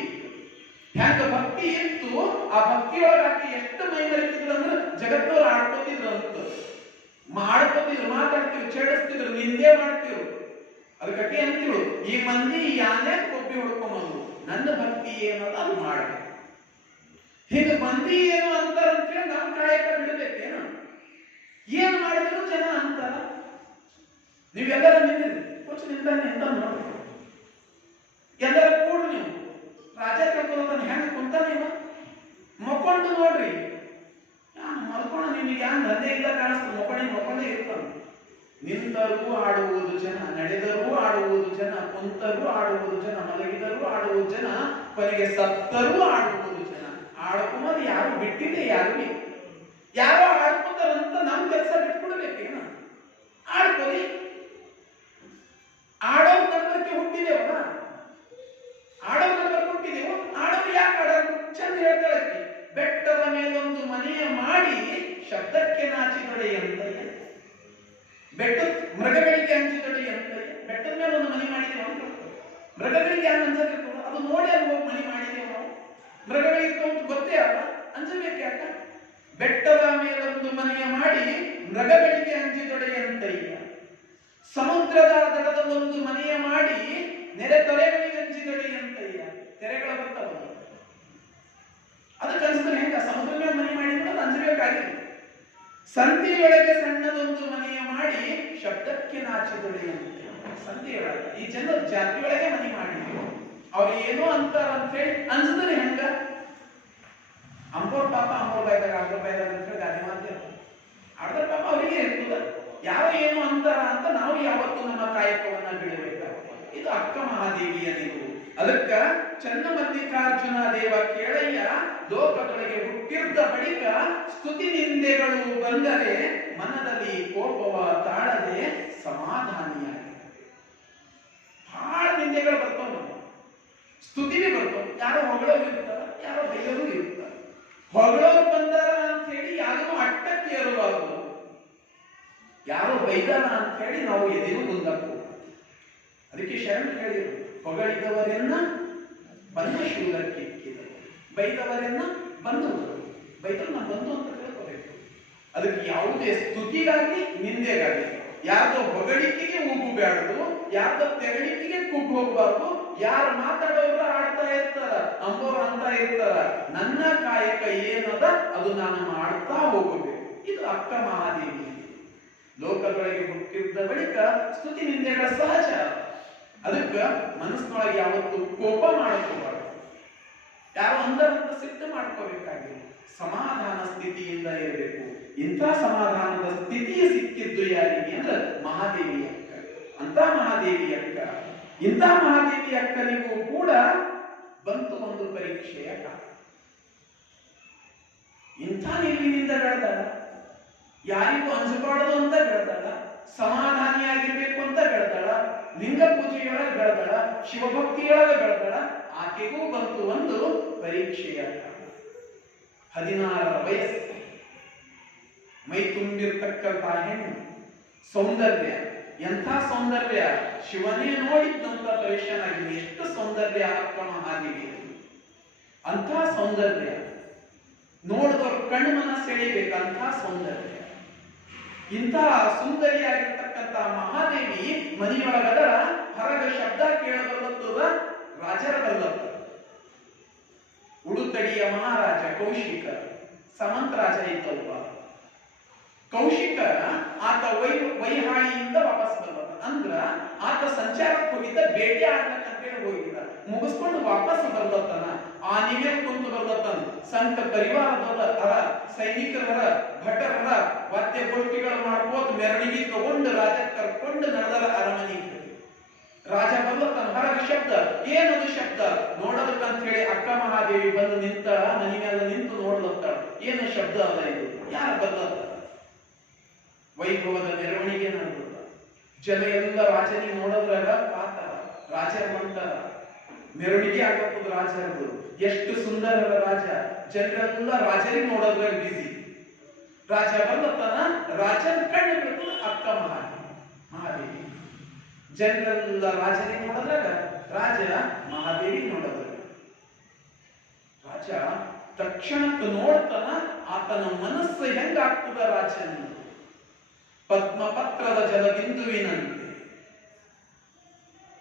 ಹೆಂಗ ಭಕ್ತಿ ಇತ್ತು, ಆ ಭಕ್ತಿಯೊಳಗ ಆಕೆ ಎಷ್ಟು ಮೈ ಮರಿತಿದ್ರು ಅಂದ್ರೆ ಜಗತ್ತವ್ರು ಆಡ್ಕೋತಿದ್ರು ಅಂತ. ಮಾಡ್ಕೋತಿದ್ರು, ಮಾತಾಡ್ತಿದ್ರು, ಛೇಡಿಸ್ತಿದ್ರು, ನಿಂದೆ ಮಾಡ್ತಿದ್ರು. ಅದಕ್ಕೆ ಅಂತಿಳು, ಈ ಮಂದಿ ಯಾನೇ ಕೊಬ್ಬಿ ಹೊಡ್ಕೊಂಬಂದು ನನ್ನ ಭಕ್ತಿ ಏನದ ಅದು ಮಾಡಬೇಕು. ಹೀಗ ಮಂದಿ ಏನು ಅಂತಾರ ಅಂತೇಳಿ ನಮ್ಮ ಕಾಯಕ ಬಿಡಬೇಕೇನು? ಏನ್ ಮಾಡಿದ್ರು ಜನ ಅಂತಾರ. ನೀವೆಲ್ಲರ ನಿಂತಿದ್ರಿ, ಕುಚ್ಚು ನಿಂತಾನೆ ಅಂತ ನೋಡ್ರಿ. ಎಲ್ಲರ ಕೂಡ್ರಿ ನೀವು. ರಾಜ ಕೇಳ್ಕೊತಾನೆ ಹೆಂಗ ಕುಂತ ನೀವು ಮಕ್ಕೊಂಡು ನೋಡ್ರಿ. ಮಲ್ಕೊಂಡು ನಿಮಗೆ ಯಾನ್ ದಂಧೆ ಇಲ್ಲ ಕಾಣಿಸ್ತು, ಮಕ್ಕೊಂಡೆ ನಿಂತರೂ ಆಡುವುದು ಜನ, ನಡೆದರೂ ಆಡುವುದು ಜನ, ಕುಂತರೂ ಆಡುವುದು ಜನ, ಮಲಗಿದರೂ ಆಡುವುದು ಜನ, ಕೊನೆಗೆ ಸತ್ತರೂ ಆಡುವುದು ಜನ. ಆಡ್ಕೊಂಬದು ಯಾರು ಬಿಟ್ಟಿದೆ, ಯಾರು ಯಾರೋ ಆಡ್ಕೋತಾರಂತ ನಮ್ ಕೆಲಸ ಬಿಟ್ಕೊಡ್ಬೇಕೇನ? ಆಡ್ಕೋದಿ. ಆಡೋ ನಡವಳಿಕೆ ಹುಟ್ಟಿದೇವಲ್ಲ, ಆಡೋ ನಡವಳಿಕೆ ಹುಟ್ಟಿದೆವು. ಆಡೋರು ಯಾಕೆ ಆಡೋದು? ಚಂದ ಹೇಳ್ತಾಳೆ, ಬೆಟ್ಟದ ಮೇಲೊಂದು ಮನೆಯ ಮಾಡಿ ಶಬ್ದಕ್ಕೆ ನಾಚಿದೊಡೆ ಅಂತ. ಬೆಟ್ಟ ಮೃಗಗಳಿಗೆ ಅಂಜಿದೊಡೆ ಅಂತ. ಬೆಟ್ಟದ ಮೇಲೆ ಒಂದು ಮನೆ ಮಾಡಿದ್ದೇವೆ ಅಂತ. ಮೃಗಗಳಿಗೆ ಯಾರು ಅಂಜದಿರ್ತದೆ? ಅದು ನೋಡಿ ಅಲ್ಲಿ ಹೋಗಿ ಮನೆ ಮಾಡಿದ್ದೇವೆ ನಾವು. ಮೃಗಗಳಿಗೆ ಗೊತ್ತೇ ಅಲ್ಲ, ಅಂಜಬೇಕು ಯಾಕ? ಬೆಟ್ಟದ ಮೇಲೊಂದು ಮನೆಯ ಮಾಡಿ ಮೃಗಗಳಿಗೆ ಅಂಜಿದೊಡೆ ಅಂತಯ್ಯ. ಸಮುದ್ರದ ದಡದಲ್ಲೊಂದು ಮನೆಯ ಮಾಡಿ ನೆರೆ ತೊರೆಗಳಿಗೆ ಅಂಜಿದೊಡೆ ಅಂತಯ್ಯ. ತೆರೆಗಳ ಬರ್ತಾವಲ್ಲ, ಅದಕ್ಕೆ ಅನ್ಸಿದ್ರೆ ಹೆಂಗ? ಸಮುದ್ರ ಮೇಲೆ ಮನೆ ಮಾಡಿದ್ರೆ ಅದು ಅಂಜಬೇಕಾಗಿಲ್ಲ. ಸಂಧಿಯೊಳಗೆ ಸಣ್ಣದೊಂದು ಮನೆಯ ಮಾಡಿ ಶಬ್ದಕ್ಕೆ ನಾಚಿದೊಡೆ ಅಂತ. ಸಂಧಿಯೊಳಗೆ ಈ ಜನರು ಜಾತಿಯೊಳಗೆ ಮನೆ ಮಾಡಿದ್ರು, ಅವ್ರು ಏನೋ ಅಂತಾರ ಅಂತ ಹೇಳಿ ಅನ್ಸಿದ್ರೆ ಹೆಂಗ? ಅಂಬೋರ್ ಪಾಪ ಅಂಬೋರ್ ಬಾಯ್ದಾಗ ಆಡ್ರ ಬಾಯ್ದಾಗ ಅಂತ ಹೇಳಿ ಗಾದೆ ಮಾತೇ ಆಡ್ರ ಪಾಪ ಅವರಿಗೆ ಇರ್ತದ. ಯಾವ ಏನು ಅಂತಾರ ಅಂತ ನಾವು ಯಾವತ್ತು ನಮ್ಮ ಕಾಯಕವನ್ನ ಬಿಡಬೇಕಾಗ್ತದೆ. ಇದು ಅಕ್ಕ ಮಹಾದೇವಿಯ ನೀವು. ಅದಕ್ಕ ಚನ್ನಮಲ್ಲಿಕಾರ್ಜುನ ದೇವ ಕೇಳಯ್ಯ, ಲೋಕದೊಳಗೆ ಹುಟ್ಟಿದ್ದ ಬಳಿಕ ಸ್ತುತಿ ನಿಂದೆಗಳು ಬಂದರೆ ಮನದಲ್ಲಿ ಕೋಪವ ತಾಳದೆ ಸಮಾಧಾನಿಯಾಗಿದೆ. ಬಹಳ ನಿಂದೆಗಳು ಬರ್ತಾವ, ಸ್ತುತಿನೇ ಬರ್ತಾವ. ಯಾರೋ ಹೊಗಳೋರು ಇರ್ತಾರ, ಯಾರೋ ಬೈಯೋರು ಇರ್ತಾರ. ಹೊಗಳೋರು ಬಂದಾರ ಅಂತ ಹೇಳಿ ಯಾರಿಗೂ ಅಟ್ಟಕ್ಕೆ ಏರಬಾರದು. ಯಾರೋ ಬೈದಾರ ಅಂತ ಹೇಳಿ ನಾವು ಎದೆಗೂ ಮುಂದಕ್ಕೆ. ಅದಕ್ಕೆ ಶರಣ ಹೇಳಿದರು, ಹೊಗಳಿದವರನ್ನ ಬಂದ ಶೂಲಕ್ಕೆ ಇಕ್ಕಿದರು, ಬೈದವರನ್ನ ಬಂಧುಗಳು. ಬೈದರು ನಾವು ಬಂಧು ಅಂತ ತಿಳ್ಕೋಬೇಕು. ಅದಕ್ಕೆ ಯಾವುದೇ ಸ್ತುತಿಗಾಗಿ ನಿಂದೆಗಾಗಿ ಯಾರ್ದೋ ಹೊಗಳಿಕೆಗೆ ಉಗ್ಗಬೇಡದು, ಯಾರ್ದೋ ತೆಗಳಿಕೆಗೆ ಕುಗ್ಗು ಹೋಗಬಾರ್ದು. ಯಾರು ಮಾತಾಡೋರು ಆಡ್ತಾ ಇರ್ತಾರ, ಅಂಬೋರು ಅಂತ ಇರ್ತಾರ, ನನ್ನ ಕಾಯಕ ಏನದ ಅದು ನಾನು ಮಾಡ್ತಾ ಹೋಗಬೇಕು. ಇದು ಅಕ್ಕ ಮಹಾದೇವಿ. ಲೋಕದೊಳಗೆ ಹುಟ್ಟಿದ್ದ ಬಳಿಕ ಸ್ತುತಿ ನಿಂದೆಗಳ ಸಹಜ. ಅದಕ್ಕ ಮನಸ್ಸಿನೊಳಗೆ ಯಾವತ್ತು ಕೋಪ ಮಾಡ್ಕೋಬಾರ್ದು, ಯಾರು ಅಂದರಂತ ಸಿಟ್ಟು ಮಾಡ್ಕೋಬೇಕಾಗಿಲ್ಲ. ಸಮಾಧಾನ ಸ್ಥಿತಿಯಿಂದ ಇರಬೇಕು. ಇಂಥ ಸಮಾಧಾನದ ಸ್ಥಿತಿಯ ಸಿಕ್ಕಿದ್ದು ಯಾರಿಗೆ ಅಂದ್ರೆ ಮಹಾದೇವಿ ಅಕ್ಕ. ಅಂತ ಮಹಾದೇವಿ ಅಕ್ಕ, ಇಂಥ ಮಹಾದೇವಿ ಅಕ್ಕನಿಗೂ ಕೂಡ ಬಂತು ಒಂದು ಪರೀಕ್ಷೆಯ ಕಾಲ. ಇಂಥ ನಿಲುವಿನಿಂದ ಬೆಳೆದಾಳ, ಯಾರಿಗೂ ಅಂಜಬಾರದು ಅಂತ ಬೆಳೆದಾಳ, ಸಮಾಧಾನಿಯಾಗಿರ್ಬೇಕು ಅಂತ ಬೆಳೆದಾಳ, ಲಿಂಗ ಪೂಜೆಯೊಳಗೆ ಬೆಳೆದಾಳ, ಶಿವಭಕ್ತಿಯೊಳಗೆ ಬೆಳೆದಾಳ. ಆಕೆಗೂ ಬಂತು ಒಂದು ಪರೀಕ್ಷೆಯ ಕಾಲ. 16ರ ವಯಸ್ಸು, ಮೈ ತುಂಬಿರ್ತಕ್ಕಂಥ ಹೆಣ್ಣು, ಸೌಂದರ್ಯ, ಎಂಥ ಸೌಂದರ್ಯ! ಶಿವನೇ ನೋಡಿದ್ದಂತ ಪರಿಶನಾಗಿ ಎಷ್ಟು ಸೌಂದರ್ಯ ಅಕ್ಕ ಮಹಾದೇವಿ. ಅಂಥ ಸೌಂದರ್ಯ ನೋಡಿದವ್ರ ಕಣ್ಮನ ಸೆಳೆಬೇಕಂಥ ಸೌಂದರ್ಯ. ಇಂಥ ಸುಂದರಿಯಾಗಿರ್ತಕ್ಕಂಥ ಮಹಾದೇವಿ ಮನೆಯೊಳಗದರ ಹೊರಗ ಶಬ್ದ ಕೇಳಬಲ್ಲತ್ತದ, ರಾಜರ ಬಲ್ಲತ್ತ. ಉಡುತಡಿಯ ಮಹಾರಾಜ ಕೌಶಿಕ, ಸಮಂತರಾಜ ಇದ್ದವ. ಕೌಶಿಕ ಆತ ವೈಹಾಳಿಯಿಂದ ವಾಪಸ್ ಬರ್ತದ. ಅಂದ್ರ ಆತ ಸಂಚಾರಕ್ಕೆ ಹೋಗಿದ್ದ, ಭೇಟಿ ಆಡ್ತಕ್ಕಂತೇಳಿ ಹೋಗಿದ್ದ, ಮುಗಿಸ್ಕೊಂಡು ವಾಪಸ್ ಬರ್ದತ್ತನ. ಆ ನಿವೇಲ್ ಕುಂತು ಬರ್ದತ್ತನ. ಸಂತ ಪರಿವಾರದವರ ಸೈನಿಕರ ಭಟರರ ವಾದ್ಯಗೋಷ್ಠಿಗಳು ಮಾಡ್ಕೋತ ಮೆರವಣಿಗೆ ತಗೊಂಡು ರಾಜ ಕರ್ಕೊಂಡು ನಡೆದರ ಅರಮನೆಗೆ. ರಾಜ ಬರ್ಲತ್ತನ. ಹೊರಗೆ ಶಬ್ದ, ಏನದು ಶಬ್ದ ನೋಡೋದಕ್ಕಂತ ಹೇಳಿ ಅಕ್ಕ ಮಹಾದೇವಿ ಬಂದು ನಿಂತಾಳ. ಮನೆ ಮೇಲೆ ನಿಂತು ನೋಡ್ಲತ್ತಾಳ, ಏನು ಶಬ್ದ ಅಲ್ಲ ಇದು, ಯಾರು ಬರ್ಲತ್ತ? ವೈಭವದ ಮೆರವಣಿಗೆ ನಡೆದ. ಜನ ಎಲ್ಲ ರಾಜನಿಗೆ ನೋಡೋದ್ರಾಗ ಕಾತಾರ, ರಾಜರ ಹೊಂಟಾರ, ಮೆರವಣಿಗೆ ಆಗತ್ತದ ರಾಜರದು. ಎಷ್ಟು ಸುಂದರ ರಾಜ! ಜನರೆಲ್ಲ ರಾಜರಿಗೆ ನೋಡೋದ್ರಾಗ ಬಿಸಿ. ರಾಜ ಬರ್ಲತ್ತಾನ, ರಾಜನ ಕಣ್ಣು ಬಿಡ್ತದ ಅಕ್ಕ ಮಹಾದೇವಿ. ಜನರೆಲ್ಲ ರಾಜನಿಗೆ ನೋಡೋದ್ರಾಗ ರಾಜ ಮಹಾದೇವಿ ನೋಡೋದ್ರಾಗ. ರಾಜ ತಕ್ಷಣಕ್ಕೆ ನೋಡ್ತಾನ, ಆತನ ಮನಸ್ಸು ಹೆಂಗಾಗ್ತದ ರಾಜನ. ಪದ್ಮಪತ್ರದ ಜಲಬಿಂದುವಿನಂತೆ,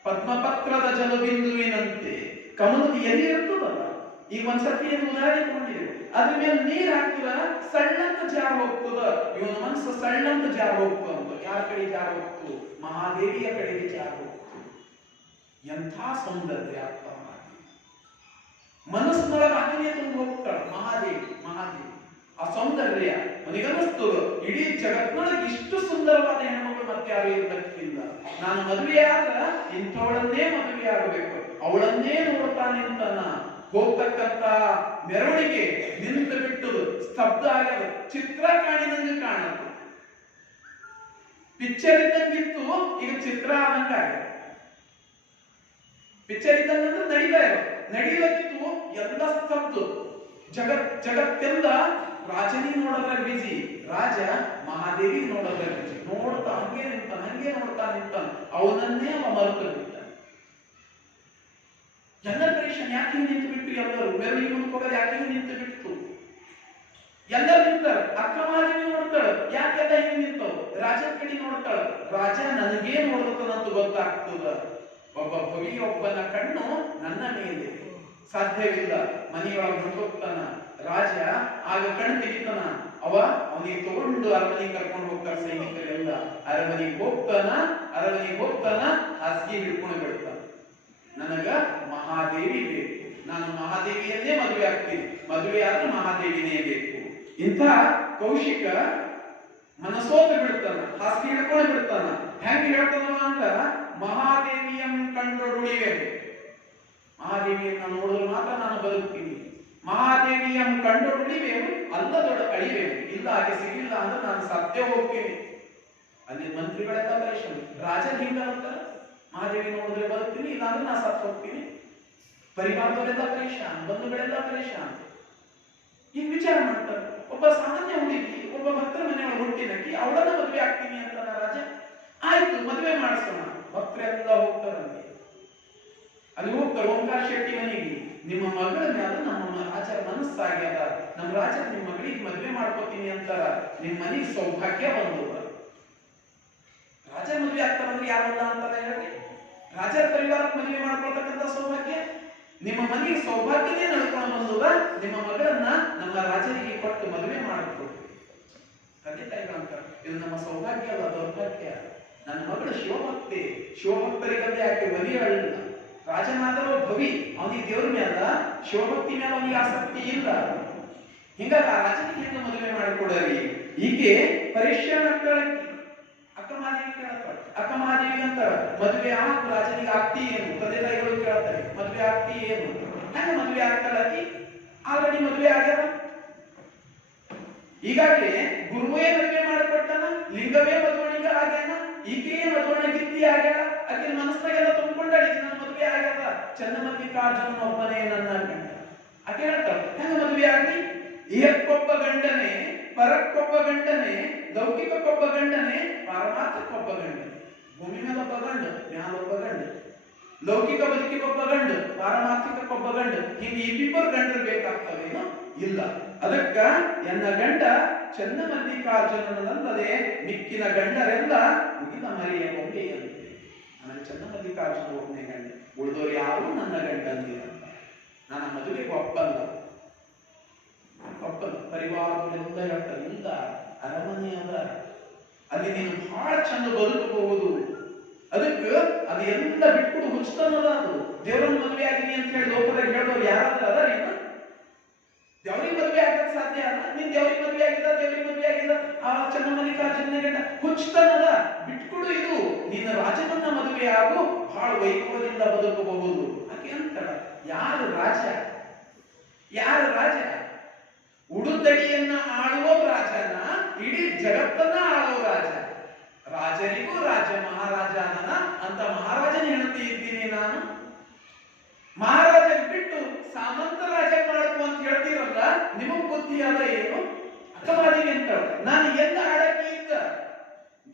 ಪದ್ಮಪತ್ರದ ಜಲಬಿಂದುವಿನಂತೆ ಕಮಲದ ಎಲೆ ಇರ್ತದಲ್ಲ, ಈಗ ಒಂದ್ಸತಿ ಏನು ಉದಾಹರಣೆ ತಗೊಂಡಿದೆ, ಅದ್ರ ಮೇಲೆ ನೀರ್ ಹಾಕ್ತಿರ ಸಣ್ಣಂತ ಜಾರ್ ಹೋಗ್ತದ. ಇವನ ಮನಸ್ಸು ಸಣ್ಣಂತ ಜಾರ್ ಹೋಗ್ತು ಅಂತ. ಯಾರ ಕಡೆ ಜಾರ್ ಹೋಗ್ತು? ಮಹಾದೇವಿಯ ಕಡೆಗೆ ಜಾರ್ ಹೋಗ್ತು. ಎಂಥ ಸೌಂದರ್ಯ ಅಕ್ಕ ಮಹಾದೇವಿ. ಮನಸ್ಸಿನೊಳಗೆ ಆಕೆಯೇ ತುಂಬ ಹೋಗ್ತಾಳ ಮಹಾದೇವಿ. ಆ ಸೌಂದರ್ಯ ಅವನಿಗನ್ನಿಸ್ತದ, ಇಡೀ ಜಗತ್ತಿನೊಳಗೆ ಇಷ್ಟು ಸುಂದರವಾದ ಹೆಣ್ಮಗಳು ಮತ್ತೆ ಯಾರು ಇರ್ಬೇಕಿಲ್ಲ. ನಾನು ಮದುವೆ ಆದ್ರ ಇಂಥವಳನ್ನೇ ಮದುವೆ ಆಗಬೇಕು, ಅವಳನ್ನೇ ನೋಡ್ತಾ ನಿಂತಾನ. ಹೋಗ್ತಕ್ಕಂತ ಮೆರವಣಿಗೆ ನಿಂತು ಬಿಟ್ಟು ಸ್ತಬ್ಧ ಆಗದು. ಚಿತ್ರ ಕಾಣಿದಂಗೆ ಕಾಣದು. ಪಿಕ್ಚರ್ ಇದ್ದಂಗಿತ್ತು, ಈಗ ಚಿತ್ರ ಆದಂಗ. ಪಿಕ್ಚರ್ ಇದ್ದಂಗಂದ್ರೆ ನಡೀತಾ ಇರೋ ನಡೀಲತ್ತಿತ್ತು, ಎಲ್ಲ ಸ್ತಬ್ಧ. ಜಗತ್ತೆಲ್ಲ ರಾಜನಿ ನೋಡೋದ್ರ ಬಿಜಿ, ರಾಜ ಮಹಾದೇವಿ ನೋಡೋದ್ರ ಬಿಜಿ. ನೋಡ್ತಾ ಹಂಗೆ ನೋಡ್ತಾ ನಿಂತಾನ. ಅವನನ್ನೇ ಅವ ಮರೆತು ಬಿಟ್ಟ. ಎಲ್ಲರ ಪರೀಕ್ಷೆ ಯಾಕೆ ನಿಂತು ಬಿಟ್ಟು, ಎಲ್ಲರೂ ಮೆರವಣಿಗೆ ಮುಂದ್ಕೋಗೋದು ಯಾಕೆ ನಿಂತು ಬಿಟ್ಟು ಎಲ್ಲರೂ ನಿಂತಾರ. ಅಕ್ಕ ಮಹಾದೇವಿ ನೋಡ್ತಾಳ, ಯಾಕೆಲ್ಲ ಹಿಂಗೆ ನಿಂತವ್. ರಾಜನ ಕಡೆ ನೋಡ್ತಾಳ, ರಾಜ ನನಗೇ ನೋಡ್ತಾನಂತ ಗೊತ್ತಾಗ್ತದ. ಒಬ್ಬ ಭವಿಯೊಬ್ಬನ ಕಣ್ಣು ನನ್ನ ಮೇಲೆ ಸಾಧ್ಯವಿಲ್ಲ. ಮನೆಯೊಳಗೆ ಹೋಗ್ತಾನ ರಾಜ, ಆಗ ಕಣ್ಣು ತೆಗಿತಾನ. ಅವನಿಗೆ ತಗೊಂಡು ಅರಮನೆಗೆ ಕರ್ಕೊಂಡು ಹೋಗ್ತಾರ ಸೈನಿಕರೆಲ್ಲ. ಅರಮನೆಗೆ ಹೋಗ್ತಾನ, ಹಾಸಿಗೆ ಹಿಡ್ಕೊಂಡು ಬಿಡ್ತಾನ. ನನಗ ಮಹಾದೇವಿ ಬೇಕು, ನಾನು ಮಹಾದೇವಿಯನ್ನೇ ಮದುವೆ ಆಗ್ತೀನಿ, ಮದುವೆ ಆದ್ರೆ ಮಹಾದೇವಿನೇ ಬೇಕು. ಇಂಥ ಕೌಶಿಕ ಮನಸೋತು ಬಿಡ್ತಾನ, ಹಾಸಿಗೆ ಹಿಡ್ಕೊಂಡು ಬಿಡ್ತಾನ. ಹೆಂಗ್ ಹೇಳ್ತಾನ ಅಂದ್ರ, ಮಹಾದೇವಿಯಂ ಕಂಡುಳಿವೆನು, ಮಹಾದೇವಿಯನ್ನ ನೋಡಿದ್ರೆ ಮಾತ್ರ ನಾನು ಬದುಕ್ತೀನಿ. ಮಹಾದೇವಿಯಂ ಕಂಡುಳಿವೆನು ಅಲ್ಲದೊಡ ಅಳಿವೆನು, ಇಲ್ಲ ಹಾಗೆ ಸಿಗಿಲ್ಲ ಅಂದ್ರೆ ನಾನು ಸತ್ಯ ಹೋಗ್ತೀನಿ. ಅಲ್ಲಿ ಮಂತ್ರಿಗಳೆಲ್ಲ ಪರೇಶಾನ್, ರಾಜ ಹಿಂಗಂತ ಮಹಾದೇವಿ ನೋಡಿದ್ರೆ ಬದುಕ್ತೀನಿ, ಇಲ್ಲ ಅಂದ್ರೆ ನಾ ಸತ್ತು ಹೋಗ್ತೀನಿ. ಪರಿವಾರದವರೆಲ್ಲ ಪರೇಶಾನ್, ಬಂಧುಗಳೆಲ್ಲ ಪರೇಶಾನ್. ಈಗ ವಿಚಾರ ಮಾಡ್ತಾರೆ, ಒಬ್ಬ ಸಾಮಾನ್ಯ ಹುಡುಗಿ ಒಬ್ಬ ಭಕ್ತರ ಮನೆಯೊಳಗೆ ಹುಟ್ಟಿದಕ್ಕೆ ಅವಳನ್ನ ಮದುವೆ ಆಗ್ತೀನಿ ಅಂತ ರಾಜ. ಆಯ್ತು, ಮದುವೆ ಮಾಡಿಸೋಣ. ಭಕ್ತರೆಲ್ಲ ಹೋಗ್ತಾರಂತೆ. ಅಲ್ಲಿ ಹೋಗ್ತಾರೆ ಓಂಕಾರ ಶೆಟ್ಟಿ ಮನೆಗೆ. ನಿಮ್ಮ ಮಗಳ ಮೇಲೆ ನಮ್ಮ ರಾಜರ ಮನಸ್ಸಾಗ್ಯದ, ನಮ್ಮ ರಾಜ ನಿಮ್ಮ ಮಗಳಿಗೆ ಮದುವೆ ಮಾಡ್ಕೋತೀನಿ ಅಂತಾರ. ನಿಮ್ಮ ಮನೆಗೆ ಸೌಭಾಗ್ಯ ಬಂದದ. ರಾಜ ಮದುವೆ ಆಗ್ತಾರಂದ್ರೆ ಯಾರಲ್ಲ ಅಂತಾರ ಹೇಳಿ. ರಾಜರ ಪರಿವಾರಕ್ಕೆ ಮದುವೆ ಮಾಡ್ಕೊಳ್ತಕ್ಕಂಥ ಸೌಭಾಗ್ಯ, ನಿಮ್ಮ ಮನೆಗೆ ಸೌಭಾಗ್ಯನೇ ನಡ್ಕೊಂಡು ಬಂದದ. ನಿಮ್ಮ ಮಗಳನ್ನ ನಮ್ಮ ರಾಜರಿಗೆ ಕೊಟ್ಟು ಮದುವೆ ಮಾಡಿಕೊಡ್ತೀವಿ. ತಂದೆ ತಾಯಿಗಳಂತಾರೆ, ಇದು ನಮ್ಮ ಸೌಭಾಗ್ಯ ಅಲ್ಲ, ದೌರ್ಭಾಗ್ಯ. ನನ್ನ ಮಗಳು ಶಿವಭಕ್ತಿ, ಶಿವಭಕ್ತರಿಗಲ್ಲೇ ಆಕೆ ಒಲಿಯಲ್ಲ. ರಾಜನಾದರೂ ಭವಿ, ಅವನಿಗೆ ದೇವ್ರ ಮೇಲ ಶಿವಭಕ್ತಿ ಮೇಲೆ ಅವನಿಗೆ ಆಸಕ್ತಿ ಇಲ್ಲ. ಹಿಂಗಾಗಿ ಆ ರಾಜನಿಗೆ ಹೆಂಗ ಮದುವೆ ಮಾಡಿಕೊಡರಿ. ಈಕೆ ಪರಿಶ್ರಮ ಅಕ್ಕ ಮಹಾದೇವಿ ಕೇಳ್ತಾಳೆ. ಅಕ್ಕ ಮಹಾದೇವಿ ಅಂತಾರ, ಮದುವೆ ಆಗ ರಾಜನಿಗೆ ಆಗ್ತಿ ಏನು. ತಂದೆ ತಾಯಿಗಳು ಕೇಳ್ತಾರೆ, ಮದುವೆ ಆಗ್ತಿ ಏನು. ಹೆಂಗ ಮದುವೆ ಆಗ್ತಾಳಾಕಿ, ಆಲ್ರೆಡಿ ಮದುವೆ ಆಗ್ಯಾರ. ಈಗಾಗಲೇ ಗುರುವೇ ಮದುವೆ ಮಾಡಿಕೊಟ್ಟಾನ, ಲಿಂಗವೇ ಮದುವಣಿಗ ಆಗ್ಯಾನ, ಈಕೆಯೇ ಮದುವಣಗಿತ್ತಿ ಆಗ್ಯಾಳ. ಆಕೆ ಮನಸ್ಸಾಗೆಲ್ಲ ತುಂಬಿಕೊಂಡಾಳಿ, ನನ್ನ ಮದುವೆ ಆಗ್ಯಾದ, ಚನ್ನಮಲ್ಲಿಕಾರ್ಜುನ ಒಬ್ಬನೇ ನನ್ನ ಗಂಡ. ಆಕೆ ಹೇಳ್ತಾಳ, ಹೆಂಗ ಮದುವೆ ಆಗ್ಲಿ. ಇಹಕ್ಕೊಬ್ಬ ಗಂಡನೇ, ಪರಕ್ಕೊಬ್ಬ ಗಂಡನೇ, ಲೌಕಿಕಕ್ಕೊಬ್ಬ ಗಂಡನೇ, ಪಾರಮಾರ್ಥಕ್ಕೊಬ್ಬ ಗಂಡನೇ. ಭೂಮಿ ಮೇಲೆ ಒಬ್ಬ ಗಂಡು, ಮ್ಯಾಲೊಬ್ಬ ಗಂಡು. ಲೌಕಿಕ ಬದುಕಿಗೊಬ್ಬ ಗಂಡು, ಪಾರಮಾರ್ಥಿಕಕ್ಕೊಬ್ಬ ಗಂಡು. ಹಿಂಗೆ ಇಬ್ಬಿಬ್ಬರು ಗಂಡರು ಬೇಕಾಗ್ತವೇನೋ ಇಲ್ಲ. ಅದಕ್ಕ ಎನ್ನ ಗಂಡ ಚನ್ನಮಲ್ಲಿಕಾರ್ಜುನನಲ್ಲದೆ ಮಿಕ್ಕಿನ ಗಂಡರೆಲ್ಲ ಮುಗಿದ ಮರಿಯ ಬೊಂಬೆಯಂತೆ. ನನ್ನ ಚನ್ನಮಲ್ಲಿಕಾರ್ಜುನ ಒಬ್ಬನೇ ಗಂಡ, ಉಳಿದವರು ಯಾರು ನನ್ನ ಗಂಡಂದಿರಂತ. ನನ್ನ ಮದುವೆಗೆ ಒಪ್ಪಲ್ಲ. ಪರಿವಾರಗಳೆಲ್ಲ ಹೇಳ್ತಾರೆ, ಇಲ್ಲ ಅರಮನೆ ಅದ, ಅಲ್ಲಿ ನೀನು ಬಹಳ ಚಂದ ಬದುಕಬಹುದು. ಅದಕ್ಕೆ ಅದು ಎಲ್ಲ ಬಿಟ್ಕೊಡು, ಹುಚ್ಚತನದ ಅದು. ದೇವರನ್ನ ಮದುವೆ ಆಗಿನಿ ಅಂತ ಹೇಳಿ ಲೋಕದಾಗ ಹೇಳೋರು ಯಾರಾದ್ರೂ ಅದ ನೀನು? ದೇವ್ರಿಗೆ ಮದುವೆ ಆಗಕ್ಕೆ ಸಾಧ್ಯ ಅಲ್ಲ. ನೀನ್ ದೇವ್ರಿಗೆ ಮದುವೆ ಆಗಿಲ್ಲ, ಆ ಚನ್ನಮಲ್ಲಿಕಾರ್ಜುನ ಗಂಡ ಹುಚ್ಚತನದ, ಬಿಟ್ಕೊಡು ಇದು. ನಿನ್ನ ರಾಜನನ್ನ ಮದುವೆ ಆಗು, ಬಹಳ ವೈಭವದಿಂದ ಬದುಕಬಹುದು. ಆಕೆ ಅಂತಾಳ, ಯಾರು ರಾಜ? ಉಡುತಡಿಯನ್ನ ಆಳುವ ರಾಜನ, ಇಡೀ ಜಗತ್ತನ್ನ ಆಳುವ ರಾಜ. ರಾಜರಿಗೂ ರಾಜ ಮಹಾರಾಜನ ಅಂತ ಮಹಾರಾಜನ ಹೆಂಡತಿ ಇದ್ದೀನಿ ನಾನು. ಮಹಾರಾಜ ಬಿಟ್ಟು ಸಾಮಂತ ರಾಜ ಮಾಡಬೇಕು ಅಂತ ಹೇಳ್ತೀರಲ್ಲ, ನಿಮಗ್ ಬುದ್ಧಿ ಅಲ್ಲ ಏನು? ಅಕ್ಕಮಾದಿಗೆ ಅಂತ ನಾನು ಎಲ್ಲ ಆಡಕ್ಕೆ ಇದ್ದ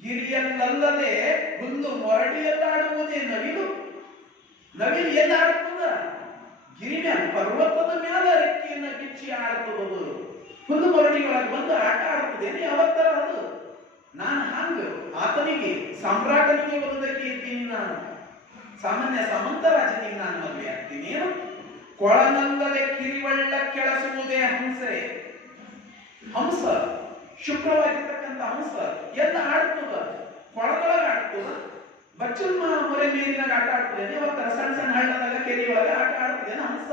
ಗಿರಿಯಲ್ಲದೆ ಹುಲ್ಲು ಮೊರಡಿಯಲ್ಲ ಆಡುವುದೇ ನವಿಲು. ನವಿಲು ಎಲ್ಲ ಆಡ್ತದ? ಗಿರಿನ ಪರ್ವತದ ಮೇಲೆ ರೆಕ್ಕೆಯನ್ನ ಬಿಚ್ಚಿ ಆಡ್ತದದು. ಹುಲ್ಲು ಮೊರಡಿಗಳಾಗಿ ಬಂದು ಆಟ ಆಡ್ತದೇನೆ ಯಾವತ್ತರ ಅದು. ನಾನು ಹಂಗ ಆತನಿಗೆ ಸಾಮ್ರಾಟನಿಗೆ ಬದುಕಿ ಇದ್ದೀನಿ. ನಾನು ಸಾಮಾನ್ಯ ಸಾಮಂತ ರಾಜನಿಗೆ ನಾನು ಮದುವೆ ಆಗ್ತೀನಿ. ಕೊಳನಲ್ಲದೆ ಕಿರಿವಳ್ಳ ಕೆಳಸುವುದೇ ಹಂಸೆ. ಹಂಸ ಶುಭ್ರವಾಗಿರ್ತಕ್ಕಂಥ ಹಂಸ ಎಲ್ಲ ಆಡ್ತದ, ಕೊಳದೊಳಗ ಆಡ್ತದ, ಬಚ್ಚಲ್ಮ ಮೊರೆ ನೀರಿನಾಗ ಆಟ ಆಡ್ತದೇನೆ, ಅವತ್ತರ ಸಣ್ಣ ಸಣ್ಣ ಹಳ್ಳದಾಗ ಕೆರೆಯೊಳಗೆ ಆಟ ಆಡ್ತದೇನೆ ಹಂಸ.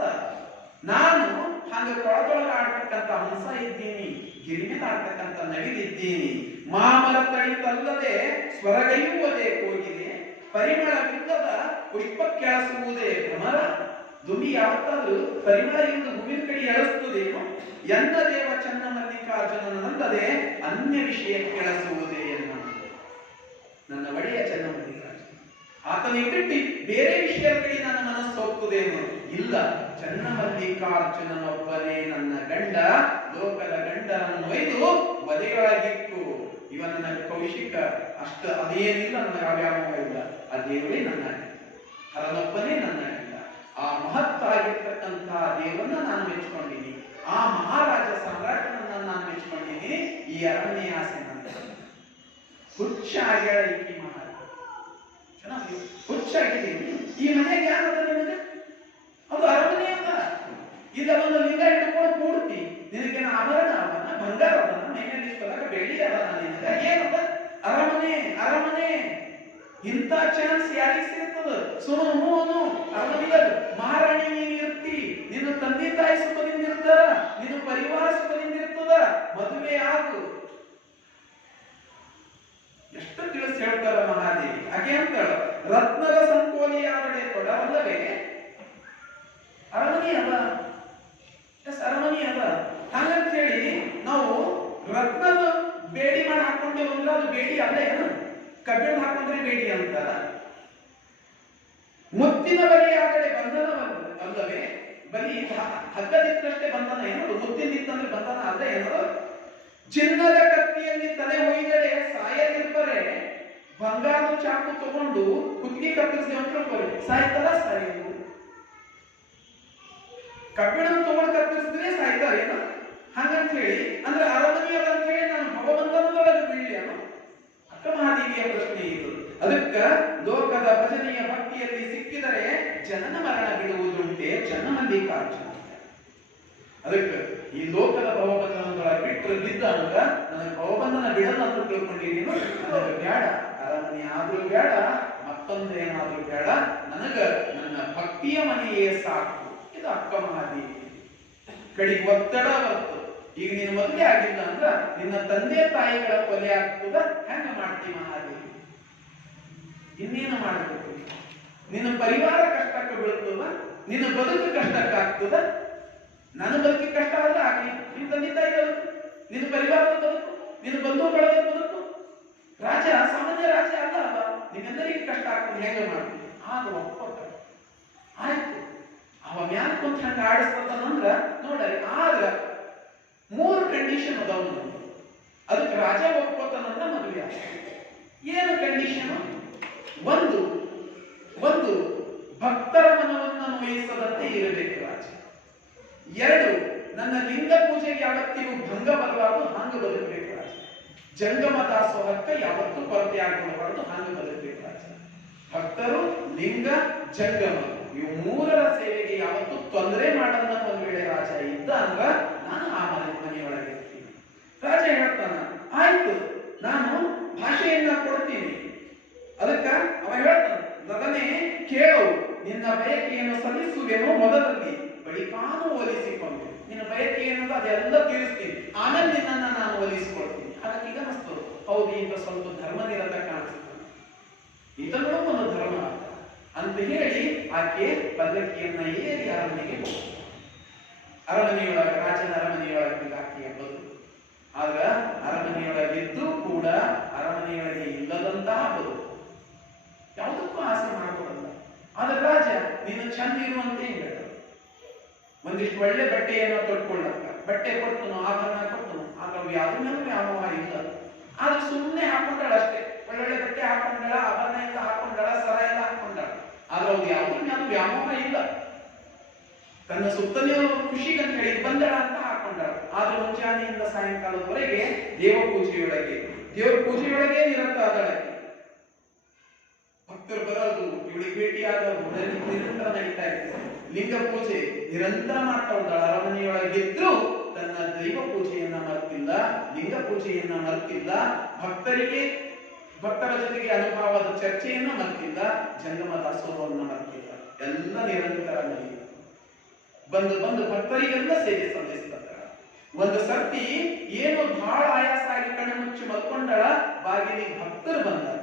ನಾನು ಹಂಗ ಕೊಳದೊಳಗ ಆಡ್ತಕ್ಕಂಥ ಹಂಸ ಇದ್ದೀನಿ. ಗಿರಿಮೆದಾಡ್ತಕ್ಕಂಥ ನವಿಲಿದ್ದೀನಿ. ಮಾಮರ ತಳಿತಲ್ಲದೆ ಸ್ವರಗೈಯುವುದೇ ಕೋಗಿಲೆ, ಪರಿಮಳವಿಲ್ಲದ ಪುಷ್ಪ ಕೆಳಸುವುದೇ ಭ್ರಮರ. ದುಂಬಿ ಯಾವತ್ತಾದ್ರೂ ಪರಿಮಳ ಇಲ್ಲದ ಹೂವಿನ ಕಡೆ ಎಳಸ್ತದೇನೋ? ಎನ್ನ ದೇವ ಚನ್ನ ಮಲ್ಲಿಕಾರ್ಜುನನಲ್ಲದೆ ಅನ್ಯ ವಿಷಯ ಕೆಳಸುವುದೇ ಎನ್ನ. ನನ್ನ ಒಡೆಯ ಚನ್ನ ಮಲ್ಲಿಕಾರ್ಜುನ ಆತನಿಗೆ ಬಿಟ್ಟು ಬೇರೆ ವಿಷಯದ ಕಡೆ ನನ್ನ ಮನಸ್ಸು ಹೋಗ್ತದೇನೋ? ಇಲ್ಲ, ಚನ್ನ ಮಲ್ಲಿಕಾರ್ಜುನನೊಬ್ಬನೇ ನನ್ನ ಗಂಡ. ಲೋಕದ ಗಂಡನನ್ನು ಒಯ್ದು ಒದೆಯೊಳಗಿಟ್ಟು ಇವ ನನ್ನ ಕೌಶಿಕ ಅಷ್ಟ ಅದೇನಿಲ್ಲ, ನನ್ನ ವ್ಯಾಮೋಹ ಇಲ್ಲ. ಆ ದೇವರೇ ನನ್ನ ಹರನೊಬ್ಬನೇ ನನ್ನ ಗಂಡ. ಆ ಮಹತ್ತಾಗಿರ್ತಕ್ಕಂತಹ ದೇವರನ್ನ ನಾನು ಮೆಚ್ಚಿಕೊಂಡಿನಿ. ಆ ಮಹಾರಾಜ ಸಾಮ್ರಾಟನನ್ನ ನಾನು ಮೆಚ್ಚಿಕೊಂಡಿನಿ. ಈ ಅರಮನೆ ಆಸೆ ನನ್ನ ಹುಚ್ಚ ಆಗ್ಯಾಳ ಈ ಮಹಾರಾಜ. ಚೆನ್ನಾಗಿ ಹುಚ್ಚಾಗಿದ್ದೀನಿ. ಈ ಮನೆಗೆ ಯಾರದ ನಿನಗೆ? ಅದು ಅರಮನೆ ಅಲ್ಲ. ಇಲ್ಲ ಒಂದು ಲಿಂಗ ಇಟ್ಟುಕೊಂಡು ಕೂಡ್ತಿ. ನಿನಗೇನ ಆಭರಣ ಅವನ, ಬಂಗಾರ ಅವನ, ಮೈನಲ್ಲಿ ಇಷ್ಟದಾಗ ಬೆಳ್ಳಿ ಅವನ, ನಿನಗ ಏನದ? ಅರಮನೆ ಅರಮನೆ. ಇಂಥ ಚಾನ್ಸ್ ಯಾರಿಗೆ ಸಿಗ್ತದ? ಸುಮ್ಮನು ಅರಮನೆಗೆ ಮಹಾರಾಣಿ ನೀನು ಇರ್ತಿ, ನಿನ್ನ ತಂದೆ ತಾಯಿ ಸುಖದಿಂದ ಇರ್ತಾರ, ನಿನ್ನ ಪರಿವಾರ ಸುಖದಿಂದ ಇರ್ತದ. ಮದುವೆ ಆಗು. ಎಷ್ಟು ತಿಳಿಸಿ ಹೇಳ್ತಾರ ಮಹಾದೇವಿ. ಹಾಗೆ ಅಂತಾಳ, ರತ್ನದ ಸಂಕೋಲಿಯಾಗಡೆ ಕೊಡವಲ್ಲವೇ ಅರಮನೆ ಅದ. ಅರಮನೆ ಅದ. ಹಾಗಂತ ಹೇಳಿ ನಾವು ರತ್ನದ ಬೇಡಿ ಮಾಡಿ ಹಾಕೊಂಡೇವು ಅಂದ್ರೆ ಅದು ಬೇಡಿ ಅಲ್ಲ ಏನು? ಕಬ್ಬಿಣ ಹಾಕೊಂಡ್ರೆ ಬೇಡಿ ಅಂತಾರ. ಮುತ್ತಿನ ಬಲಿ ಆಗಡೆ ಬಂಧನ ಅಲ್ಲವೇ? ಬಲಿ ಹಗ್ಗದಿತ್ತಷ್ಟೇ ಬಂಧನ ಏನದು? ಮುತ್ತಿನಿತ್ತಂದ್ರೆ ಬಂಧನ ಅಲ್ಲ ಏನದು? ಚಿನ್ನದ ಕತ್ತಿಯಲ್ಲಿ ತಲೆ ಹೊಯ್ದರೆ ಸಾಯದಿರ್ಬರೆ, ಬಂಗಾರದ ಚಾಕು ತಗೊಂಡು ಕುತ್ತಿಗೆ ಕತ್ತರಿಸಿ ಅಂತಿರ್ಬರೆ ಸಾಯ್ತಾರ ಸಾಯೋದು. ಕಬ್ಬಿಣ ತಗೊಂಡು ಕತ್ತರಿಸಿದ್ರೆ ಸಾಯ್ತಾರೇನು? ಹಾಗಂತ ಹೇಳಿ ಅಂದ್ರೆ ಅರಮನೆ ಅಂತ ಹೇಳಿ ನಾನು ಭಗವಂತನದೊಳಗೆ ಬೀಳ್ಯಾನು? ಅಕ್ಕ ಮಹಾದೇವಿಯ ಪ್ರಶ್ನೆ ಇದು. ಅದಕ್ಕ ಲೋಕದ ಭಜನೆಯ ಭಕ್ತಿಯಲ್ಲಿ ಸಿಕ್ಕಿದರೆ ಜನನ ಮರಣ ಬಿಡುವುದುಂಟೆ ಚನ್ನ ಮಲ್ಲಿಕಾರ್ಜುನ. ಅದಕ್ಕೆ ಈ ಲೋಕದ ಭವಬಂಧನದೊಳಗೆ ಬಿಟ್ಟರೆ ಬಿದ್ದ ಅಂದ್ರ ನನಗೆ ಭವಬಂಧನ ಬಿಡಲ್ಲ ಅಂತ ತಿಳ್ಕೊಂಡಿದ್ದೀನಿ. ಬೇಡ, ಅರಮನೆ ಆದ್ರೂ ಬೇಡ, ಮತ್ತೊಂದೇನಾದ್ರೂ ಬೇಡ, ನನಗ ನನ್ನ ಭಕ್ತಿಯ ಮನೆಯೇ ಸಾಕು. ಇದು ಅಕ್ಕ ಮಹಾದೇವಿ ಕಡೆಗೆ ಒತ್ತಡ ಬರ್ತದೆ. ಈಗ ನೀನು ಮದುವೆ ಆಗಿಲ್ಲ ಅಂದ್ರ ನಿನ್ನ ತಂದೆ ತಾಯಿಗಳ ಕೊಲೆ ಆಗ್ತದ. ಹೆಂಗ ಮಾಡ್ತಿ ಮಹಾದೇವಿ? ಇನ್ನೇನು ಮಾಡಬೇಕು? ನಿನ್ನ ಪರಿವಾರ ಕಷ್ಟಕ್ಕೆ ಬೀಳ್ತದ, ನಿನ್ನ ಬದುಕು ಕಷ್ಟಕ್ಕೆ ಆಗ್ತದ. ನನ್ನ ಬದುಕಿಗೆ ಕಷ್ಟ ಆದ್ರೆ ಆಗ್ಲಿ, ನಿನ್ನ ತಂದೆ ತಾಯಿ ಬದುಕು, ನಿನ್ನ ಪರಿವಾರದ ಬದುಕು, ನಿನ್ನ ಬಂಧು ಬಳಗದ ಬದುಕು. ರಾಜ ಸಾಮಾನ್ಯ ರಾಜ ಅಲ್ಲ ಅಲ್ಲ, ನಿಮ್ಮೆಲ್ಲರಿಗೆ ಕಷ್ಟ ಆಗ್ತದೆ. ಹೆಂಗ ಮಾಡ್ತೀವಿ? ಆಗ ಒಪ್ಪ ಆಯ್ತು. ಅವ ಮ್ಯಾಲ ಕುಂತ ಹಂಗ ಆಡಿಸ್ತಂದ್ರ ನೋಡ್ರಿ. ಆದ್ರ 3 ಕಂಡೀಷನ್ ಅದಾವ. ಅದಕ್ಕೆ ರಾಜ ಒಪ್ಕೋತಾನಂದ್ರ ಮದುವೆ ಆಗ. ಏನು ಕಂಡೀಷನ್? ಒಂದು ಭಕ್ತರ ಮನವನ್ನ ನೋಯಿಸದಂತೆ ಇರಬೇಕು ರಾಜ. 2 ನನ್ನ ಲಿಂಗ ಪೂಜೆಗೆ ಯಾವತ್ತಿಗೂ ಭಂಗ ಬರಬಾರದು, ಹಂಗ ಬದುಕಬೇಕು ರಾಜ. ಜಂಗಮ ದಾಸೋಹಕ್ಕೆ ಯಾವತ್ತೂ ಕೊರತೆ ಆಗಬಾರದು, ಹಂಗ ಬದುಕಬೇಕು ರಾಜ. ಭಕ್ತರು, ಲಿಂಗ, ಜಂಗಮ ಇವು 3ರ ಸೇವೆಗೆ ಯಾವತ್ತೂ ತೊಂದರೆ ಮಾಡನ್ನ ಒಂದ್ ವೇಳೆ ರಾಜ ಇದ್ದ ಅಂದ್ರ ನಾನು ಆ ಮನೆಯೊಳಗೆ ಇರ್ತೀನಿ. ರಾಜ ಹೇಳ್ತಾನ, ಆಯ್ತು ನಾನು ಭಾಷೆಯನ್ನ ಕೊಡ್ತೀನಿ. ಅದಕ್ಕ ಅವ ಹೇಳ್ತಾನ, ಲಗನೆ ಕೇಳು, ನಿನ್ನ ಬಯಕೆಯನ್ನು ಸಲ್ಲಿಸುವೆನೋ ಮೊದಲಲ್ಲಿ, ಬಳಿಕಾನು ಒಲಿಸಿಕೊಂಡು. ನಿನ್ನ ಬಯಕೆ ಏನಂದ್ರೆ ಅದೆಲ್ಲ ತೀರಿಸ್ತೀನಿ, ಆಮೇಲೆ ನಿನ್ನನ್ನ ನಾನು ಒಲಿಸಿಕೊಳ್ತೀನಿ. ಹಾಗಾಗಿ ಈಗ ಅನಿಸ್ತದೆ, ಹೌದು ಈಗ ಸ್ವಲ್ಪ ಧರ್ಮ ನಿರತ ಕಾಣಿಸ್ತಾನೆ, ಇದನ್ನು ಒಂದು ಧರ್ಮ ಅಂತ ಹೇಳಿ ಆಕೆ ಪಲ್ಲಕ್ಕಿಯನ್ನ ಏರಿ ಅರಮನೆಗೆ ಹೋಗ್ತಾಳೆ. ಅರಮನೆಯೊಳಗ ರಾಜನ ಅರಮನೆಯೊಳಗೆ ಆಕೆಯ ಬದುಕು. ಆಗ ಅರಮನೆಯೊಳಗಿದ್ದು ಕೂಡ ಅರಮನೆಯೊಳಗೆ ಇಲ್ಲದಂತಹ ಬದುಕು. ಯಾವುದಕ್ಕೂ ಆಸೆ ಮಾಡ್ಕೊಡಲ್ಲ. ಆದ್ರೆ ರಾಜ ನೀನು ಚಂದ ಇರುವಂತೆ ಹೇಳ, ಒಂದಿಷ್ಟು ಒಳ್ಳೆ ಬಟ್ಟೆಯನ್ನು ತೊಟ್ಕೊಳ್ಳಕ್ಕ, ಬಟ್ಟೆ ಕೊಡ್ತನು, ಆಭರಣ ಕೊಡ್ತನು. ಆಗ ಯಾವ್ದು ಮೇಲೆ ವ್ಯಾಮೋಹ ಇಲ್ಲ. ಆದ್ರೆ ಸುಮ್ಮನೆ ಹಾಕೊಂಡಾಳ ಅಷ್ಟೇ. ಒಳ್ಳೊಳ್ಳೆ ಬಟ್ಟೆ ಹಾಕೊಂಡಾಳ, ಆಭರಣ ಎಲ್ಲ ಹಾಕೊಂಡಾಳ, ಸರ ಎಲ್ಲ ಹಾಕೊಂಡಾಳ. ಆದ್ರೆ ಅವ್ರು ಯಾವ್ದು ಮೇಲೆ ವ್ಯಾಮೋಹ ಇಲ್ಲ. ತನ್ನ ಸುತ್ತಲೇ ಖುಷಿಗಂತ ಹೇಳಿ ಬಂದಳ ಅಂತ ಹಾಕೊಂಡಾಳ. ಆದ್ರೆ ಮುಂಜಾನೆಯಿಂದ ಸಾಯಂಕಾಲದವರೆಗೆ ದೇವ ಪೂಜೆಯೊಳಗೆ ನಿರತ ಆದಳಕ್ಕೆ. ಭಕ್ತರು ಬರೋದು, ಇವಳಿಗೆ ಭೇಟಿಯಾಗೋದು ನಿರಂತರ ನಡೀತಾ ಇರ್ತದೆ. ಲಿಂಗ ಪೂಜೆ ನಿರಂತರ ಮಾಡ್ತಾ ಹೋದಾಳ. ಅರಮನೆಯೊಳಗಿದ್ರು ತನ್ನ ದೈವ ಪೂಜೆಯನ್ನ ಮರ್ತಿಲ್ಲ, ಲಿಂಗ ಪೂಜೆಯನ್ನ ಮರ್ತಿಲ್ಲ, ಭಕ್ತರ ಜೊತೆಗೆ ಅನುಭವದ ಚರ್ಚೆಯನ್ನ ಮರ್ತಿಲ್ಲ, ಜಂಗಮ ದಾಸೋಹವನ್ನ ಮರ್ತಿಲ್ಲ. ಎಲ್ಲ ನಿರಂತರ ನಡೆಯುತ್ತೆ. ಬಂದು ಭಕ್ತರಿಗೆಲ್ಲ ಸೇವೆ ಸಲ್ಲಿಸ್ತಾರೆ. ಒಂದು ಸರ್ತಿ ಏನು ಬಹಳ ಆಯಾಸ ಆಗಿ ಕಣ್ಣು ಮುಚ್ಚಿ ಮಲ್ಕೊಂಡಳ. ಬಾಗಿಲಿಗೆ ಭಕ್ತರು ಬಂದಾರ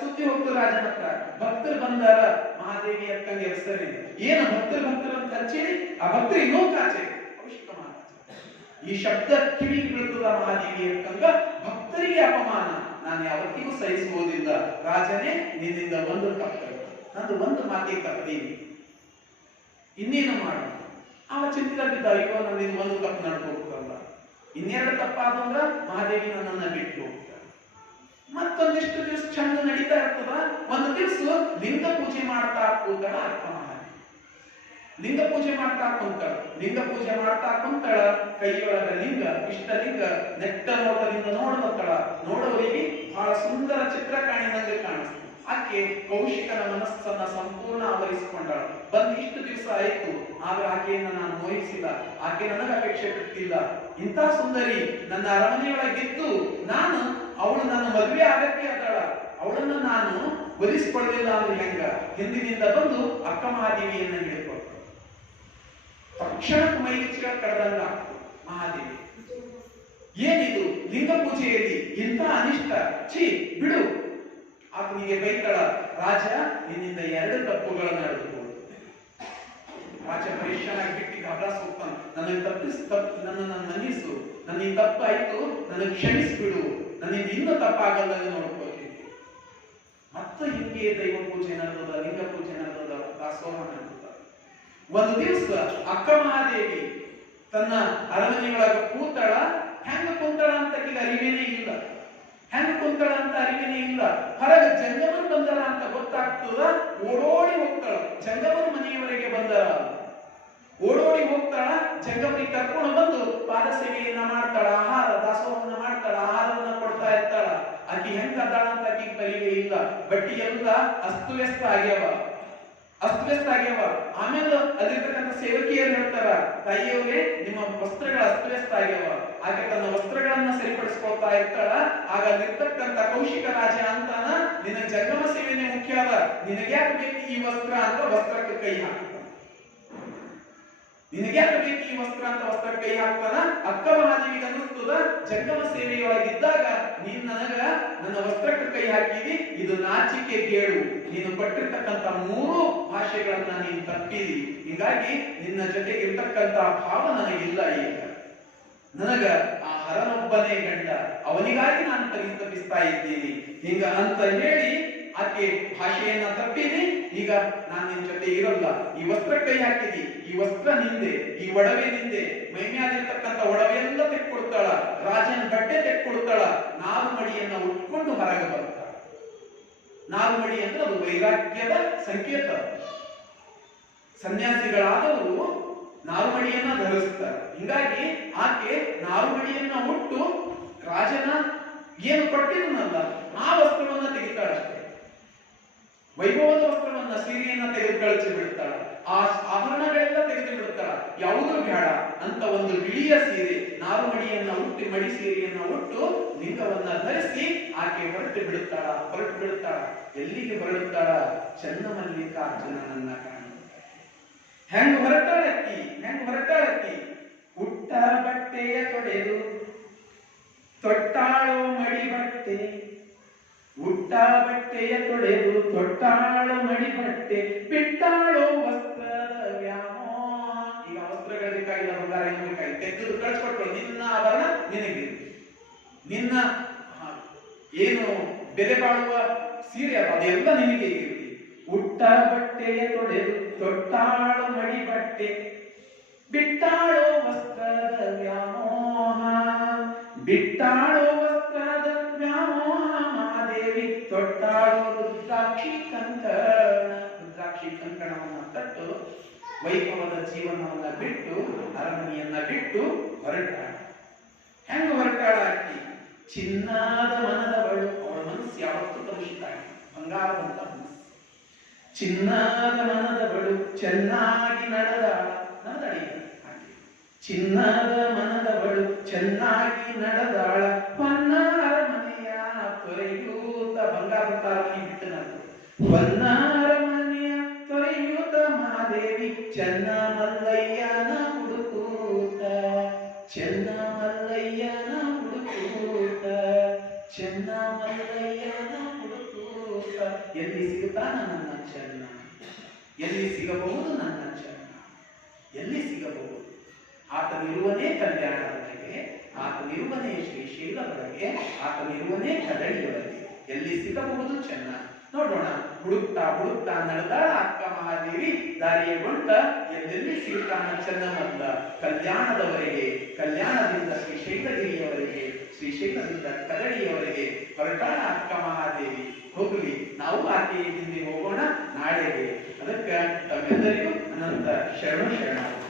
ಸುದ್ದಿ ಹೋಗ್ತು ರಾಜನ ಹತ್ರ. ಭಕ್ತರು ಬಂದಾರ, ಮಹಾದೇವಿ ಅಕ್ಕಂಗೆ ಹೆಸರಿದೆ. ಏನು ಭಕ್ತರು ಅಂತ ಹಚ್ಚಿರಿ, ಆ ಭಕ್ತರು ಇನ್ನೂ ಕಾಚೆ ಕೌಶಿಕ ಮಹಾರಾಜ ಈ ಶಬ್ದ ಕಿವಿಗೆ ಬೀಳ್ತದ. ಮಹಾದೇವಿ ಅಕ್ಕಂಗ ಭಕ್ತರಿಗೆ ಅಪಮಾನ ನಾನು ಯಾವತ್ತಿಗೂ ಸಹಿಸುವುದಿಲ್ಲ. ರಾಜನೇ, ನಿನ್ನಿಂದ ಒಂದು ತಪ್ಪು, ನಂದು ಒಂದು ಮಾತಿಗೆ ತಪ್ಪೀನಿ, ಇನ್ನೇನು ಮಾಡು. ಅವ ಚಿಂತಿತ ಬಿದ್ದ, ಅಯ್ಯೋ ನನ್ನಿಂದ ಒಂದು ತಪ್ಪು ನಡ್ಕೋಗ್ತಲ್ಲ, ಇನ್ನೆರಡು ತಪ್ಪಾದಂದ್ರ ಮಹಾದೇವಿ ನನ್ನನ್ನ ಬಿಟ್ಟು ಹೋಗ್ತಾಳೆ. ಮತ್ತೊಂದಿಷ್ಟು ದಿವಸ ಚಂದ ನಡೀತಾ ಇರ್ತದ. ಒಂದು ದಿವಸ ಲಿಂಗ ಪೂಜೆ ಮಾಡ್ತಾ ಕೂತಾಳ ಅಕ್ಕ ಮಹಾದೇವಿ. ಲಿಂಗ ಪೂಜೆ ಮಾಡ್ತಾ ಕುಂತಾಳ. ಕೈಯೊಳಗ ಲಿಂಗ, ಇಷ್ಟಲಿಂಗ ನೆಟ್ಟ ನೋಟದಿಂದ ನೋಡಬತ್ತಾಳ. ನೋಡೋರಿಗೆ ಬಹಳ ಸುಂದರ ಚಿತ್ರ ಕಾಣಿದಂಗೆ ಕಾಣಿಸ್ತು. ಆಕೆ ಕೌಶಿಕನ ಮನಸ್ಸನ್ನ ಸಂಪೂರ್ಣ ಆವರಿಸಿಕೊಂಡಳ. ಬಂದು ಇಷ್ಟು ದಿವಸ ಆಯ್ತು, ಆದ್ರೆ ಆಕೆಯನ್ನ ನಾನು ಮೋಹಿಸಿಲ್ಲ, ಆಕೆ ನನಗೆ ಅಪೇಕ್ಷೆ ಬಿಟ್ಟಿಲ್ಲ. ಇಂಥ ಸುಂದರಿ ನನ್ನ ಅರಮನೆಯೊಳಗಿದ್ದು ಅವಳು ನನ್ನ ಮದುವೆ ಆಗಕ್ಕೆ ಆದಳ, ಅವಳನ್ನ ನಾನು ಒಲಿಸಿಕೊಳ್ಳಲಿಲ್ಲ ಅಂದ್ರೆ ಹೆಂಗ? ಹಿಂದಿನಿಂದ ಬಂದು ಅಕ್ಕ ಮಹಾದೇವಿಯನ್ನ ಹಿಡಿದುಕೊಟ್ಟು ತಕ್ಷಣ ಮೈಗೆ ಚಿರ ಕಳೆದಂಗ ಮಹಾದೇವಿ. ಏನಿದು ಲಿಂಗ ಪೂಜೆಯಲ್ಲಿ ಇಂಥ ಅನಿಷ್ಟ, ಛೀ ಬಿಡು. ಆತನಿಗೆ ಬೈತಳ, ರಾಜ ನಿನ್ನಿಂದ ಎರಡು ತಪ್ಪುಗಳನ್ನು ನಡೆದು. ರಾಜ ಪರಿಶ್ರಮಾಗಿ ಬಿಟ್ಟು ಗಾಬರಾಸ್ ಹೋಗ್ತಾನೆ. ನನ್ನನ್ನು ಮನ್ನಿಸು, ನನ್ನ ತಪ್ಪಾಯ್ತು, ನನಗೆ ಕ್ಷಮಿಸಿಬಿಡು, ನನಗೆ ಇನ್ನೂ ತಪ್ಪಾಗಲ್ಲ ನೋಡ್ಕೊಳ್ತೀನಿ. ಮತ್ತೆ ಹಿಂಗೆ ದೈವ ಪೂಜೆ ನಡೆದ, ಲಿಂಗ ಪೂಜೆ ನಡೆದ, ದಾಸೋಹ ನಡೆದ. ಒಂದು ದಿವಸ ಅಕ್ಕ ಮಹಾದೇವಿ ತನ್ನ ಅರಮನೆಯೊಳಗ ಕೂತಾಳ. ಹೆಂಗ ಕುಂತಾಳ ಅಂತ ಅರಿವೇನೇ ಇಲ್ಲ. ಹೊರಗೆ ಜಂಗಮರು ಬಂದರ ಅಂತ ಗೊತ್ತಾಗ್ತದ. ಓಡೋಡಿ ಹೋಗ್ತಾಳ. ಜಂಗಮರು ಮನೆಯವರೆಗೆ ಬಂದರ, ಓಡೋಡಿ ಹೋಗ್ತಾಳ. ಜಂಗಮರಿಗೆ ಕರ್ಕೊಂಡು ಬಂದು ಪಾದ ಸೇವೆಯನ್ನ ಮಾಡ್ತಾಳ, ಆಹಾರ ದಾಸೋಹವನ್ನ ಮಾಡ್ತಾಳ, ಆಹಾರವನ್ನ ಕೊಡ್ತಾ ಇರ್ತಾಳ. ಆಕಿ ಹೆಂಗ ಅದಾಳ ಅಂತ ಆಕಿಗೆ ಪರಿವೇ ಇಲ್ಲ. ಬಟ್ಟಿ ಎಲ್ಲ ಅಸ್ತವ್ಯಸ್ತ ಆಗ್ಯಾವ. ಆಮೇಲೆ ಅಲ್ಲಿರ್ತಕ್ಕಂಥ ಸೇವಕಿಯರು ಹೇಳ್ತಾರ, ತಾಯಿಯವರೇ ನಿಮ್ಮ ವಸ್ತ್ರಗಳ ಅಸ್ತವ್ಯಸ್ತ ಆಗ್ಯಾವ. ಆಕೆ ತನ್ನ ವಸ್ತ್ರಗಳನ್ನ ಸರಿಪಡಿಸ್ಕೊಳ್ತಾ ಇರ್ತಾಳ. ಆಗ ಅಲ್ಲಿರ್ತಕ್ಕಂಥ ಕೌಶಿಕ ರಾಜ ಅಂತಾನ, ನಿನ್ನ ಜಂಗಮ ಸೇವೆನೇ ಮುಖ್ಯ ಅದ, ನಿನಗ್ಯಾಕೆ ಬೇಕು ಈ ವಸ್ತ್ರ ಅಂತ ವಸ್ತ್ರಕ್ಕೆ ಕೈ ಹಾಕ್ತಾನ. ವಸ್ತ್ರಕ್ಕೆ ಕೈ ಹಾಕ್ತಾನ. ಅಕ್ಕ ಮಹಾದೇವಿಗೆ ಅನ್ನಿಸ್ತದ, ಜಂಗಮ ಸೇವೆಯೊಳಗಿದ್ದಾಗ ನೀನ್ ನನ್ನ ವಸ್ತ್ರಕ್ಕೆ ಕೈ ಹಾಕಿದಿ, ಇದು ನಾಚಿಕೆ ಗೇಡು. ನೀನು ಪಟ್ಟಿರ್ತಕ್ಕಂಥ 3 ಭಾಷೆಗಳನ್ನ ನೀನು ತಪ್ಪಿದಿ. ಹೀಗಾಗಿ ನಿನ್ನ ಜೊತೆಗೆ ಇರ್ತಕ್ಕಂಥ ಭಾವ ನನಗಿಲ್ಲ. ಈಗ ನನಗ ಆ ಹರನೊಬ್ಬನೇ ಗಂಡ, ಅವನಿಗಾಗಿ ನಾನು ಪರಿತಪಿಸ್ತಾ ಇದ್ದೀನಿ ಹಿಂಗ ಅಂತ ಹೇಳಿ ಆಕೆ ಭಾಷೆಯನ್ನ ತಪ್ಪಿದಿ. ಈಗ ನಾನು ನಿನ್ ಜೊತೆ ಇರಲ್ಲ. ಈ ವಸ್ತ್ರ ಕೈ ಹಾಕಿದಿ, ಈ ವಸ್ತ್ರ ನಿಂದೆ, ಈ ಒಡವೆ ನಿಂದೆ. ಮೈಮ್ಯಾಲಿರ್ತಕ್ಕಂಥ ಒಡವೆ ಎಲ್ಲ ತೆಕ್ಕೊಡ್ತಾಳ. ರಾಜನ ಬಟ್ಟೆ ತೆಕ್ಕೊಡ್ತಾಳ. ನಾರುಮಡಿಯನ್ನ ಉಟ್ಕೊಂಡು ಹೊರಗೆ ಬರ್ತಾಳ. ನಾರುಮಡಿ ಅಂದ್ರೆ ಅದು ವೈರಾಗ್ಯದ ಸಂಕೇತ. ಸನ್ಯಾಸಿಗಳಾದವರು ನಾರುಮಡಿಯನ್ನ ಧರಿಸ್ತಾರೆ. ಹಿಂಗಾಗಿ ಆಕೆ ನಾರುಮಡಿಯನ್ನ ಉಟ್ಟು ರಾಜನ ಏನು ಕೊಟ್ಟಿದ್ದನಲ್ಲ ಆ ವಸ್ತ್ರವನ್ನ ತೆಗಿತಾಳಷ್ಟೇ. ವೈಭವದ ವಸ್ತ್ರವನ್ನ, ಸೀರೆಯನ್ನ ತೆಗೆದು ಕಳಚಿ ಬಿಡ್ತಾಳ. ಆ ಆಭರಣಗಳೆಲ್ಲ ತೆಗೆದು ಬಿಡ್ತಾಳ. ಯಾವುದೂ ಬೇಡ ಅಂತ ಒಂದು ಬಿಳಿಯ ಸೀರೆ, ನಾರುಮಡಿಯನ್ನ ಉಟ್ಟಿ, ಮಡಿ ಸೀರೆಯನ್ನ ಉಟ್ಟು ಲಿಂಗವನ್ನ ಧರಿಸಿ ಆಕೆ ಹೊರಟು ಬಿಡುತ್ತಾಳ. ಎಲ್ಲಿಗೆ ಹೊರಡುತ್ತಾಳ? ಚನ್ನಮಲ್ಲಿಕಾರ್ಜುನನನ್ನ ಕಾಣ. ಹೆಂಗ್ ಹೊರಟಾಳಕ್ಕಿ ಉಟ್ಟ ಬಟ್ಟೆಯ ತೊಡೆದು ತೊಟ್ಟಾಳೋ ಮಡಿ ಬಟ್ಟೆ. ಉಟ್ಟ ಬಟ್ಟೆಯ ತೊಡೆದು ತೊಟ್ಟಾಳೋ ಮಡಿ ಬಟ್ಟೆ. ಬಿಟ್ಟಾಳೋ ವಸ್ತ್ರದ ವ್ಯಾಮೋಹ. ಈಗ ವಸ್ತ್ರಗಳ ಬೇಕಾಗಿಲ್ಲ, ಬಂಗಾರ ಏನು ಬೇಕಾಗಿಲ್ಲ, ತೆಗೆದು ಕಳಿಸ್ಕೊಟ್ಕೊಳ್ಳಿ. ನಿನ್ನ ಆಭರಣ ನಿನಗೆ, ನಿನ್ನ ಏನು ಬೆಲೆ ಬಾಳುವ ಸೀರೆ ಅದೆಲ್ಲ ನಿನಗೆ ಇರಲಿ. ಉಟ್ಟ ಬಟ್ಟೆಯ ತೊಡೆದು ತೊಟ್ಟಾಳೋ ಮಡಿ ಬಟ್ಟೆ. ಬಿಟ್ಟಾಳೋ ವಸ್ತ್ರದ ವ್ಯಾಮೋಹ. ಬಿಟ್ಟಾಳೋ ವಸ್ತ್ರದ ವ್ಯಾಮೋಹ. ಮಹಾದೇವಿ ತೊಟ್ಟಾಳೋ ರುದ್ರಾಕ್ಷಿ ಕಂಕಣವನ್ನ ಕಟ್ಟು ವೈಭವದ ಜೀವನವನ್ನ ಬಿಟ್ಟು, ಅರಮನೆಯನ್ನ ಬಿಟ್ಟು ಹೊರಟಾಳ. ಹೆಂಗ ಹೊರಟಾಳ ಆಕಿ? ಚಿನ್ನಾದ ಮನದವಳು. ಅವಳ ಮನಸ್ಸು ಯಾವತ್ತೂ ಕಲುಷಿತ ಆಗಿ, ಬಂಗಾರದಂತ ಮನಸ್ಸು. ಚಿನ್ನಾದ ಮನದವಳು ಚೆನ್ನಾಗಿ ನಡೆದಾಳ. ಚಿನ್ನದ ಮನದವಳು ಚೆನ್ನಾಗಿ ನಡೆದಾಳ. ಹೊನ್ನ ಅರಮನೆಯ ತೊರೆಯೂತ. ಬಂಗಾರದ ಅರಮನೆ ಬಿಟ್ಟು ನಾನು ಹೊನ್ನ ಅರಮನೆಯ ತೊರೆಯೂತ. ಮಹಾದೇವಿ ಚೆನ್ನ ಮಲ್ಲಯ್ಯನ ಹುಡುಕೂತ. ಚೆನ್ನ ಮಲ್ಲಯ್ಯನ ಹುಡುಕೂತ, ಚೆನ್ನ ಮಲ್ಲಯ್ಯನ ಹುಡುಕೂತ. ಎಲ್ಲಿ ಸಿಗುತ್ತಾನ ನನ್ನ ಚೆನ್ನ, ಎಲ್ಲಿ ಸಿಗಬಹುದು ನನ್ನ ಚೆನ್ನ, ಎಲ್ಲಿ ಸಿಗಬಹುದು? ಆತನಿರುವನೇ ಕಲ್ಯಾಣದೊಳಗೆ, ಆತನಿರುವನೇ ಶ್ರೀಶೈಲದೊಳಗೆ, ಆತನಿರುವನೇ ಕದಳಿಯೊಳಗೆ. ಎಲ್ಲಿ ಸಿಗಬಹುದು ಚೆನ್ನ? ನೋಡೋಣ. ಹುಡುಕ್ತಾ ಹುಡುಕ್ತಾ ನಡೆದಾಳ ಅಕ್ಕ ಮಹಾದೇವಿ ದಾರಿಯ ಗೊಂಟ ಎಲ್ಲೆಲ್ಲಿ ಸಿಗುತ್ತಾನ ಚೆನ್ನಮಲ್ಲ. ಕಲ್ಯಾಣದವರೆಗೆ, ಕಲ್ಯಾಣದಿಂದ ಶ್ರೀಶೈಲಗಿರಿಯವರೆಗೆ, ಶ್ರೀಶೈಲದಿಂದ ಕದಳಿಯವರೆಗೆ ಹೊರಟಾಳ ಅಕ್ಕ ಮಹಾದೇವಿ. ಹೋಗಲಿ, ನಾವು ಆಕೆಯ ಹಿಂದೆ ಹೋಗೋಣ ನಾಳೆಗೆ. ಅದಕ್ಕೆ ತಮ್ಮೆಲ್ಲರಿಗೂ ಅನಂತ ಶರಣ ಶರಣ.